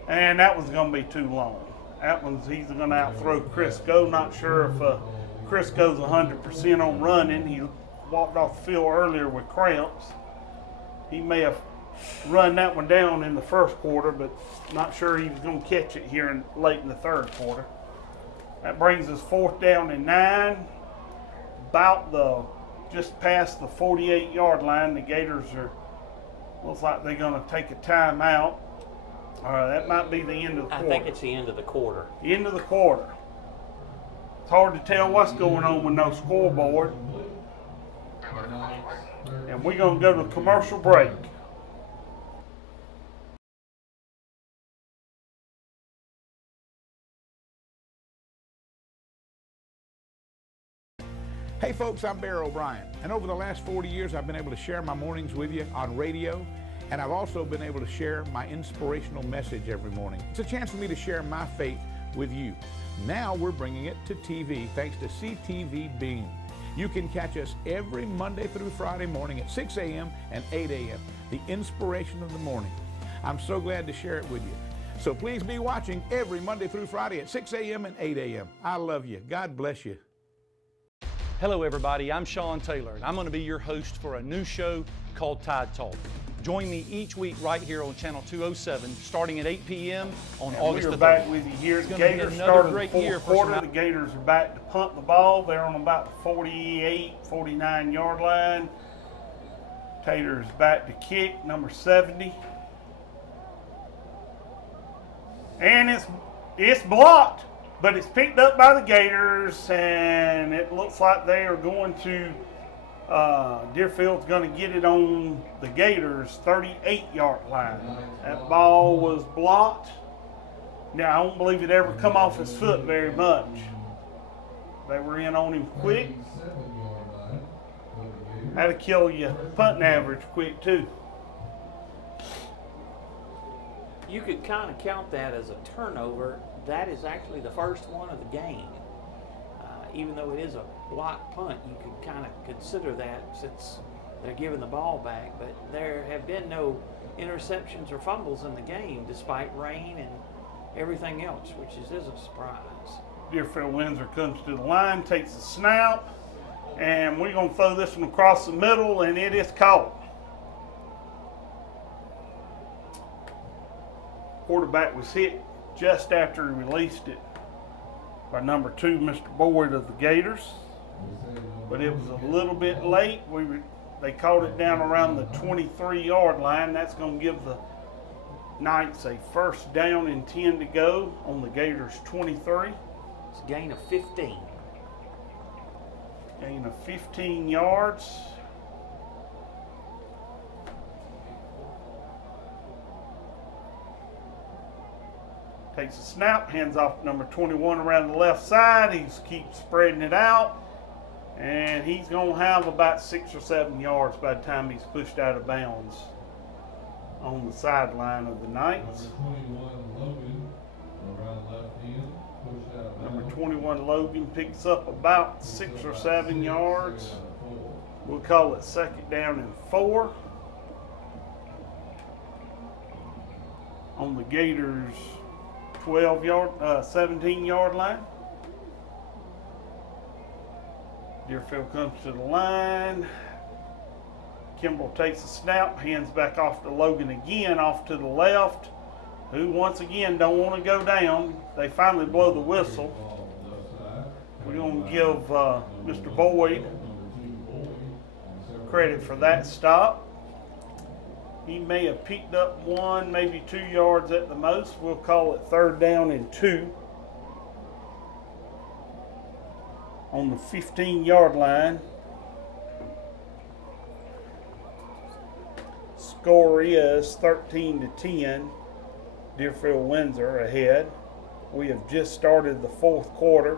and that one's going to be too long. That one's he's going to outthrow Crisco. Not sure if Crisco's 100% on running. He walked off the field earlier with cramps. He may have run that one down in the 1st quarter, but not sure he was going to catch it here late in the 3rd quarter. That brings us 4th down and 9. Just past the 48-yard line. The Gators looks like they're going to take a timeout. That might be the end of the quarter. I think it's the end of the quarter. End of the quarter. It's hard to tell what's going on with no scoreboard. And we're going to go to a commercial break. Hey folks, I'm Bear O'Brien, and over the last 40 years I've been able to share my mornings with you on radio, and I've also been able to share my inspirational message every morning. It's a chance for me to share my faith with you. Now we're bringing it to TV thanks to CTVBeam. You can catch us every Monday through Friday morning at 6 a.m. and 8 a.m., the inspiration of the morning. I'm so glad to share it with you. So please be watching every Monday through Friday at 6 a.m. and 8 a.m. I love you. God bless you. Hello everybody, I'm Sean Taylor, and I'm going to be your host for a new show called Tide Talk. Join me each week right here on Channel 207, starting at 8 p.m. on August the 3rd. We're back with you here. The Gators started the 4th quarter. The Gators are back to punt the ball. They're on about the 48, 49-yard line. Tater's back to kick, number 70. And it's blocked, but it's picked up by the Gators, and it looks like they are going to Deerfield's going to get it on the Gators' 38-yard line. That ball was blocked. Now, I don't believe it ever come off his foot very much. They were in on him quick. That'll kill you punting average quick, too. You could kind of count that as a turnover. That is actually the first one of the game. Even though it is a block punt, you could kind of consider that since they're giving the ball back, but there have been no interceptions or fumbles in the game despite rain and everything else, which is a surprise. Deerfield Windsor comes to the line, takes a snap, and we're going to throw this one across the middle, and it is caught. Quarterback was hit just after he released it by number 2, Mr. Boyd of the Gators, but it was a little bit late. They caught it down around the 23-yard line. That's going to give the Knights a first down and 10 to go on the Gators 23. It's a gain of 15. Gain of 15 yards. Takes a snap, hands off number 21 around the left side. He keeps spreading it out, and he's going to have about 6 or 7 yards by the time he's pushed out of bounds on the sideline of the Knights. Number 21 Logan picks up about 6 or 7 yards. We'll call it second down and 4 on the Gators 17-yard line. Deerfield comes to the line. Kimbrell takes a snap, hands back off to Logan again, off to the left, who once again don't want to go down. They finally blow the whistle. We're going to give Mr. Boyd credit for that stop. He may have picked up 1, maybe 2 yards at the most. We'll call it third down and 2 on the 15-yard line. Score is 13-10. Deerfield Windsor ahead. We have just started the 4th quarter,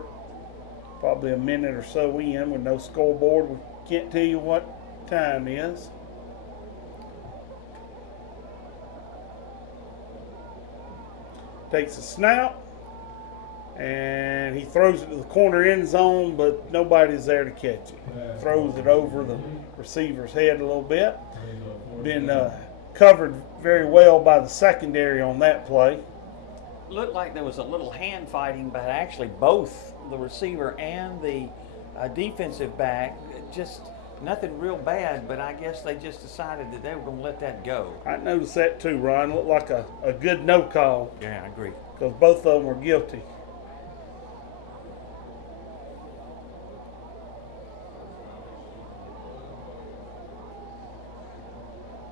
probably a minute or so in with no scoreboard. We can't tell you what time is. Takes a snap, and he throws it to the corner end zone, but nobody's there to catch it. Throws it over the receiver's head a little bit. Been covered very well by the secondary on that play. Looked like there was a little hand fighting, but actually both the receiver and the defensive back, just nothing real bad, but I guess they just decided that they were going to let that go. I noticed that too, Ron. Looked like a good no call. Yeah, I agree. Because both of them were guilty.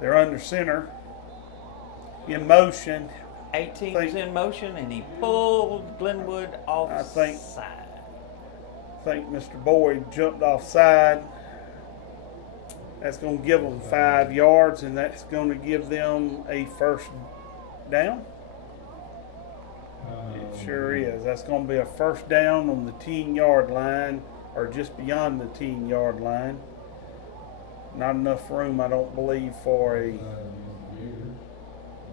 They're under center, in motion. 18 was in motion, and he pulled Glenwood off side. I think Mr. Boyd jumped offside. That's going to give them 5 yards, and that's going to give them a first down. It sure is. That's going to be a first down on the 10-yard line, or just beyond the 10-yard line. Not enough room, I don't believe, for a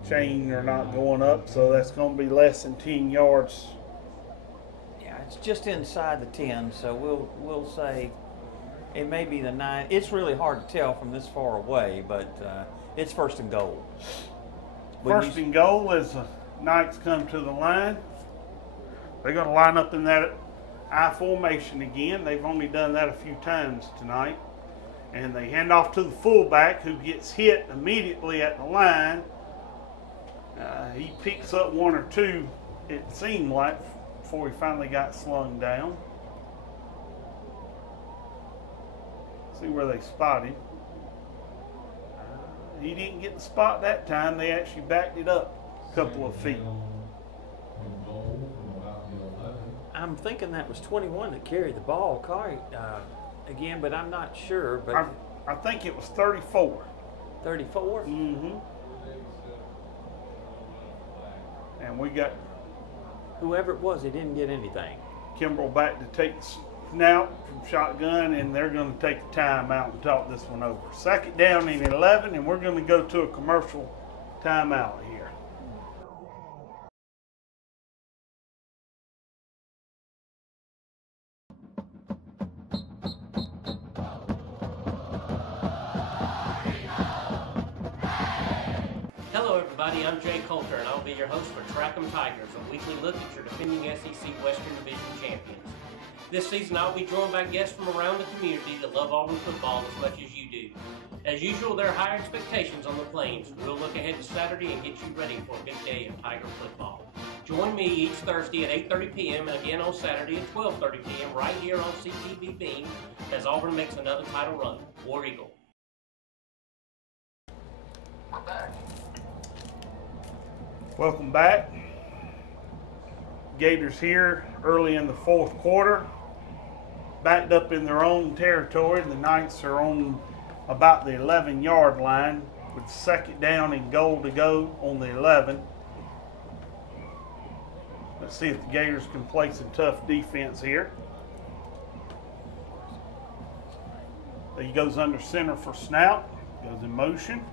chain or not going up, so that's going to be less than 10 yards. Yeah, it's just inside the 10, so we'll say it may be the 9. It's really hard to tell from this far away, but it's first and goal. First and goal as the Knights come to the line. They're going to line up in that I formation again. They've only done that a few times tonight. And they hand off to the fullback, who gets hit immediately at the line. He picks up 1 or 2, it seemed like, before he finally got slung down. See where they spot him. He didn't get the spot that time. They actually backed it up a couple of feet. I'm thinking that was 21 that carried the ball again, but I'm not sure. But I think it was 34. 34? Mm-hmm. And we got... Whoever it was, he didn't get anything. Kimbrell back to take the snap from shotgun, and they're going to take a timeout and talk this one over. Second down and 11, and we're going to go to a commercial timeout here. Hello everybody, I'm Jay Coulter and I'll be your host for Track 'em Tigers, a weekly look at your defending SEC Western Division champions. This season I'll be joined by guests from around the community that love Auburn football as much as you do. As usual, there are high expectations on the Plains. We'll look ahead to Saturday and get you ready for a big day of Tiger football. Join me each Thursday at 8:30 p.m. and again on Saturday at 12:30 p.m. right here on CTVBeam as Auburn makes another title run. War Eagle. We're back. Welcome back. Gators here early in the fourth quarter. Backed up in their own territory. The Knights are on about the 11-yard line with second down and goal to go on the 11. Let's see if the Gators can play some tough defense here. He goes under center for snap. Goes in motion.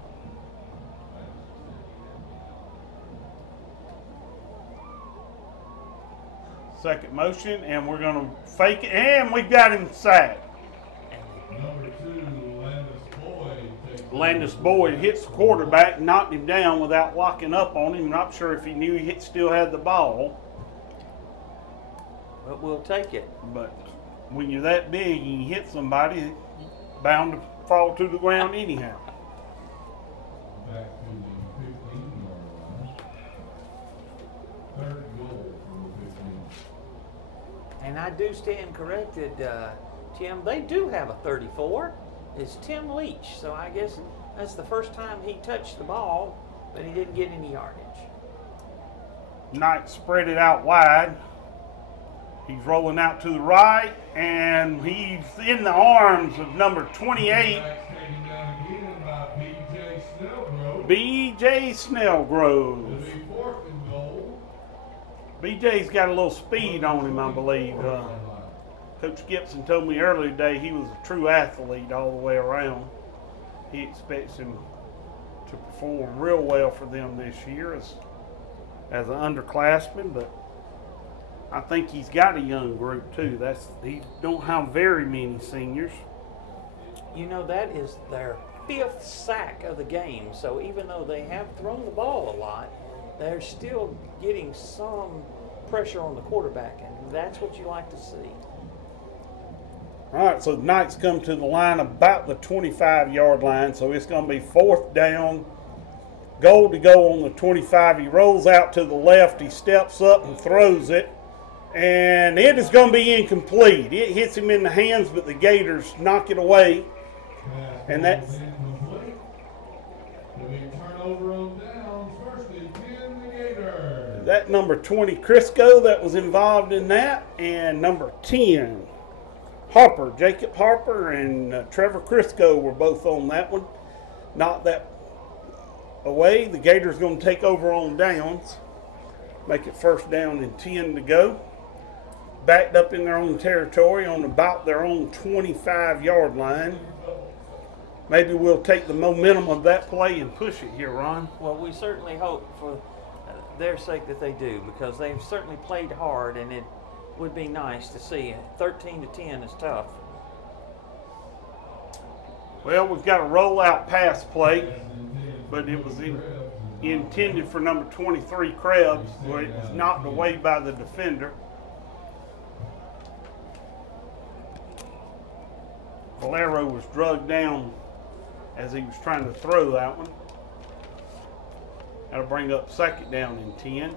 Second motion, and we're going to fake it, and we've got him sacked. Number 2, Landis Boyd. Landis Boyd hits the quarterback, knocked him down without locking up on him. Not sure if he knew he still had the ball. But we'll take it. But when you're that big and you hit somebody, you're bound to fall to the ground anyhow. Back to the 15-yard line. Third goal from the 15. And I do stand corrected, Tim. They do have a 34. It's Tim Leach. So I guess that's the first time he touched the ball, but he didn't get any yardage. Knight spread it out wide. He's rolling out to the right, and he's in the arms of number 28. Taken down again by B.J. Snellgrove. B.J. Snellgrove. It'll be fourth and goal. B.J.'s got a little speed on him, I believe. Coach Gibson told me earlier today he was a true athlete all the way around. He expects him to perform real well for them this year as an underclassman, but I think he's got a young group too. He don't have very many seniors. You know, that is their 5th sack of the game. So even though they have thrown the ball a lot, they're still getting some pressure on the quarterback, and that's what you like to see. All right, so the Knights come to the line about the 25-yard line, so it's going to be fourth down. Goal to go on the 25. He rolls out to the left. He steps up and throws it. And it is going to be incomplete. It hits him in the hands, but the Gators knock it away. And that's incomplete. There'll be a turnover on downs. First and 10, the Gators. That number 20, Crisco, that was involved in that. And number 10, Harper, Jacob Harper and Trevor Crisco were both on that one. Knock that away. The Gators going to take over on downs. Make it first down and 10 to go. Backed up in their own territory on about their own 25-yard line. Maybe we'll take the momentum of that play and push it here, Ron. Well, we certainly hope for their sake that they do, because they've certainly played hard, and it would be nice to see. 13-10 is tough. Well, we've got a rollout pass play, but it was intended for number 23, Krebs, where it was knocked away by the defender. Valero was drugged down as he was trying to throw that one. That'll bring up second down and 10.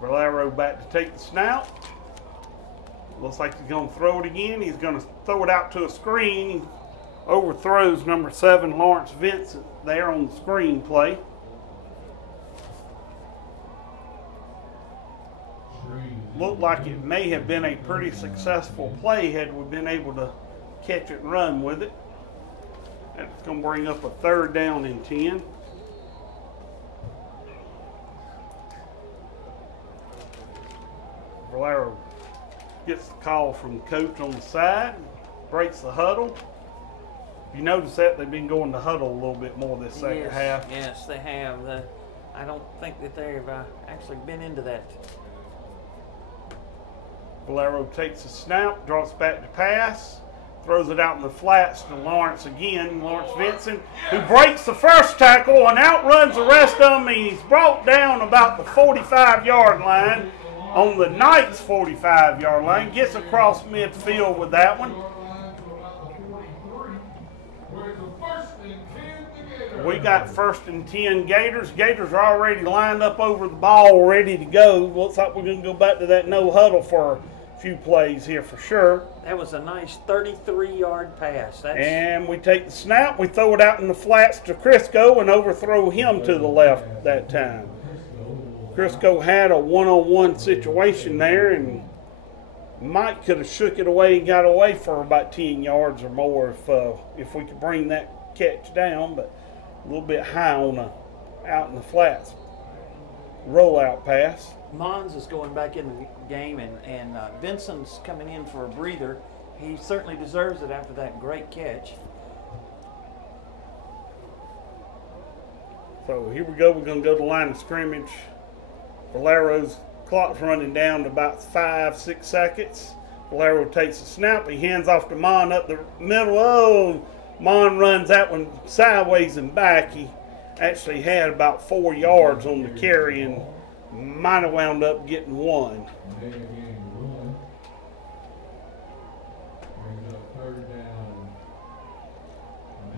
Valero back to take the snap. Looks like he's going to throw it again. He's going to throw it out to a screen. He overthrows number 7, Lawrence Vincent, there on the screen play. Looked like it may have been a pretty successful play had we been able to catch it and run with it. That's going to bring up a third down and 10. Valero gets the call from the coach on the side, breaks the huddle. You notice that they've been going to huddle a little bit more this second half. Yes, they have. I don't think that they've actually been into that Valero takes a snap, drops back to pass, throws it out in the flats to Lawrence again. Lawrence Vincent, who breaks the first tackle and outruns the rest of them. He's brought down about the 45-yard line on the Knights' 45-yard line. Gets across midfield with that one. We got 1st and 10 Gators. Gators are already lined up over the ball, ready to go. Looks like we're going to go back to that no huddle for a few plays here for sure. That was a nice 33-yard pass. And we take the snap, we throw it out in the flats to Crisco and overthrow him to the left that time. Crisco had a one-on-one situation there, and Mike could have shook it away and got away for about 10 yards or more if we could bring that catch down, but a little bit high on out in the flats. Rollout pass. Mons is going back in the game, and Vincent's coming in for a breather. He certainly deserves it after that great catch. So here we go. We're going to go to the line of scrimmage. Valero's clock's running down to about 5-6 seconds. Valero takes a snap. He hands off to Mon up the middle. Oh, Mon runs that one sideways and back. He actually had about 4 yards on the carry and might have wound up getting 1.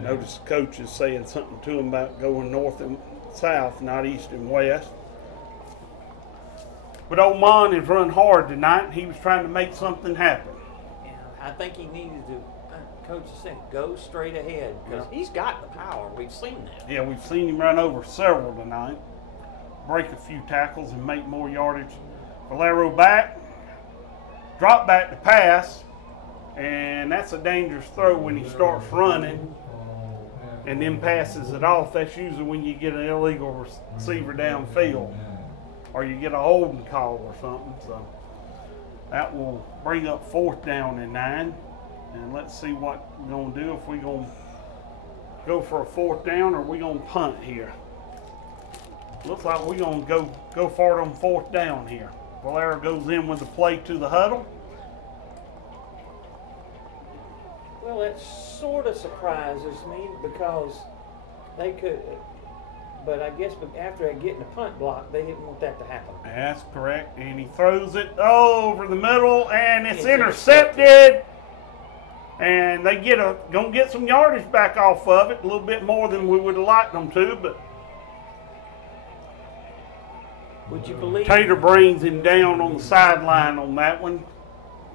Notice the coach is saying something to him about going north and south, not east and west. But old Mon has run hard tonight. He was trying to make something happen. Yeah, I think he needed to, coach said, go straight ahead, because he's got the power. We've seen that. Yeah, we've seen him run over several tonight. Break a few tackles and make more yardage. Valero back, drop back to pass, and that's a dangerous throw when he starts running and then passes it off. That's usually when you get an illegal receiver downfield or you get a holding call or something. So that will bring up 4th down and 9. And let's see what we're going to do, if we're going to go for a 4th down or we're going to punt here. Looks like we're going to go for it on 4th down here. Valero goes in with the play to the huddle. Well, that sort of surprises me because they could, but I guess after getting a punt block, they didn't want that to happen. That's correct. And he throws it over the middle, and it's intercepted. And they gonna get some yardage back off of it, a little bit more than we would have liked them to, but would you believe Tater brings him down on the sideline on that one.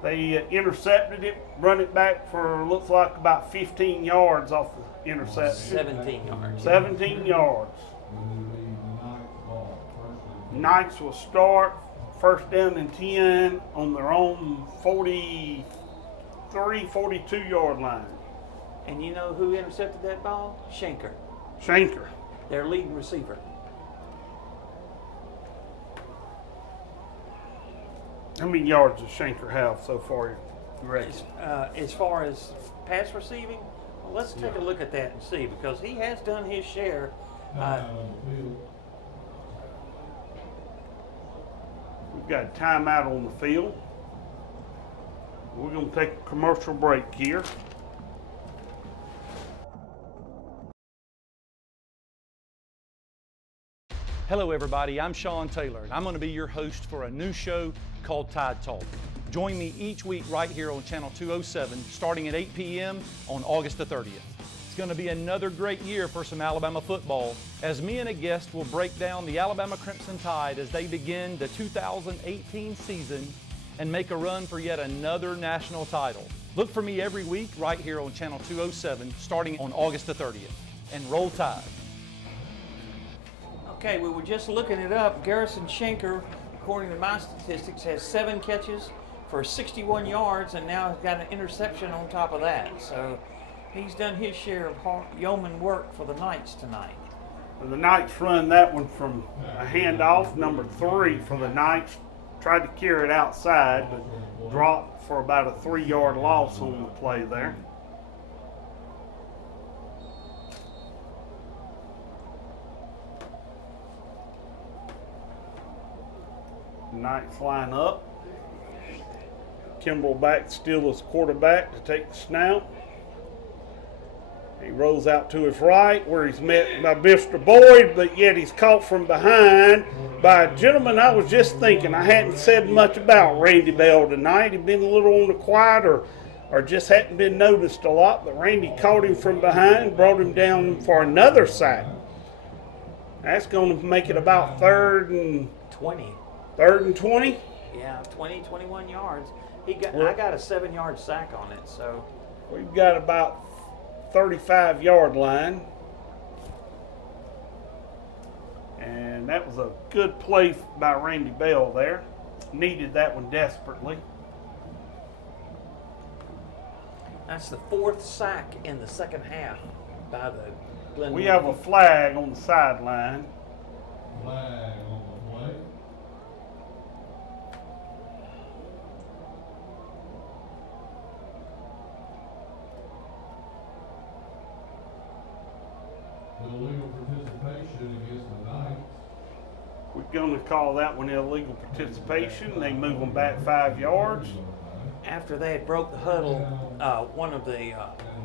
They intercepted it, run it back for looks like about 15 yards off the interception. 17 yards. 17 yards. Knights will start 1st down and 10 on their own 43, 42-yard line. And you know who intercepted that ball? Schenker. Schenker. Their leading receiver. How many yards does Schenker have so far? As far as pass receiving, well, let's take a look at that and see, because he has done his share. We've got a timeout on the field. We're going to take a commercial break here. Hello everybody, I'm Sean Taylor, and I'm going to be your host for a new show called Tide Talk. Join me each week right here on Channel 207, starting at 8 p.m. on August the 30th. It's going to be another great year for some Alabama football, as me and a guest will break down the Alabama Crimson Tide as they begin the 2018 season and make a run for yet another national title. Look for me every week right here on Channel 207, starting on August the 30th. And roll Tide. Okay, we were just looking it up. Garrison Schenker, according to my statistics, has 7 catches for 61 yards, and now has got an interception on top of that. So he's done his share of yeoman work for the Knights tonight. The Knights run that one from a handoff, number 3 for the Knights. Tried to carry it outside, but dropped for about a 3-yard loss on the play there. Knights line up. Kimbrell back still as quarterback to take the snap. He rolls out to his right where he's met by Mr. Boyd, but yet he's caught from behind by a gentleman I was just thinking. I hadn't said much about Randy Bell tonight. He'd been a little on the quiet or just hadn't been noticed a lot, but Randy caught him from behind, brought him down for another sack. That's going to make it about 3rd and 20. 3rd and 20? Yeah, 20, 21 yards. I got a 7-yard sack on it, so. We've got about 35-yard line. And that was a good play by Randy Bell there. Needed that one desperately. That's the 4th sack in the second half by the Glenwood. We have a flag on the sideline. Flag on the play. Illegal participation against the Knights. We're going to call that one illegal participation. They move them back 5 yards. After they had broke the huddle,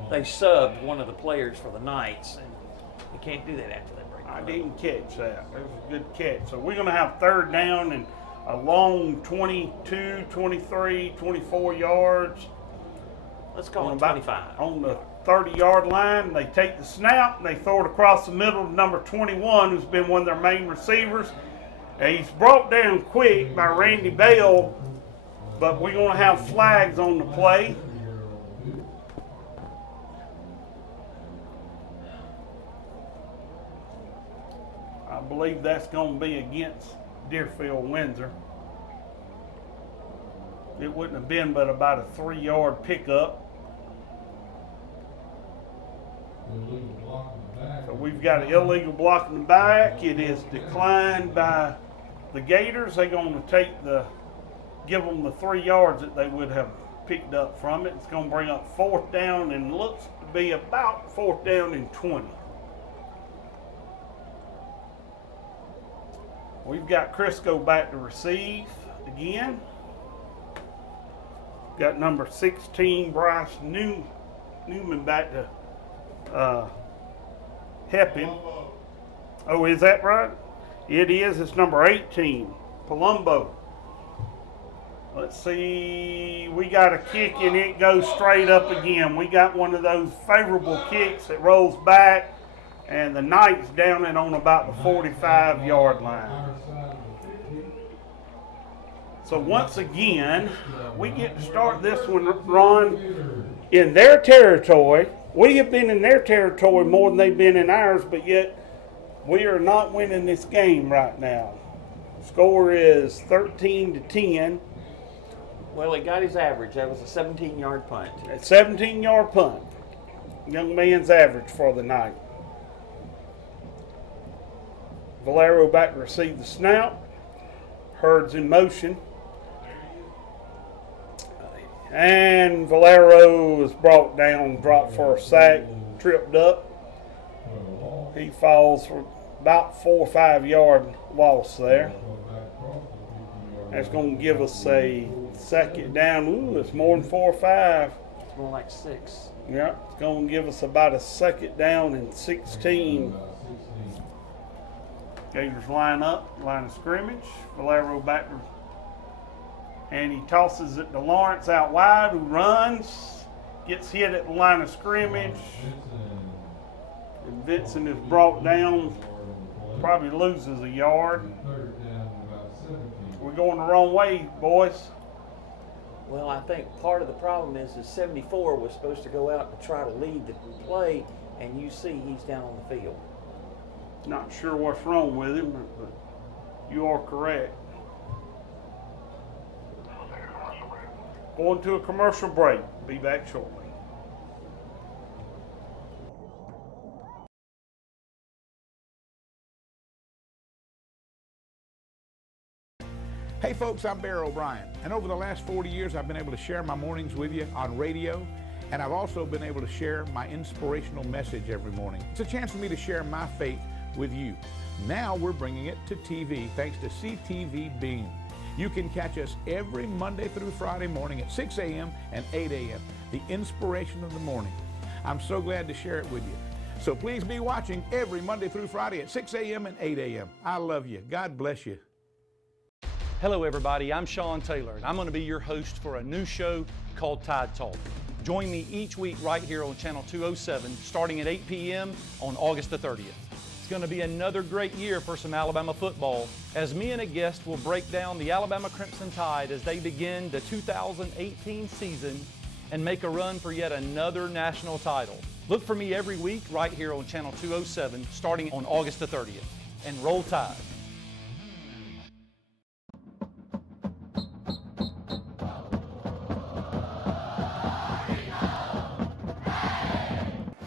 they subbed one of the players for the Knights, and you can't do that after they break the huddle. I didn't catch that. That was a good catch. So we're going to have 3rd down and a long 22, 23, 24 yards. Let's call it 25. On the 30-yard line, they take the snap, and they throw it across the middle to number 21, who's been one of their main receivers. And he's brought down quick by Randy Bell, but we're going to have flags on the play. I believe that's going to be against Deerfield Windsor. It wouldn't have been but about a 3-yard pickup. So we've got an illegal block in the back. It is declined by the Gators. They're going to give them the 3 yards that they would have picked up from it. It's going to bring up 4th down and looks to be about 4th down and 20. We've got Crisco back to receive again. Got number 16, Bryce Newman back to help him. Oh, is that right? It is. It's number 18, Palumbo. Let's see. We got a kick and it goes straight up again. We got one of those favorable kicks that rolls back, and the Knights down it on about the 45-yard line. So once again, we get to start this one, Ron, in their territory. We have been in their territory more than they've been in ours, but yet we are not winning this game right now. Score is 13-10. Well, he got his average. That was a 17-yard punt. A 17-yard punt. Young man's average for the night. Valero back to receive the snap. Hurd's in motion. And Valero is brought down, dropped for a sack, tripped up. He falls for about 4 or 5 yard loss there. That's going to give us a 2nd down. Ooh, it's more than 4 or 5. It's more like 6. Yeah, it's going to give us about a 2nd down and 16. Gators line up, line of scrimmage. Valero back to, and he tosses it to Lawrence out wide, who runs, gets hit at the line of scrimmage. And Vincent is brought down, probably loses a yard. We're going the wrong way, boys. Well, I think part of the problem is 74 was supposed to go out and try to lead the play, and you see he's down on the field. Not sure what's wrong with him, but you are correct. Going to a commercial break. Be back shortly. Hey folks, I'm Bear O'Brien, and over the last 40 years I've been able to share my mornings with you on radio, and I've also been able to share my inspirational message every morning. It's a chance for me to share my faith with you. Now we're bringing it to TV thanks to CTVBeam. You can catch us every Monday through Friday morning at 6 a.m. and 8 a.m., the inspiration of the morning. I'm so glad to share it with you. So please be watching every Monday through Friday at 6 a.m. and 8 a.m. I love you. God bless you. Hello everybody, I'm Sean Taylor, and I'm going to be your host for a new show called Tide Talk. Join me each week right here on Channel 207, starting at 8 p.m. on August the 30th. It's going to be another great year for some Alabama football, as me and a guest will break down the Alabama Crimson Tide as they begin the 2018 season and make a run for yet another national title. Look for me every week right here on Channel 207, starting on August the 30th. And roll Tide.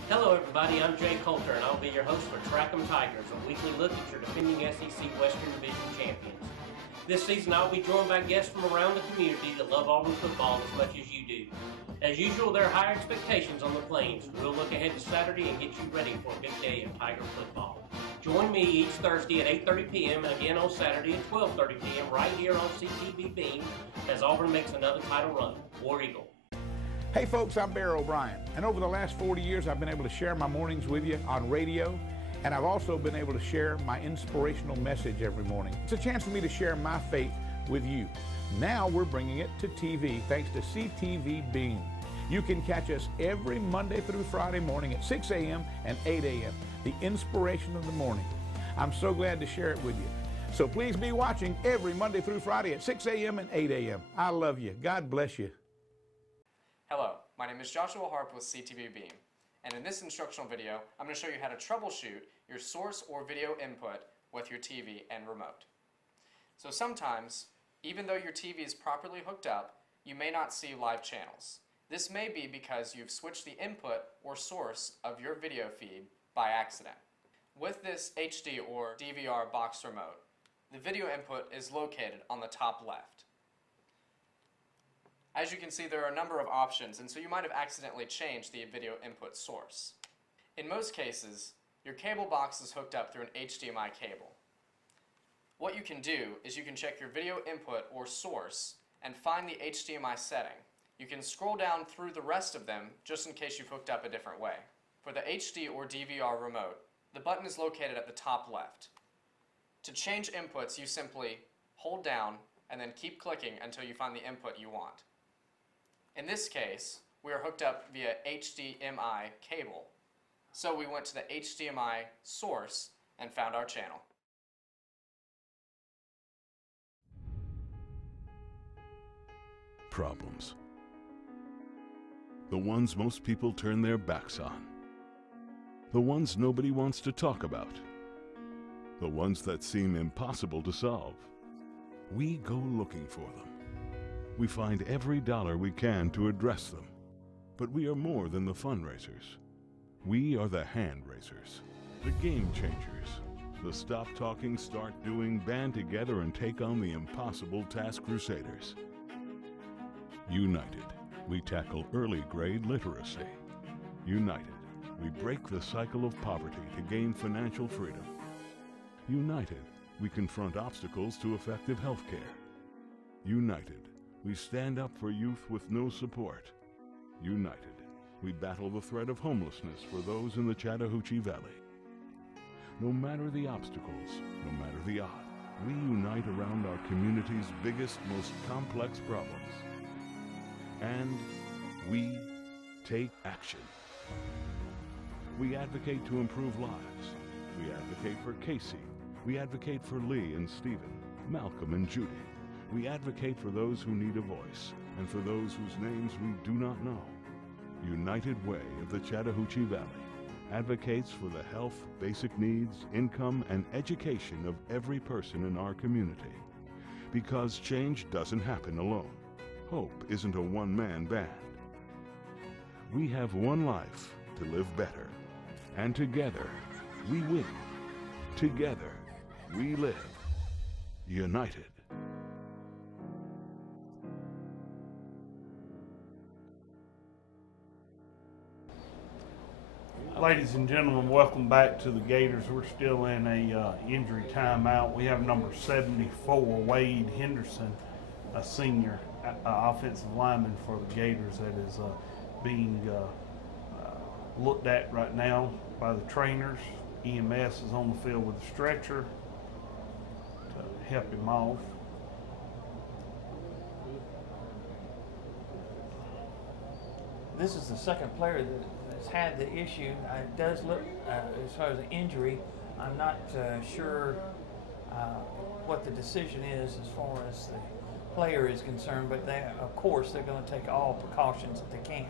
Hello everybody, I'm Jay Coulter and I'll be your host for Track 'em Tigers, a weekly look at your defending SEC Western Division champions. This season I'll be joined by guests from around the community that love Auburn football as much as you do. As usual, there are high expectations on the Plains. We'll look ahead to Saturday and get you ready for a big day of Tiger football. Join me each Thursday at 8:30 p.m. and again on Saturday at 12:30 p.m. right here on CTVBeam as Auburn makes another title run. War Eagle. Hey folks, I'm Bear O'Brien, and over the last 40 years I've been able to share my mornings with you on radio, and I've also been able to share my inspirational message every morning. It's a chance for me to share my faith with you. Now we're bringing it to TV thanks to CTVBeam. You can catch us every Monday through Friday morning at 6 a.m. and 8 a.m., the inspiration of the morning. I'm so glad to share it with you. So please be watching every Monday through Friday at 6 a.m. and 8 a.m. I love you. God bless you. Hello, my name is Joshua Harp with CTVBeam, and in this instructional video, I'm going to show you how to troubleshoot your source or video input with your TV and remote. So sometimes, even though your TV is properly hooked up, you may not see live channels. This may be because you've switched the input or source of your video feed by accident. With this HD or DVR box remote, the video input is located on the top left. As you can see, there are a number of options, and so you might have accidentally changed the video input source. In most cases, your cable box is hooked up through an HDMI cable. What you can do is you can check your video input or source and find the HDMI setting. You can scroll down through the rest of them just in case you've hooked up a different way. For the HD or DVR remote, the button is located at the top left. To change inputs, you simply hold down and then keep clicking until you find the input you want. In this case, we are hooked up via HDMI cable, so we went to the HDMI source and found our channel. Problems. The ones most people turn their backs on. The ones nobody wants to talk about. The ones that seem impossible to solve. We go looking for them. We find every dollar we can to address them. But we are more than the fundraisers. We are the hand raisers, the game changers, the stop talking, start doing, band together and take on the impossible task crusaders. United, we tackle early grade literacy. United, we break the cycle of poverty to gain financial freedom. United, we confront obstacles to effective health care. United, we stand up for youth with no support. United, we battle the threat of homelessness for those in the Chattahoochee Valley. No matter the obstacles, no matter the odds, we unite around our community's biggest, most complex problems. And we take action. We advocate to improve lives. We advocate for Casey. We advocate for Lee and Stephen, Malcolm and Judy. We advocate for those who need a voice and for those whose names we do not know. United Way of the Chattahoochee Valley advocates for the health, basic needs, income, and education of every person in our community. Because change doesn't happen alone. Hope isn't a one-man band. We have one life to live better. And together, we win. Together, we live. United. Ladies and gentlemen, welcome back to the Gators. We're still in a injury timeout. We have number 74, Wade Henderson, a senior offensive lineman for the Gators that is being looked at right now by the trainers. EMS is on the field with a stretcher to help him off. This is the second player that's had the issue. It does look, as far as the injury, I'm not sure what the decision is as far as the player is concerned, but of course they're going to take all precautions that they can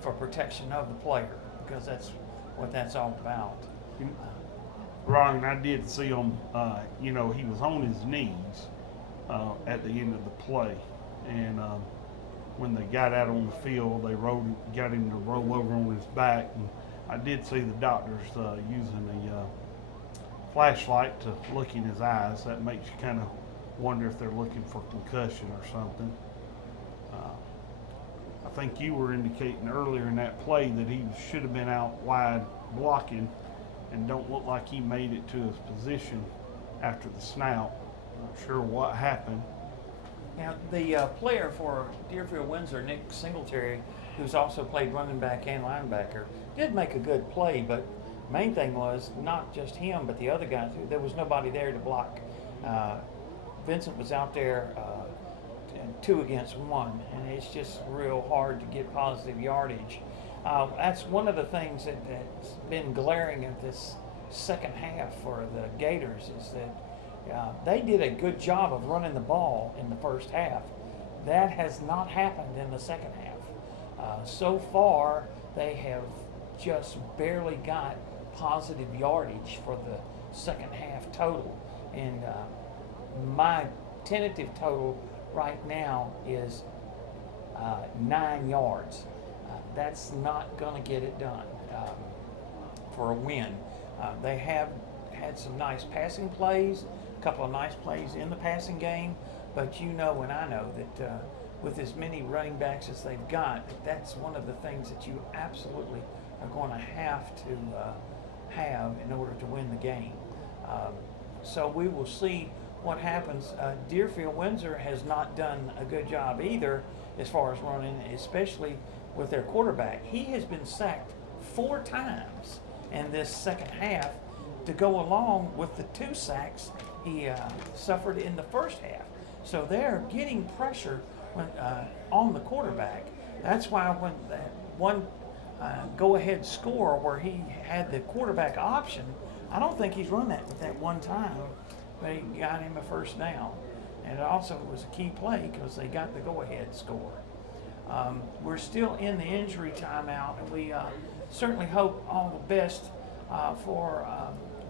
for protection of the player, because that's what that's all about. Ron, I did see him, you know, he was on his knees at the end of the play, and when they got out on the field, they got him to roll over on his back, and I did see the doctors using a flashlight to look in his eyes. That makes you kind of wonder if they're looking for concussion or something. I think you were indicating earlier in that play that he should have been out wide blocking, and don't look like he made it to his position after the snap. Not sure what happened. Now, the player for Deerfield Windsor, Nick Singletary, who's also played running back and linebacker, did make a good play, but main thing was not just him, but the other guys. There was nobody there to block. Vincent was out there 2 against 1, and it's just real hard to get positive yardage. That's one of the things that's been glaring at this second half for the Gators, is that they did a good job of running the ball in the first half. That has not happened in the second half. So far, they have just barely got positive yardage for the second half total. And my tentative total right now is 9 yards. That's not going to get it done for a win. They have had some nice passing plays, a couple of nice plays in the passing game, but you know and I know that with as many running backs as they've got, that's one of the things that you absolutely are going to have in order to win the game. So we will see what happens. Deerfield Windsor has not done a good job either as far as running, especially with their quarterback. He has been sacked 4 times in this second half to go along with the 2 sacks he suffered in the first half. So they're getting pressure on the quarterback. That's why when that one go-ahead score where he had the quarterback option, I don't think he's run that with that one time, but he got him a first down. And it also was a key play because they got the go-ahead score. We're still in the injury timeout, and we certainly hope all the best for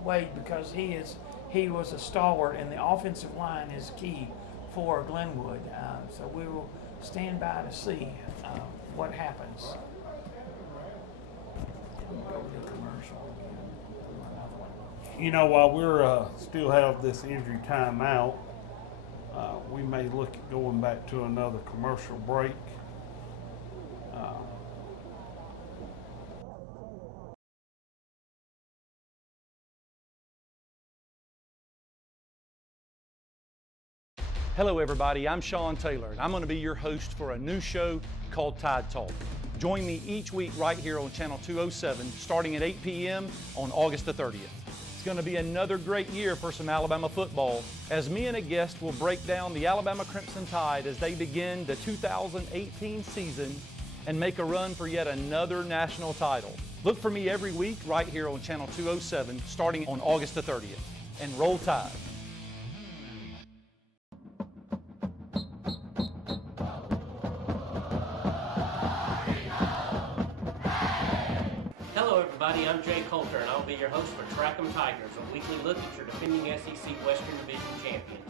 Wade, because he was a stalwart, and the offensive line is key for Glenwood. So we will stand by to see what happens. You know, while we're still have this injury timeout, we may look at going back to another commercial break. Hello everybody, I'm Sean Taylor, and I'm going to be your host for a new show called Tide Talk. Join me each week right here on Channel 207, starting at 8 p.m. on August the 30th. It's going to be another great year for some Alabama football, as me and a guest will break down the Alabama Crimson Tide as they begin the 2018 season and make a run for yet another national title. Look for me every week right here on Channel 207, starting on August the 30th. And roll Tide. Hello everybody, I'm Jay Coulter, and I'll be your host for Track 'em Tigers, a weekly look at your defending SEC Western Division champions.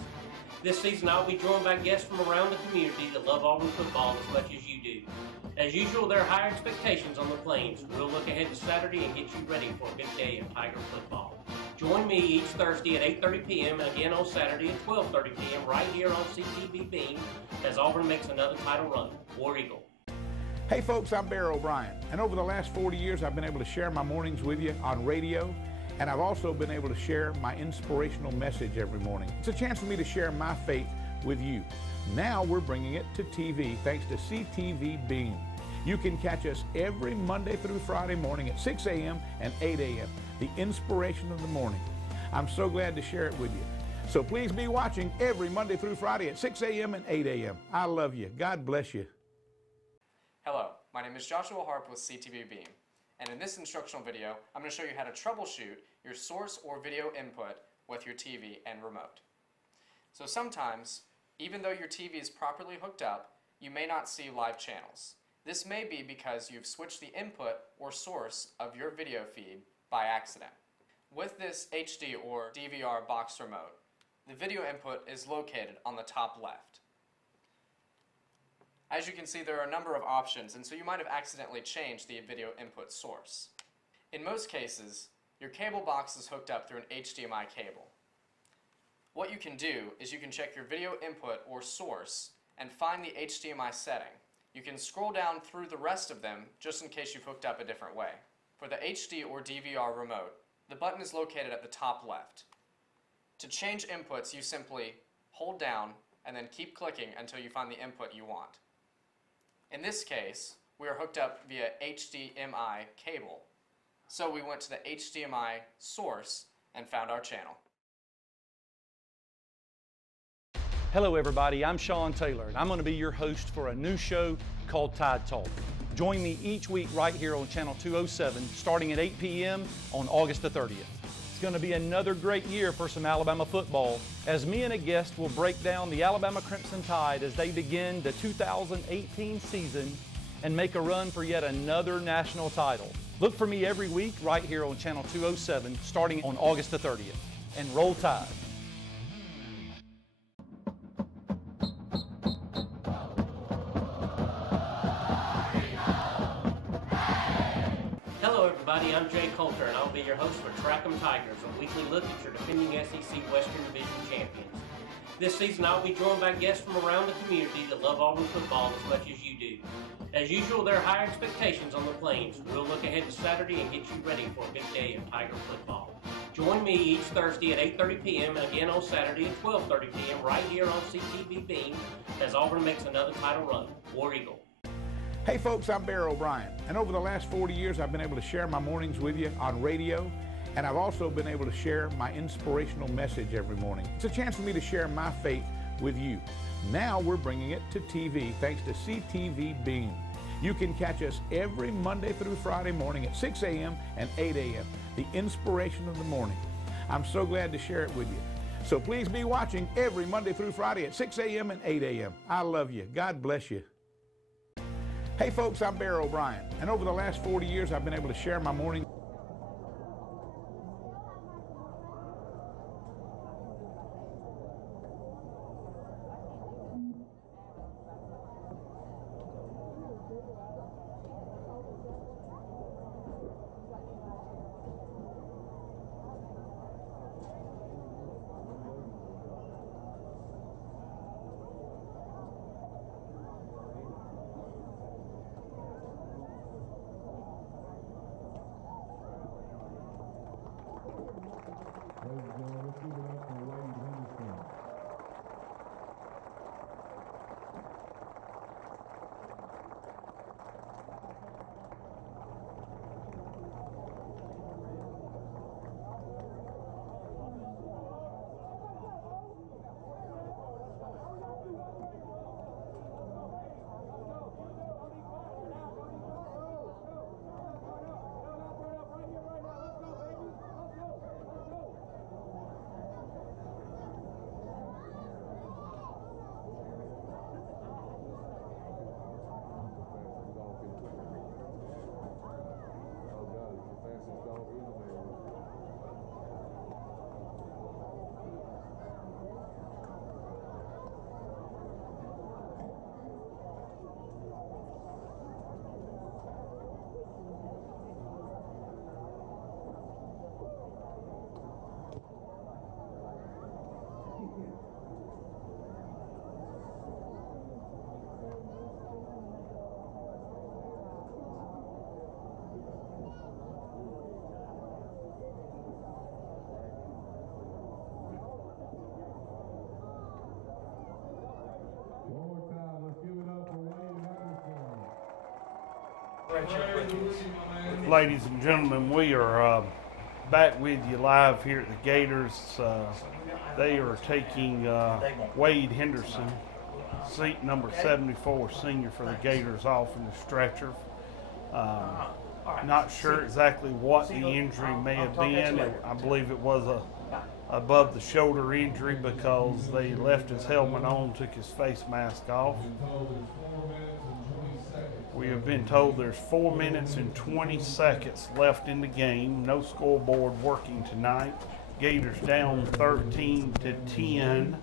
This season I'll be joined by guests from around the community that love Auburn football as much as you do. As usual, there are high expectations on the Plains. We'll look ahead to Saturday and get you ready for a big day of Tiger football. Join me each Thursday at 8:30 p.m. and again on Saturday at 12:30 p.m. right here on CTVBeam as Auburn makes another title run. War Eagle. Hey folks, I'm Bear O'Brien, and over the last 40 years I've been able to share my mornings with you on radio, and I've also been able to share my inspirational message every morning. It's a chance for me to share my faith with you. Now we're bringing it to TV thanks to CTVBeam. You can catch us every Monday through Friday morning at 6 a.m. and 8 a.m., the inspiration of the morning. I'm so glad to share it with you. So please be watching every Monday through Friday at 6 a.m. and 8 a.m. I love you. God bless you. Hello, my name is Joshua Harp with CTVBeam, and in this instructional video, I'm going to show you how to troubleshoot your source or video input with your TV and remote. So sometimes, even though your TV is properly hooked up, you may not see live channels. This may be because you've switched the input or source of your video feed by accident. With this HD or DVR box remote, the video input is located on the top left. As you can see, there are a number of options, and so you might have accidentally changed the video input source. In most cases, your cable box is hooked up through an HDMI cable. What you can do is you can check your video input or source and find the HDMI setting. You can scroll down through the rest of them just in case you've hooked up a different way. For the HD or DVR remote, the button is located at the top left. To change inputs, you simply hold down and then keep clicking until you find the input you want. In this case, we are hooked up via HDMI cable, so we went to the HDMI source and found our channel. Hello everybody, I'm Sean Taylor, and I'm going to be your host for a new show called Tide Talk. Join me each week right here on Channel 207, starting at 8 p.m. on August the 30th. It's going to be another great year for some Alabama football, as me and a guest will break down the Alabama Crimson Tide as they begin the 2018 season and make a run for yet another national title. Look for me every week right here on Channel 207, starting on August the 30th. And roll Tide. Hello everybody, I'm Jay Coulter and I'll be your host for Track 'em Tigers, a weekly look at your defending SEC Western Division champions. This season I'll be joined by guests from around the community that love Auburn football as much as you do. As usual, there are high expectations on the Plains. We'll look ahead to Saturday and get you ready for a big day of Tiger football. Join me each Thursday at 8:30 p.m. and again on Saturday at 12:30 p.m. right here on CTVBeam as Auburn makes another title run. War Eagle. Hey folks, I'm Bear O'Brien, and over the last 40 years I've been able to share my mornings with you on radio, and I've also been able to share my inspirational message every morning. It's a chance for me to share my faith with you. Now we're bringing it to TV thanks to CTVBeam. You can catch us every Monday through Friday morning at 6 a.m. and 8 a.m., the inspiration of the morning. I'm so glad to share it with you. So please be watching every Monday through Friday at 6 a.m. and 8 a.m. I love you. God bless you. Hey folks, I'm Bear O'Brien, and over the last 40 years I've been able to share my morning. Ladies and gentlemen, we are back with you live here at the Gators. They are taking Wade Henderson, seat number 74, senior for the Gators, off in the stretcher. Not sure exactly what the injury may have been. I believe it was a above the shoulder injury because they left his helmet on, took his face mask off. We have been told there's 4 minutes and 20 seconds left in the game. No scoreboard working tonight. Gators down 13-10.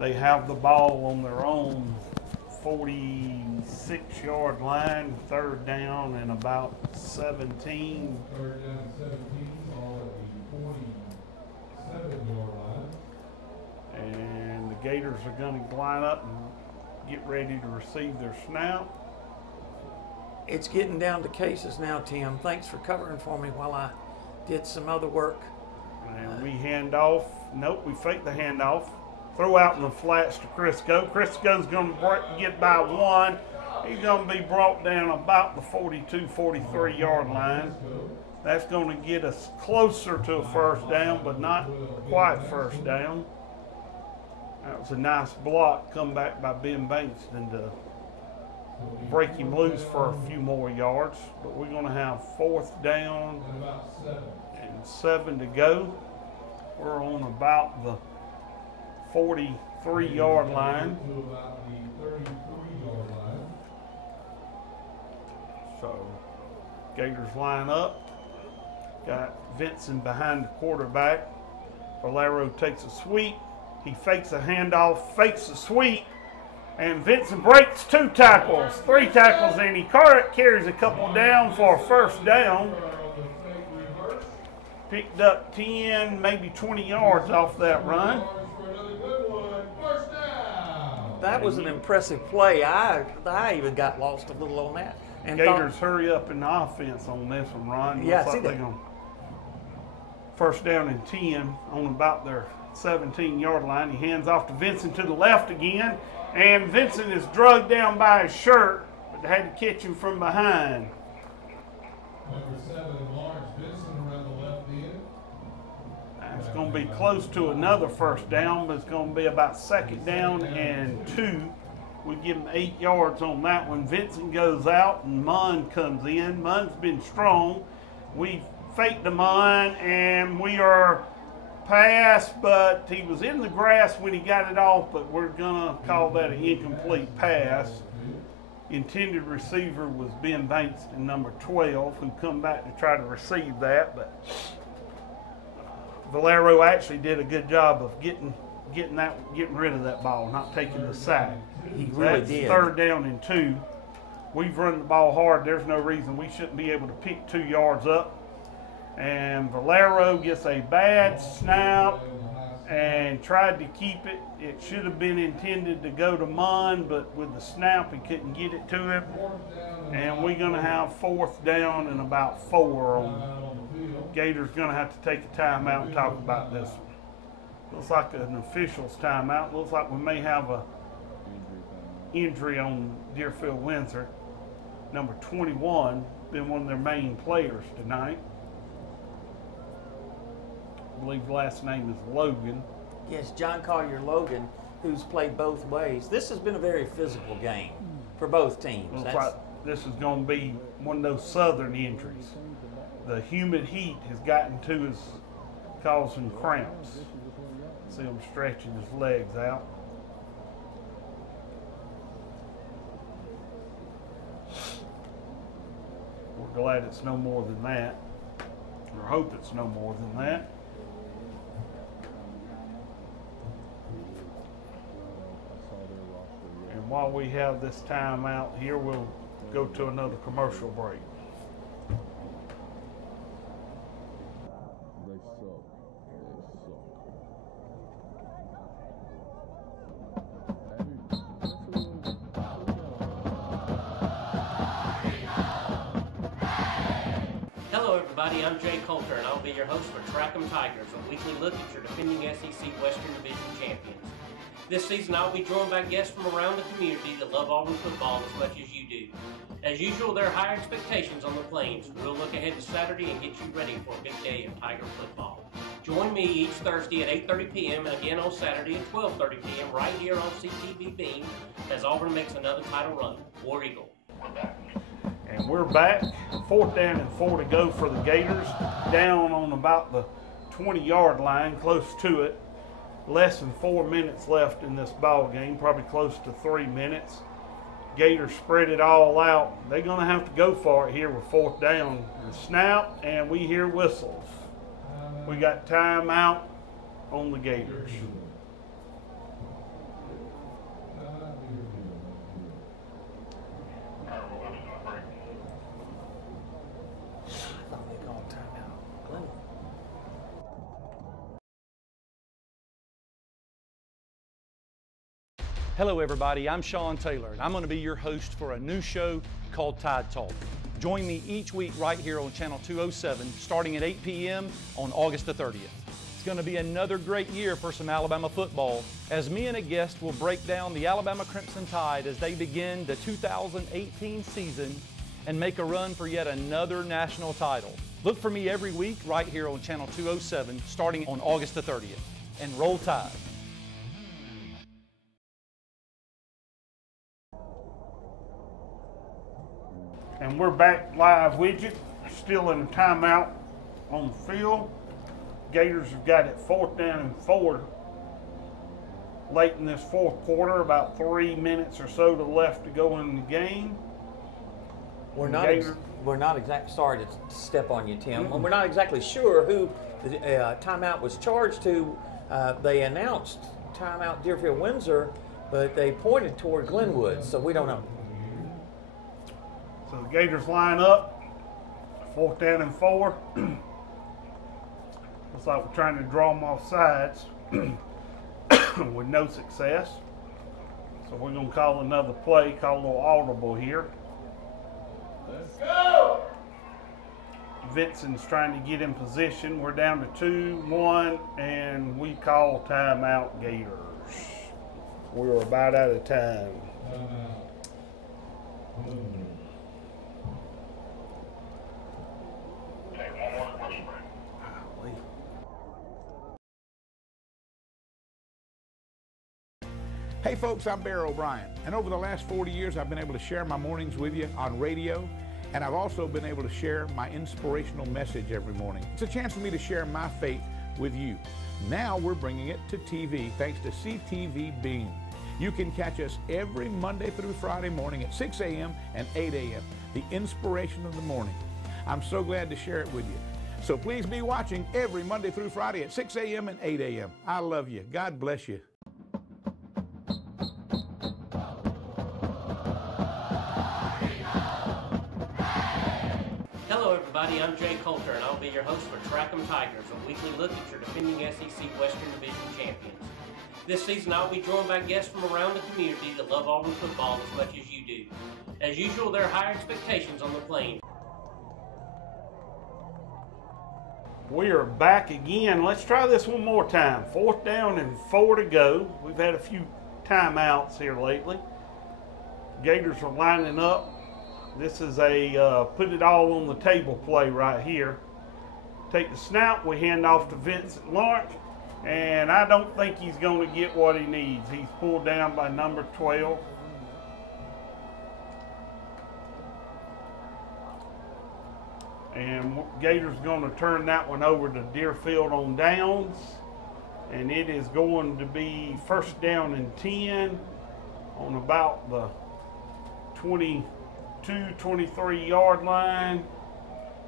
They have the ball on their own 46-yard line, third down and about 17. Third down and 17, all at the 47-yard line. And the Gators are going to line up and get ready to receive their snap. It's getting down to cases now, Tim. Thanks for covering for me while I did some other work. And we hand off. Nope, we fake the handoff. Throw out in the flats to Crisco. Crisco's going to get by one. He's going to be brought down about the 42, 43-yard line. That's going to get us closer to a first down, but not quite first down. That was a nice block come back by Ben Bankston to break him loose for a few more yards. But we're going to have fourth down and 7 to go. We're on about the 43-yard line. So Gators line up. Got Vincent behind the quarterback. Valero takes a sweep. He fakes a handoff, fakes a sweep, and Vincent breaks 2 tackles, 3 tackles, and he carries a couple down for a first down. Picked up 10, maybe 20 yards off that run. That was an impressive play. I even got lost a little on that. And Gators hurry up in the offense on this one, Ron. Yeah, Looks like they're going first down and 10 on about their 17-yard line. He hands off to Vincent to the left again, and Vincent is drugged down by his shirt, but they had to catch him from behind. Number 7, Lawrence Vincent around the left end. It's going to be close to another first down, but it's going to be about second down and 2. We give him 8 yards on that one. Vincent goes out and Munn comes in. Munn's been strong. We faked the Munn and we are past, but he was in the grass when he got it off, but we're going to call that an incomplete pass. Intended receiver was Ben Bankston, number 12, who come back to try to receive that, but Valero actually did a good job of getting rid of that ball, not taking the sack. He really That's did. Third down and 2. We've run the ball hard. There's no reason we shouldn't be able to pick 2 yards up. And Valero gets a bad snap and tried to keep it. It should have been intended to go to Munn, but with the snap, he couldn't get it to him. And we're going to have fourth down and about 4 on. Gators going to have to take a timeout and talk about this one. Looks like an official's timeout. Looks like we may have a injury on Deerfield Windsor. Number 21, been one of their main players tonight. I believe the last name is Logan. Yes, John Collier Logan, who's played both ways. This has been a very physical game for both teams. Looks like this is going to be one of those southern injuries. The humid heat has gotten to his, causing cramps. See him stretching his legs out. We're glad it's no more than that, or hope it's no more than that. And while we have this time out here, we'll go to another commercial break. Hello everybody, I'm Jay Coulter and I'll be your host for Track 'em Tigers, a weekly look at your defending SEC Western Division champions. This season I'll be joined by guests from around the community that love Auburn football as much as you do. do. As usual, there are higher expectations on the Plains. We'll look ahead to Saturday and get you ready for a big day of Tiger football. Join me each Thursday at 8:30 p.m. and again on Saturday at 12:30 p.m. right here on CTVBeam as Auburn makes another title run. War Eagle. And we're back. 4th down and 4 to go for the Gators. Down on about the 20-yard line, close to it. Less than 4 minutes left in this ball game, probably close to 3 minutes. Gators spread it all out. They're going to have to go for it here with 4th down. The snap, and we hear whistles. We got timeout on the Gators. Hello everybody, I'm Sean Taylor and I'm going to be your host for a new show called Tide Talk. Join me each week right here on channel 207 starting at 8 p.m. on August the 30th. It's going to be another great year for some Alabama football as me and a guest will break down the Alabama Crimson Tide as they begin the 2018 season and make a run for yet another national title. Look for me every week right here on channel 207 starting on August the 30th. And roll Tide. And we're back live with you, still in a timeout on the field. Gators have got it 4th down and 4 late in this 4th quarter, about 3 minutes or so left to go in the game. We're not exactly, sorry to step on you, Tim. Mm-hmm. We're not exactly sure who the timeout was charged to. They announced timeout Deerfield Windsor, but they pointed toward Glenwood, so we don't know. So the Gators line up, 4th down and 4. Looks like we're trying to draw them off sides with no success. So we're going to call another play, call a little audible here. Let's go! Vincent's trying to get in position. We're down to 2-1, and we call timeout Gators. We're about out of time. Hey folks, I'm Bear O'Brien, and over the last 40 years I've been able to share my mornings with you on radio, and I've also been able to share my inspirational message every morning. It's a chance for me to share my faith with you. Now we're bringing it to TV thanks to CTVBeam. You can catch us every Monday through Friday morning at 6 a.m. and 8 a.m., the inspiration of the morning. I'm so glad to share it with you. So please be watching every Monday through Friday at 6 a.m. and 8 a.m. I love you. God bless you. Hello everybody, I'm Jay Coulter and I'll be your host for Track 'em Tigers, a weekly look at your defending SEC Western Division champions. This season I'll be joined by guests from around the community that love Auburn football as much as you do. As usual, there are higher expectations on the Plains. We are back again. Let's try this one more time. 4th down and 4 to go. We've had a few timeouts here lately. Gators are lining up. This is a put it all on the table play right here. Take the snap, we hand off to Vincent Lawrence, and I don't think he's going to get what he needs. He's pulled down by number 12. And Gators going to turn that one over to Deerfield on downs, and it is going to be 1st down and 10 on about the 23-yard line.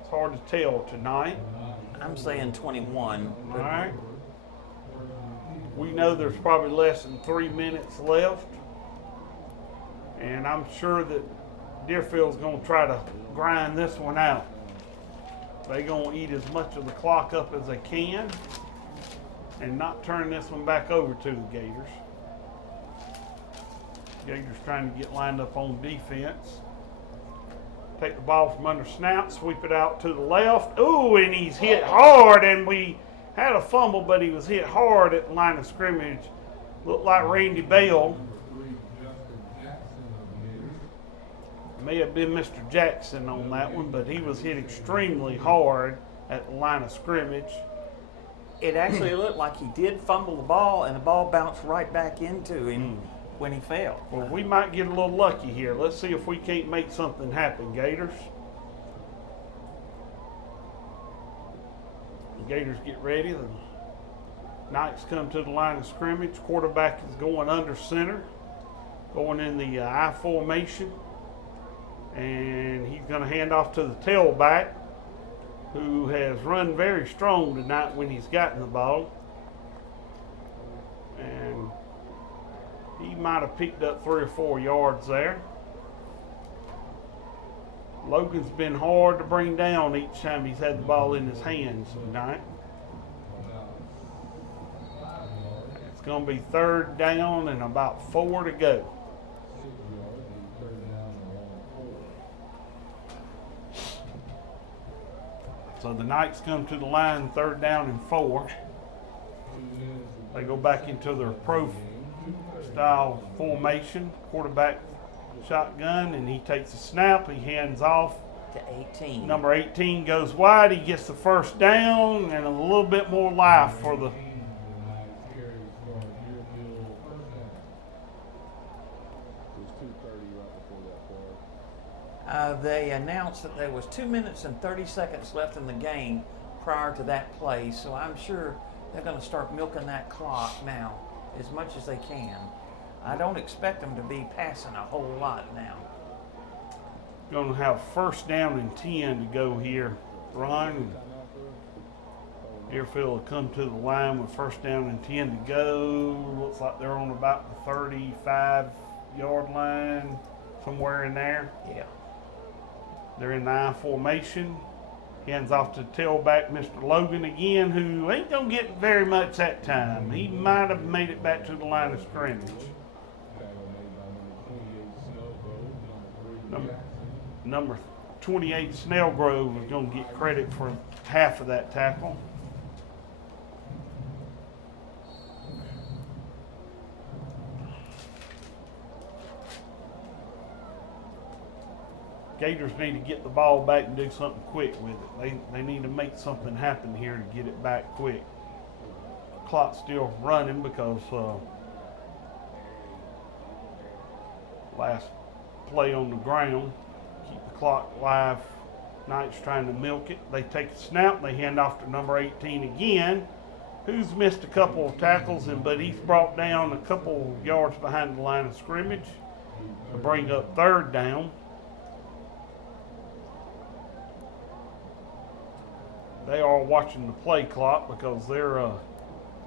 It's hard to tell tonight. I'm saying 21. All right. We know there's probably less than 3 minutes left, and I'm sure that Deerfield's going to try to grind this one out. They're going to eat as much of the clock up as they can and not turn this one back over to the Gators. Gators trying to get lined up on defense. Take the ball from under snap, sweep it out to the left. Ooh, and he's hit hard, and we had a fumble, but he was hit hard at the line of scrimmage. Looked like Randy Bell. May have been Mr. Jackson on that one, but he was hit extremely hard at the line of scrimmage. It actually looked like he did fumble the ball, and the ball bounced right back into him when he fell. Well, we might get a little lucky here. Let's see if we can't make something happen, Gators. The Gators get ready. The Knights come to the line of scrimmage. Quarterback is going under center, going in the I formation. And he's going to hand off to the tailback, who has run very strong tonight when he's gotten the ball. And he might have picked up 3 or 4 yards there. Logan's been hard to bring down each time he's had the ball in his hands tonight. It's going to be 3rd down and about 4 to go. So the Knights come to the line, 3rd down and 4. They go back into their pro-style formation. Quarterback shotgun, and he takes a snap. He hands off to 18. Number 18 goes wide. He gets the 1st down and a little bit more life for the they announced that there was 2 minutes and 30 seconds left in the game prior to that play, so I'm sure they're going to start milking that clock now as much as they can. I don't expect them to be passing a whole lot now. Going to have 1st down and 10 to go here. Ron, Deerfield will come to the line with 1st down and 10 to go. Looks like they're on about the 35-yard line, somewhere in there. Yeah. They're in the I formation. Hands off to tailback, Mr. Logan again, who ain't going to get very much that time. He might have made it back to the line of scrimmage. Number 28, Snellgrove, is going to get credit for half of that tackle. Gators need to get the ball back and do something quick with it. They need to make something happen here to get it back quick. Clock's still running because last play on the ground. Keep the clock live. Knights trying to milk it. They take a snap. They hand off to number 18 again, who's missed a couple of tackles, but he's brought down a couple yards behind the line of scrimmage to bring up 3rd down. They are watching the play clock because they're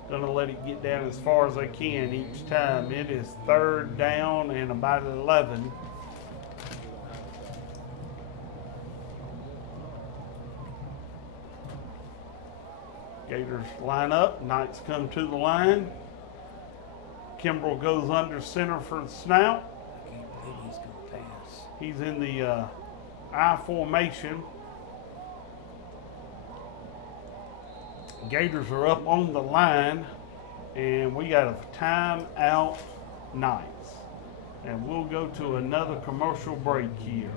going to let it get down as far as they can each time. It is 3rd down and about 11. Gators line up. Knights come to the line. Kimbrell goes under center for the snap. I can't believe he's going to pass. He's in the I formation. Gators are up on the line, and we got a timeout, Knights. And we'll go to another commercial break here.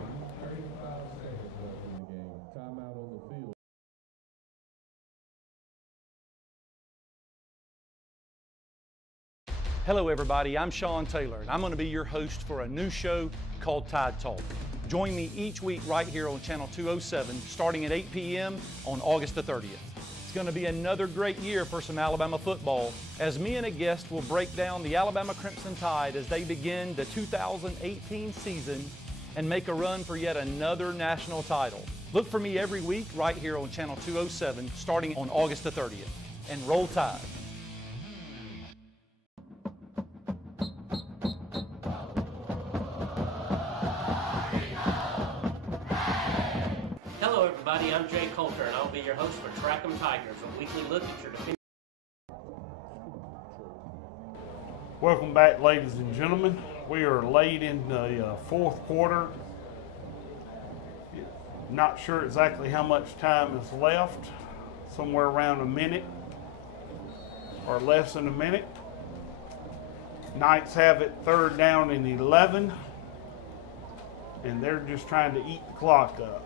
Hello everybody, I'm Sean Taylor, and I'm going to be your host for a new show called Tide Talk. Join me each week right here on Channel 207, starting at 8 p.m. on August the 30th. It's going to be another great year for some Alabama football, as me and a guest will break down the Alabama Crimson Tide as they begin the 2018 season and make a run for yet another national title. Look for me every week right here on Channel 207, starting on August the 30th. And roll Tide. Hello everybody, I'm Jay Coulter and I'll be your host for Track 'em Tigers, a weekly look at your defense. Welcome back, ladies and gentlemen. We are late in the 4th quarter. Not sure exactly how much time is left. Somewhere around a minute or less than a minute. Knights have it 3rd down and 11. and they're just trying to eat the clock up.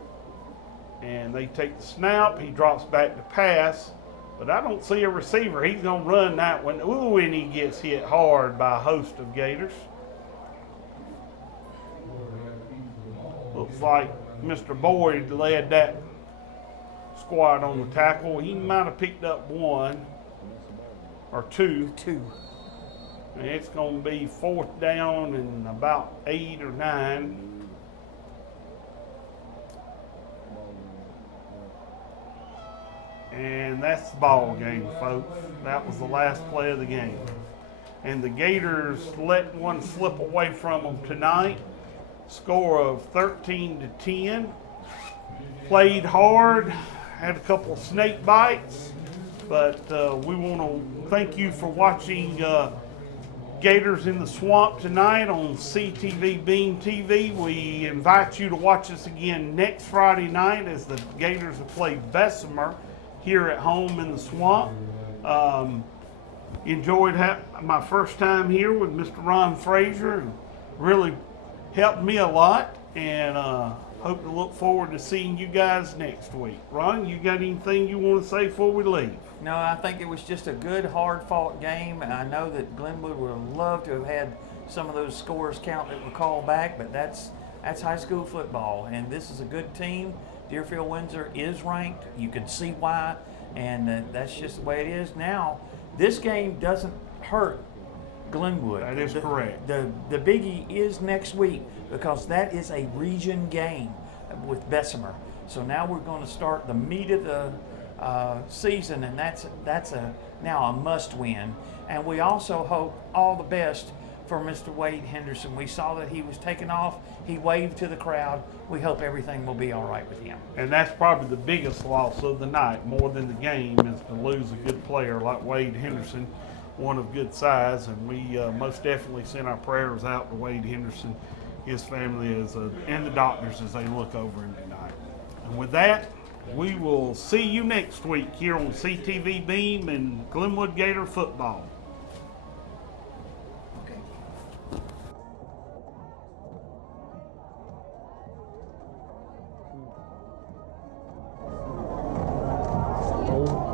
And they take the snap, he drops back to pass, but I don't see a receiver. He's going to run that one. Ooh, and he gets hit hard by a host of Gators. Looks like Mr. Boyd led that squad on the tackle. He might have picked up one or two. And it's going to be 4th down and about 8 or 9. And that's the ball game, folks. That was the last play of the game. And the Gators let one slip away from them tonight. Score of 13-10. Played hard, had a couple of snake bites, but we want to thank you for watching Gators in the Swamp tonight on CTVBeam TV. We invite you to watch us again next Friday night as the Gators will play Bessemer here at home in the Swamp. Enjoyed my first time here with Mr. Ron Frazier, and really helped me a lot, and hope to look forward to seeing you guys next week. Ron, you got anything you want to say before we leave? No, I think it was just a good, hard-fought game, and I know that Glenwood would have loved to have had some of those scores count that were called back, but that's high school football, and this is a good team. Deerfield Windsor is ranked. You can see why, and that's just the way it is. Now, this game doesn't hurt Glenwood. That is correct. The biggie is next week, because that is a region game with Bessemer. So now we're going to start the meat of the season, and that's now a must-win. And we also hope all the best for Mr. Wade Henderson. We saw that he was taking off. He waved to the crowd. We hope everything will be all right with him. And that's probably the biggest loss of the night, more than the game, is to lose a good player like Wade Henderson, one of good size. And we most definitely send our prayers out to Wade Henderson, his family, and the doctors as they look over him tonight. And with that, we will see you next week here on CTVBeam and Glenwood Gator football. Oh.